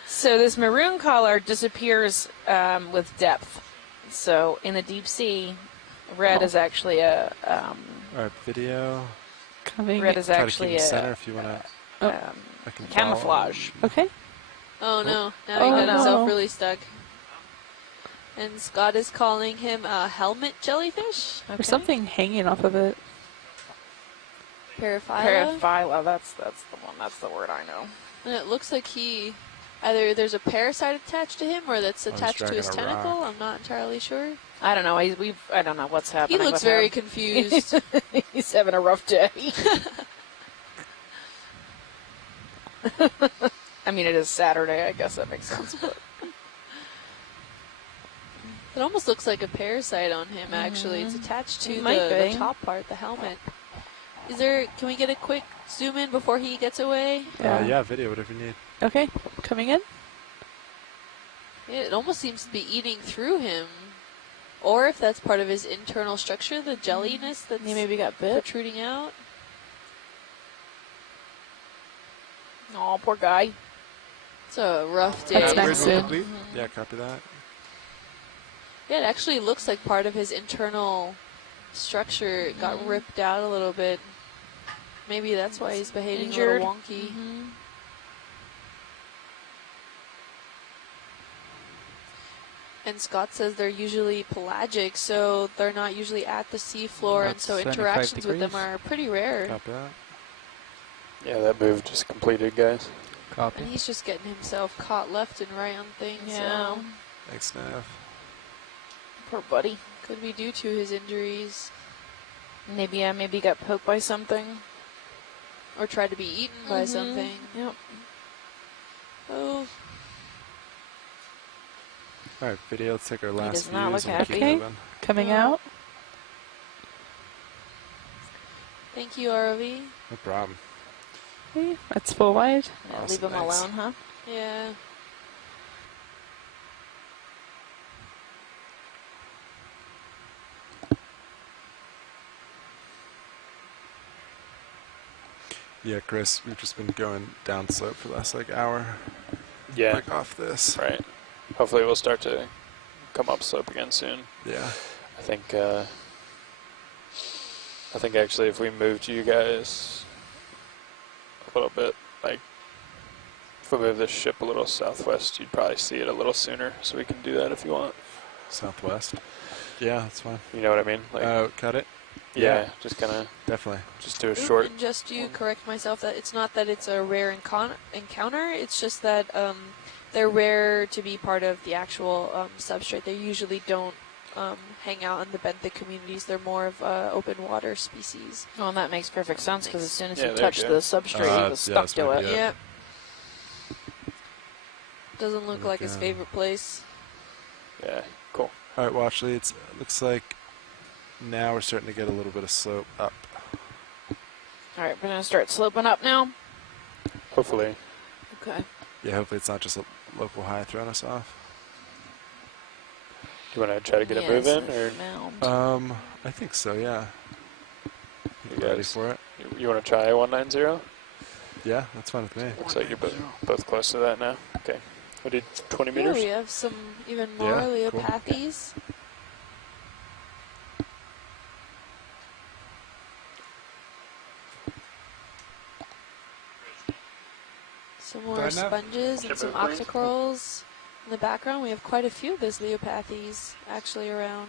So this maroon color disappears with depth. So in the deep sea, red is actually a... All right, video. Coming red is Try to actually keep a... the center if you want to. camouflage. Okay. Oh no, now he got himself really stuck. And Scott is calling him a helmet jellyfish? There's something hanging off of it. Paraphyla? Paraphyla, that's the one. That's the word I know. And it looks like he... Either there's a parasite attached to him or that's attached to his tentacle. I'm not entirely sure. I don't know. I don't know what's happening. He looks very confused. He's having a rough day. I mean, it is Saturday. I guess that makes sense. But it almost looks like a parasite on him, actually. It's attached to might the be. top part, the helmet. Is there... Can we get a quick zoom in before he gets away? Yeah, video, whatever you need. Okay, coming in. It almost seems to be eating through him. Or if that's part of his internal structure, the jelliness that's he maybe got bit. protruding out. Oh, poor guy. It's a rough day. That's next soon. Yeah, copy that. Yeah, it actually looks like part of his internal structure got ripped out a little bit. Maybe that's why he's behaving Injured. a little wonky. And Scott says they're usually pelagic, so they're not usually at the seafloor, and so interactions with them are pretty rare. Copy that. Yeah, that move just completed, guys. Copy. And he's just getting himself caught left and right on things. Yeah. So Thanks, Nav. Poor buddy. could be due to his injuries. Maybe he got poked by something. Or tried to be eaten by something. Yep. Oh. All right, video. Let's take our last does not views look and keep happy. moving. Coming out. Thank you, ROV. No problem. Okay, that's full wide. Yeah, Awesome, leave him thanks. alone, huh? Yeah. Yeah, Chris, we've just been going down slope for the last hour. Yeah. Back off this. Right. hopefully we'll start to come up slope again soon. Yeah. I think actually if we moved you guys a little bit, like if we move this ship a little southwest, you'd probably see it a little sooner. So we can do that if you want. Southwest. Yeah, that's fine. You know what I mean? Like, cut it. Yeah, just kind of definitely just do a short. And just to correct myself, that it's not that it's a rare encounter. It's just that they're rare to be part of the actual substrate. They usually don't hang out in the benthic communities. They're more of open water species. Well, and that makes perfect sense because as soon as you touch the substrate, he was stuck to it. Yep. Doesn't look like his favorite place. Yeah, cool. All right, Watchley, it looks like now we're starting to get a little bit of slope up. All right, we're going to start sloping up now. Hopefully. Okay. Yeah, hopefully it's not just a local high throwing us off. Do you want to try to get a move in, or? I think so. Yeah. You ready for it? You want to try 190? Yeah, that's fine with me. Looks like you're both close to that now. Okay. We did 20 meters. Yeah, we have some even more Leopathes. Cool. Some more sponges and some octocorals. In the background, we have quite a few of those Leopathes actually around.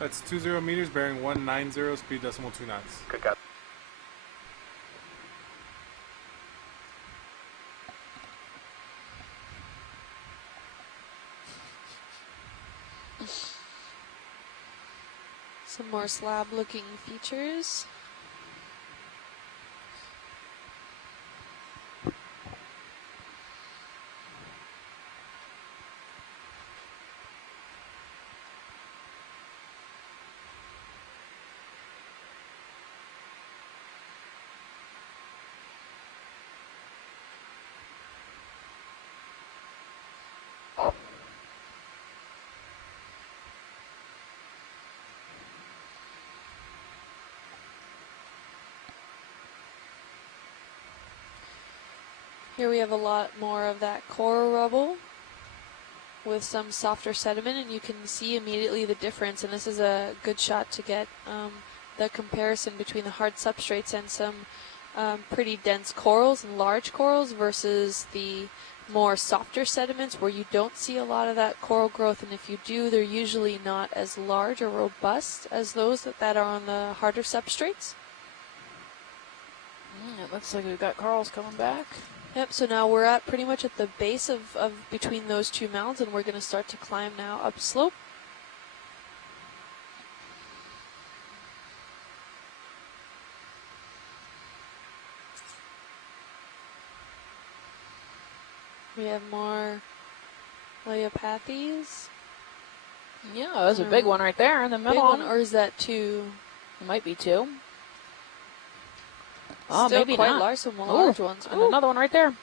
That's 20 meters, bearing 190, speed decimal 2 knots. Good God. Some more slab-looking features. Here we have a lot more of that coral rubble with some softer sediment, and you can see immediately the difference, and this is a good shot to get the comparison between the hard substrates and some pretty dense corals and large corals versus the more softer sediments where you don't see a lot of that coral growth, and if you do, they're usually not as large or robust as those that are on the harder substrates. It looks like we've got corals coming back. Yep, so now we're at pretty much at the base of between those two mounds, and we're going to start to climb now upslope. We have more Leopathes. Yeah, there's a big one right there in the middle. Big one, or is that two? It might be two. Oh, still maybe quite not. Large, some large ones. And another one right there.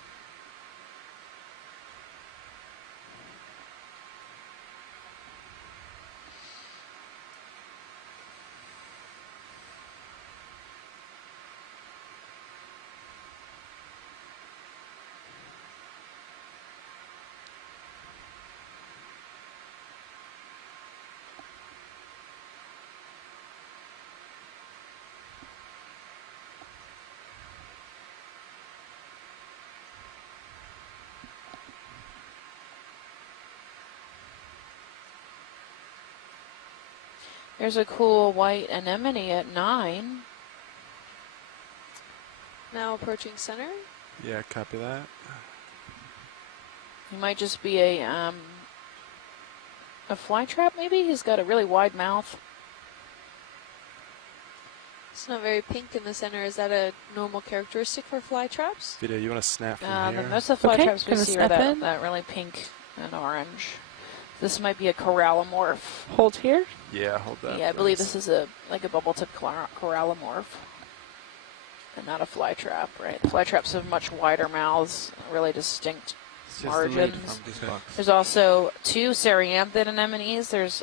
There's a cool white anemone at 9. Now approaching center. Yeah, copy that. He might just be a fly trap, maybe? He's got a really wide mouth. It's not very pink in the center. Is that a normal characteristic for fly traps? Video, you want to snap from here? Most of the fly traps we see are that really pink and orange. This might be a corallomorph. Hold here? Yeah, hold that. Yeah, I believe this is like a bubble tip corallomorph. And not a fly trap, right? Fly traps have much wider mouths, really distinct margins. There's also 2 Cerianthid anemones. There's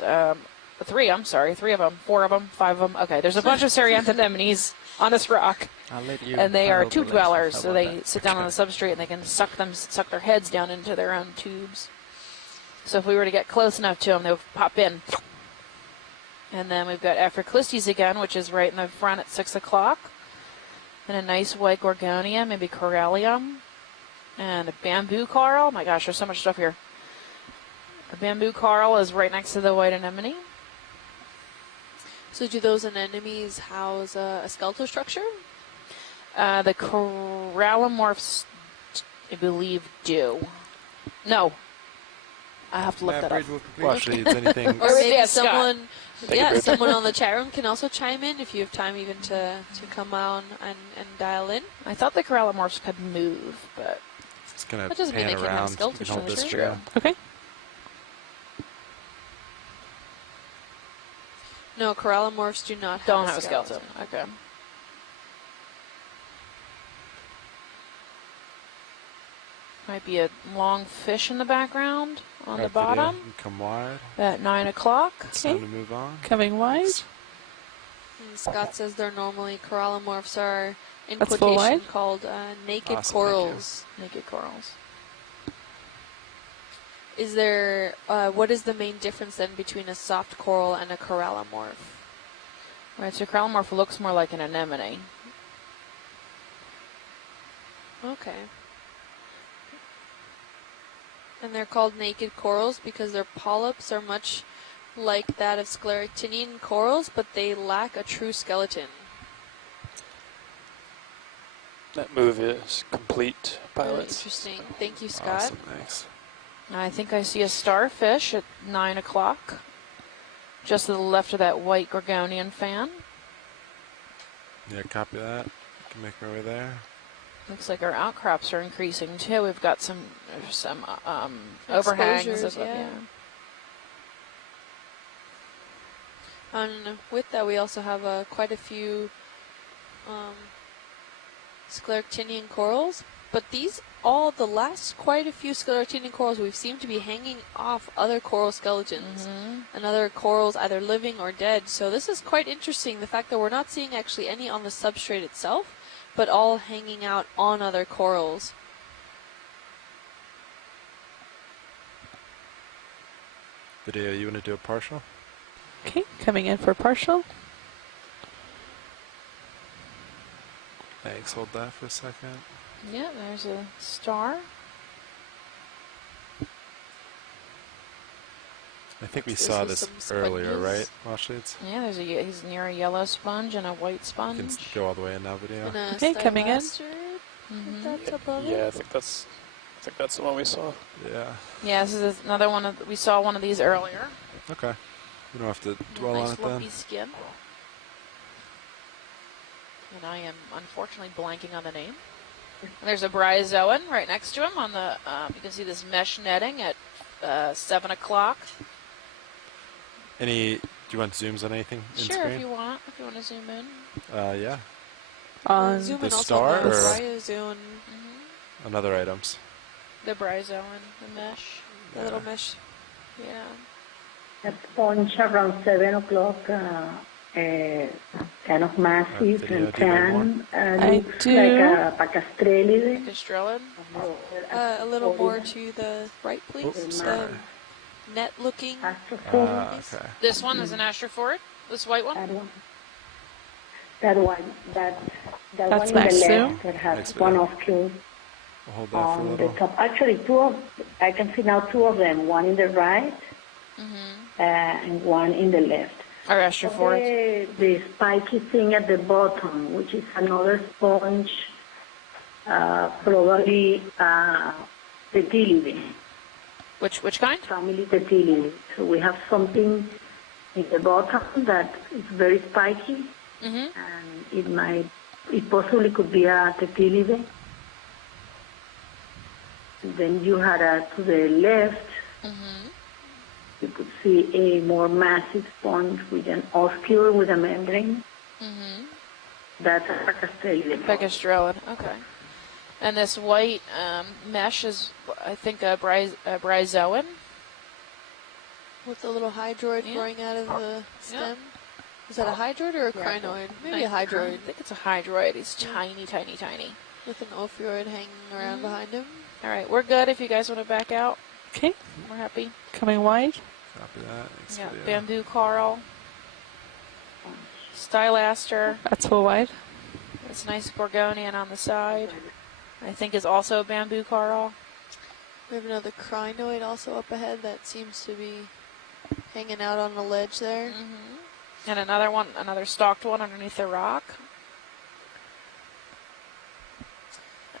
three, I'm sorry, 3 of them, 4 of them, 5 of them. Okay, there's a bunch of Cereantha anemones on this rock. I'll let you. And they are tube dwellers, so they sit down on the substrate and they can suck their heads down into their own tubes. So if we were to get close enough to them, they would pop in. And then we've got Aphroclistes again, which is right in the front at 6 o'clock. And a nice white Gorgonia, maybe Corallium. And a bamboo coral. Oh my gosh, there's so much stuff here. The bamboo coral is right next to the white anemone. So do those anemones house a skeletal structure? The corallomorphs, I believe, do. No. I have to look that up. Well, actually, it's anything. Or maybe someone on the chat room can also chime in if you have time even to come on and dial in. I thought the corallomorphs could move, but it's going that to doesn't mean they pan can have around. skeletal You can hold this structure. chair. Okay. No, corallomorphs do not don't have a skeleton. Okay. Might be a long fish in the background on the bottom. Come wide. At 9 o'clock. It's time to move on. Coming wide. And Scott says they're normally corallomorphs are in That's full quotation wide? called naked Awesome, corals. Naked corals. Is there what is the main difference then between a soft coral and a corallomorph? Right, so corallomorph looks more like an anemone. Okay. And they're called naked corals because their polyps are much like that of scleractinian corals, but they lack a true skeleton. That move is complete, pilots. Interesting. Thank you, Scott. Awesome, thanks. I think I see a starfish at 9 o'clock. Just to the left of that white Gorgonian fan. Yeah, copy that. Can make my way there. Looks like our outcrops are increasing too. We've got some overhangs. Yeah. And with that, we also have quite a few scleractinian corals. But the last quite a few scleractinian corals we've seemed to be hanging off other coral skeletons and other corals either living or dead. So this is quite interesting, the fact that we're not seeing actually any on the substrate itself, but all hanging out on other corals. Video, you want to do a partial? Okay, coming in for partial. Thanks, hold that for a second. Yeah, there's a star. I think we saw this earlier, right, Washleads? Yeah, he's near a yellow sponge and a white sponge. You can go all the way in now, video. Okay, coming in. Yeah, I think that's the one we saw. Yeah. Yeah, this is another one. We saw one of these earlier. Okay. We don't have to dwell on it then. Lumpy skin. And I am unfortunately blanking on the name. And there's a bryozoan right next to him on the. You can see this mesh netting at 7 o'clock. Do you want zooms on anything in sure, screen? if you want to zoom in. Yeah. On zoom the in star also or bryozoan. on other items? The bryozoan, the mesh. The little mesh. Yeah. A sponge around 7 o'clock, kind of massive and tan. Looks like a Pacastrelide. Pacastrelide. A little more to the right, please. The net-looking. Okay. This one is an astrophorid. This white one. That one. That one in the left that has one oscule. We'll hold that for a little. The top. Actually, I can see now 2 of them. One in the right and one in the left. Our astrophorid. The spiky thing at the bottom, which is another sponge, probably Tetilidae. Which kind? Family Tetilidae. So we have something in the bottom that is very spiky, and it possibly could be a Tetilidae. Then you had to the left. You could see a more massive sponge with an oscule with a membrane. That's a Pacastrelide. Pacastrelide, okay. And this white mesh is, I think, a bryozoan. With the little hydroid growing out of the stem. Is that a hydroid or a crinoid? Maybe a hydroid. I think it's a hydroid. He's tiny, tiny, tiny. With an ophioid hanging around behind him. All right, we're good if you guys want to back out. Okay. We're happy. Coming wide. Copy that. Thanks, Yeah, video. bamboo coral. Stylaster. That's full wide. This nice gorgonian on the side. I think is also bamboo coral. We have another crinoid also up ahead that seems to be hanging out on the ledge there. And another one, another stalked one underneath the rock.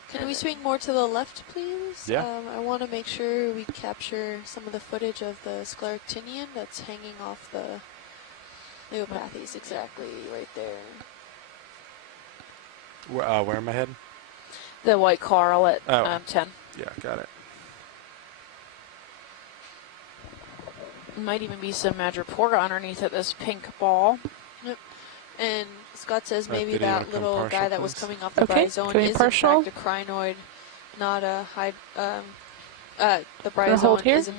Can we swing more to the left, please? Yeah. I want to make sure we capture some of the footage of the scleractinian that's hanging off the Leopathes, exactly right there. Where am I heading? The white coral at 10. Yeah, got it. Might even be some madrepora underneath at this pink ball. Yep. And Scott says maybe video that little partial, guy that was please? coming off the bryozoan is partial? in fact a crinoid, not a the hold bryozoan here? is in